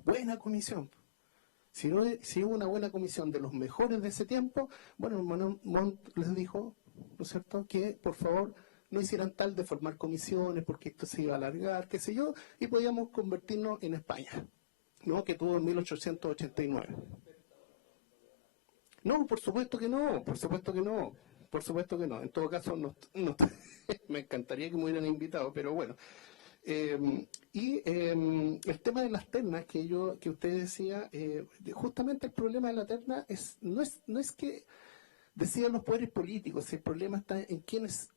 buena comisión. Si hubo una buena comisión de los mejores de ese tiempo, bueno, Manuel Montt les dijo, ¿no es cierto?, que por favor no hicieran tal de formar comisiones porque esto se iba a alargar, qué sé yo, y podíamos convertirnos en España, ¿no?, que tuvo en 1889. No, por supuesto que no, por supuesto que no. Por supuesto que no. En todo caso, me encantaría que me hubieran invitado, pero bueno. El tema de las ternas que usted decía, justamente el problema de la terna no es que decidan los poderes políticos, el problema está en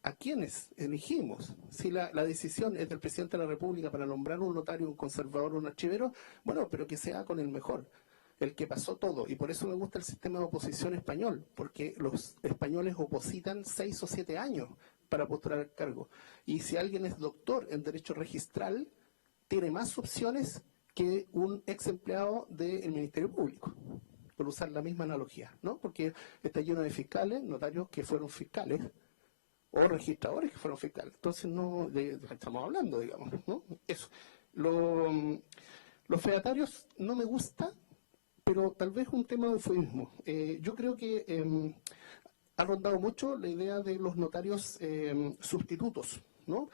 a quiénes elegimos. Si la decisión es del presidente de la República para nombrar un notario, un conservador, un archivero, bueno, pero que sea con el mejor, el que pasó todo. Y por eso me gusta el sistema de oposición español, porque los españoles opositan 6 o 7 años para postular el cargo. Y si alguien es doctor en derecho registral, tiene más opciones que un ex empleado del Ministerio Público, por usar la misma analogía, ¿no? Porque está lleno de fiscales, notarios que fueron fiscales, o registradores que fueron fiscales. Entonces, no estamos hablando, digamos, ¿no? Eso. Los fedatarios no me gusta, pero tal vez un tema de eufemismo. Yo creo que ha rondado mucho la idea de los notarios sustitutos, ¿no?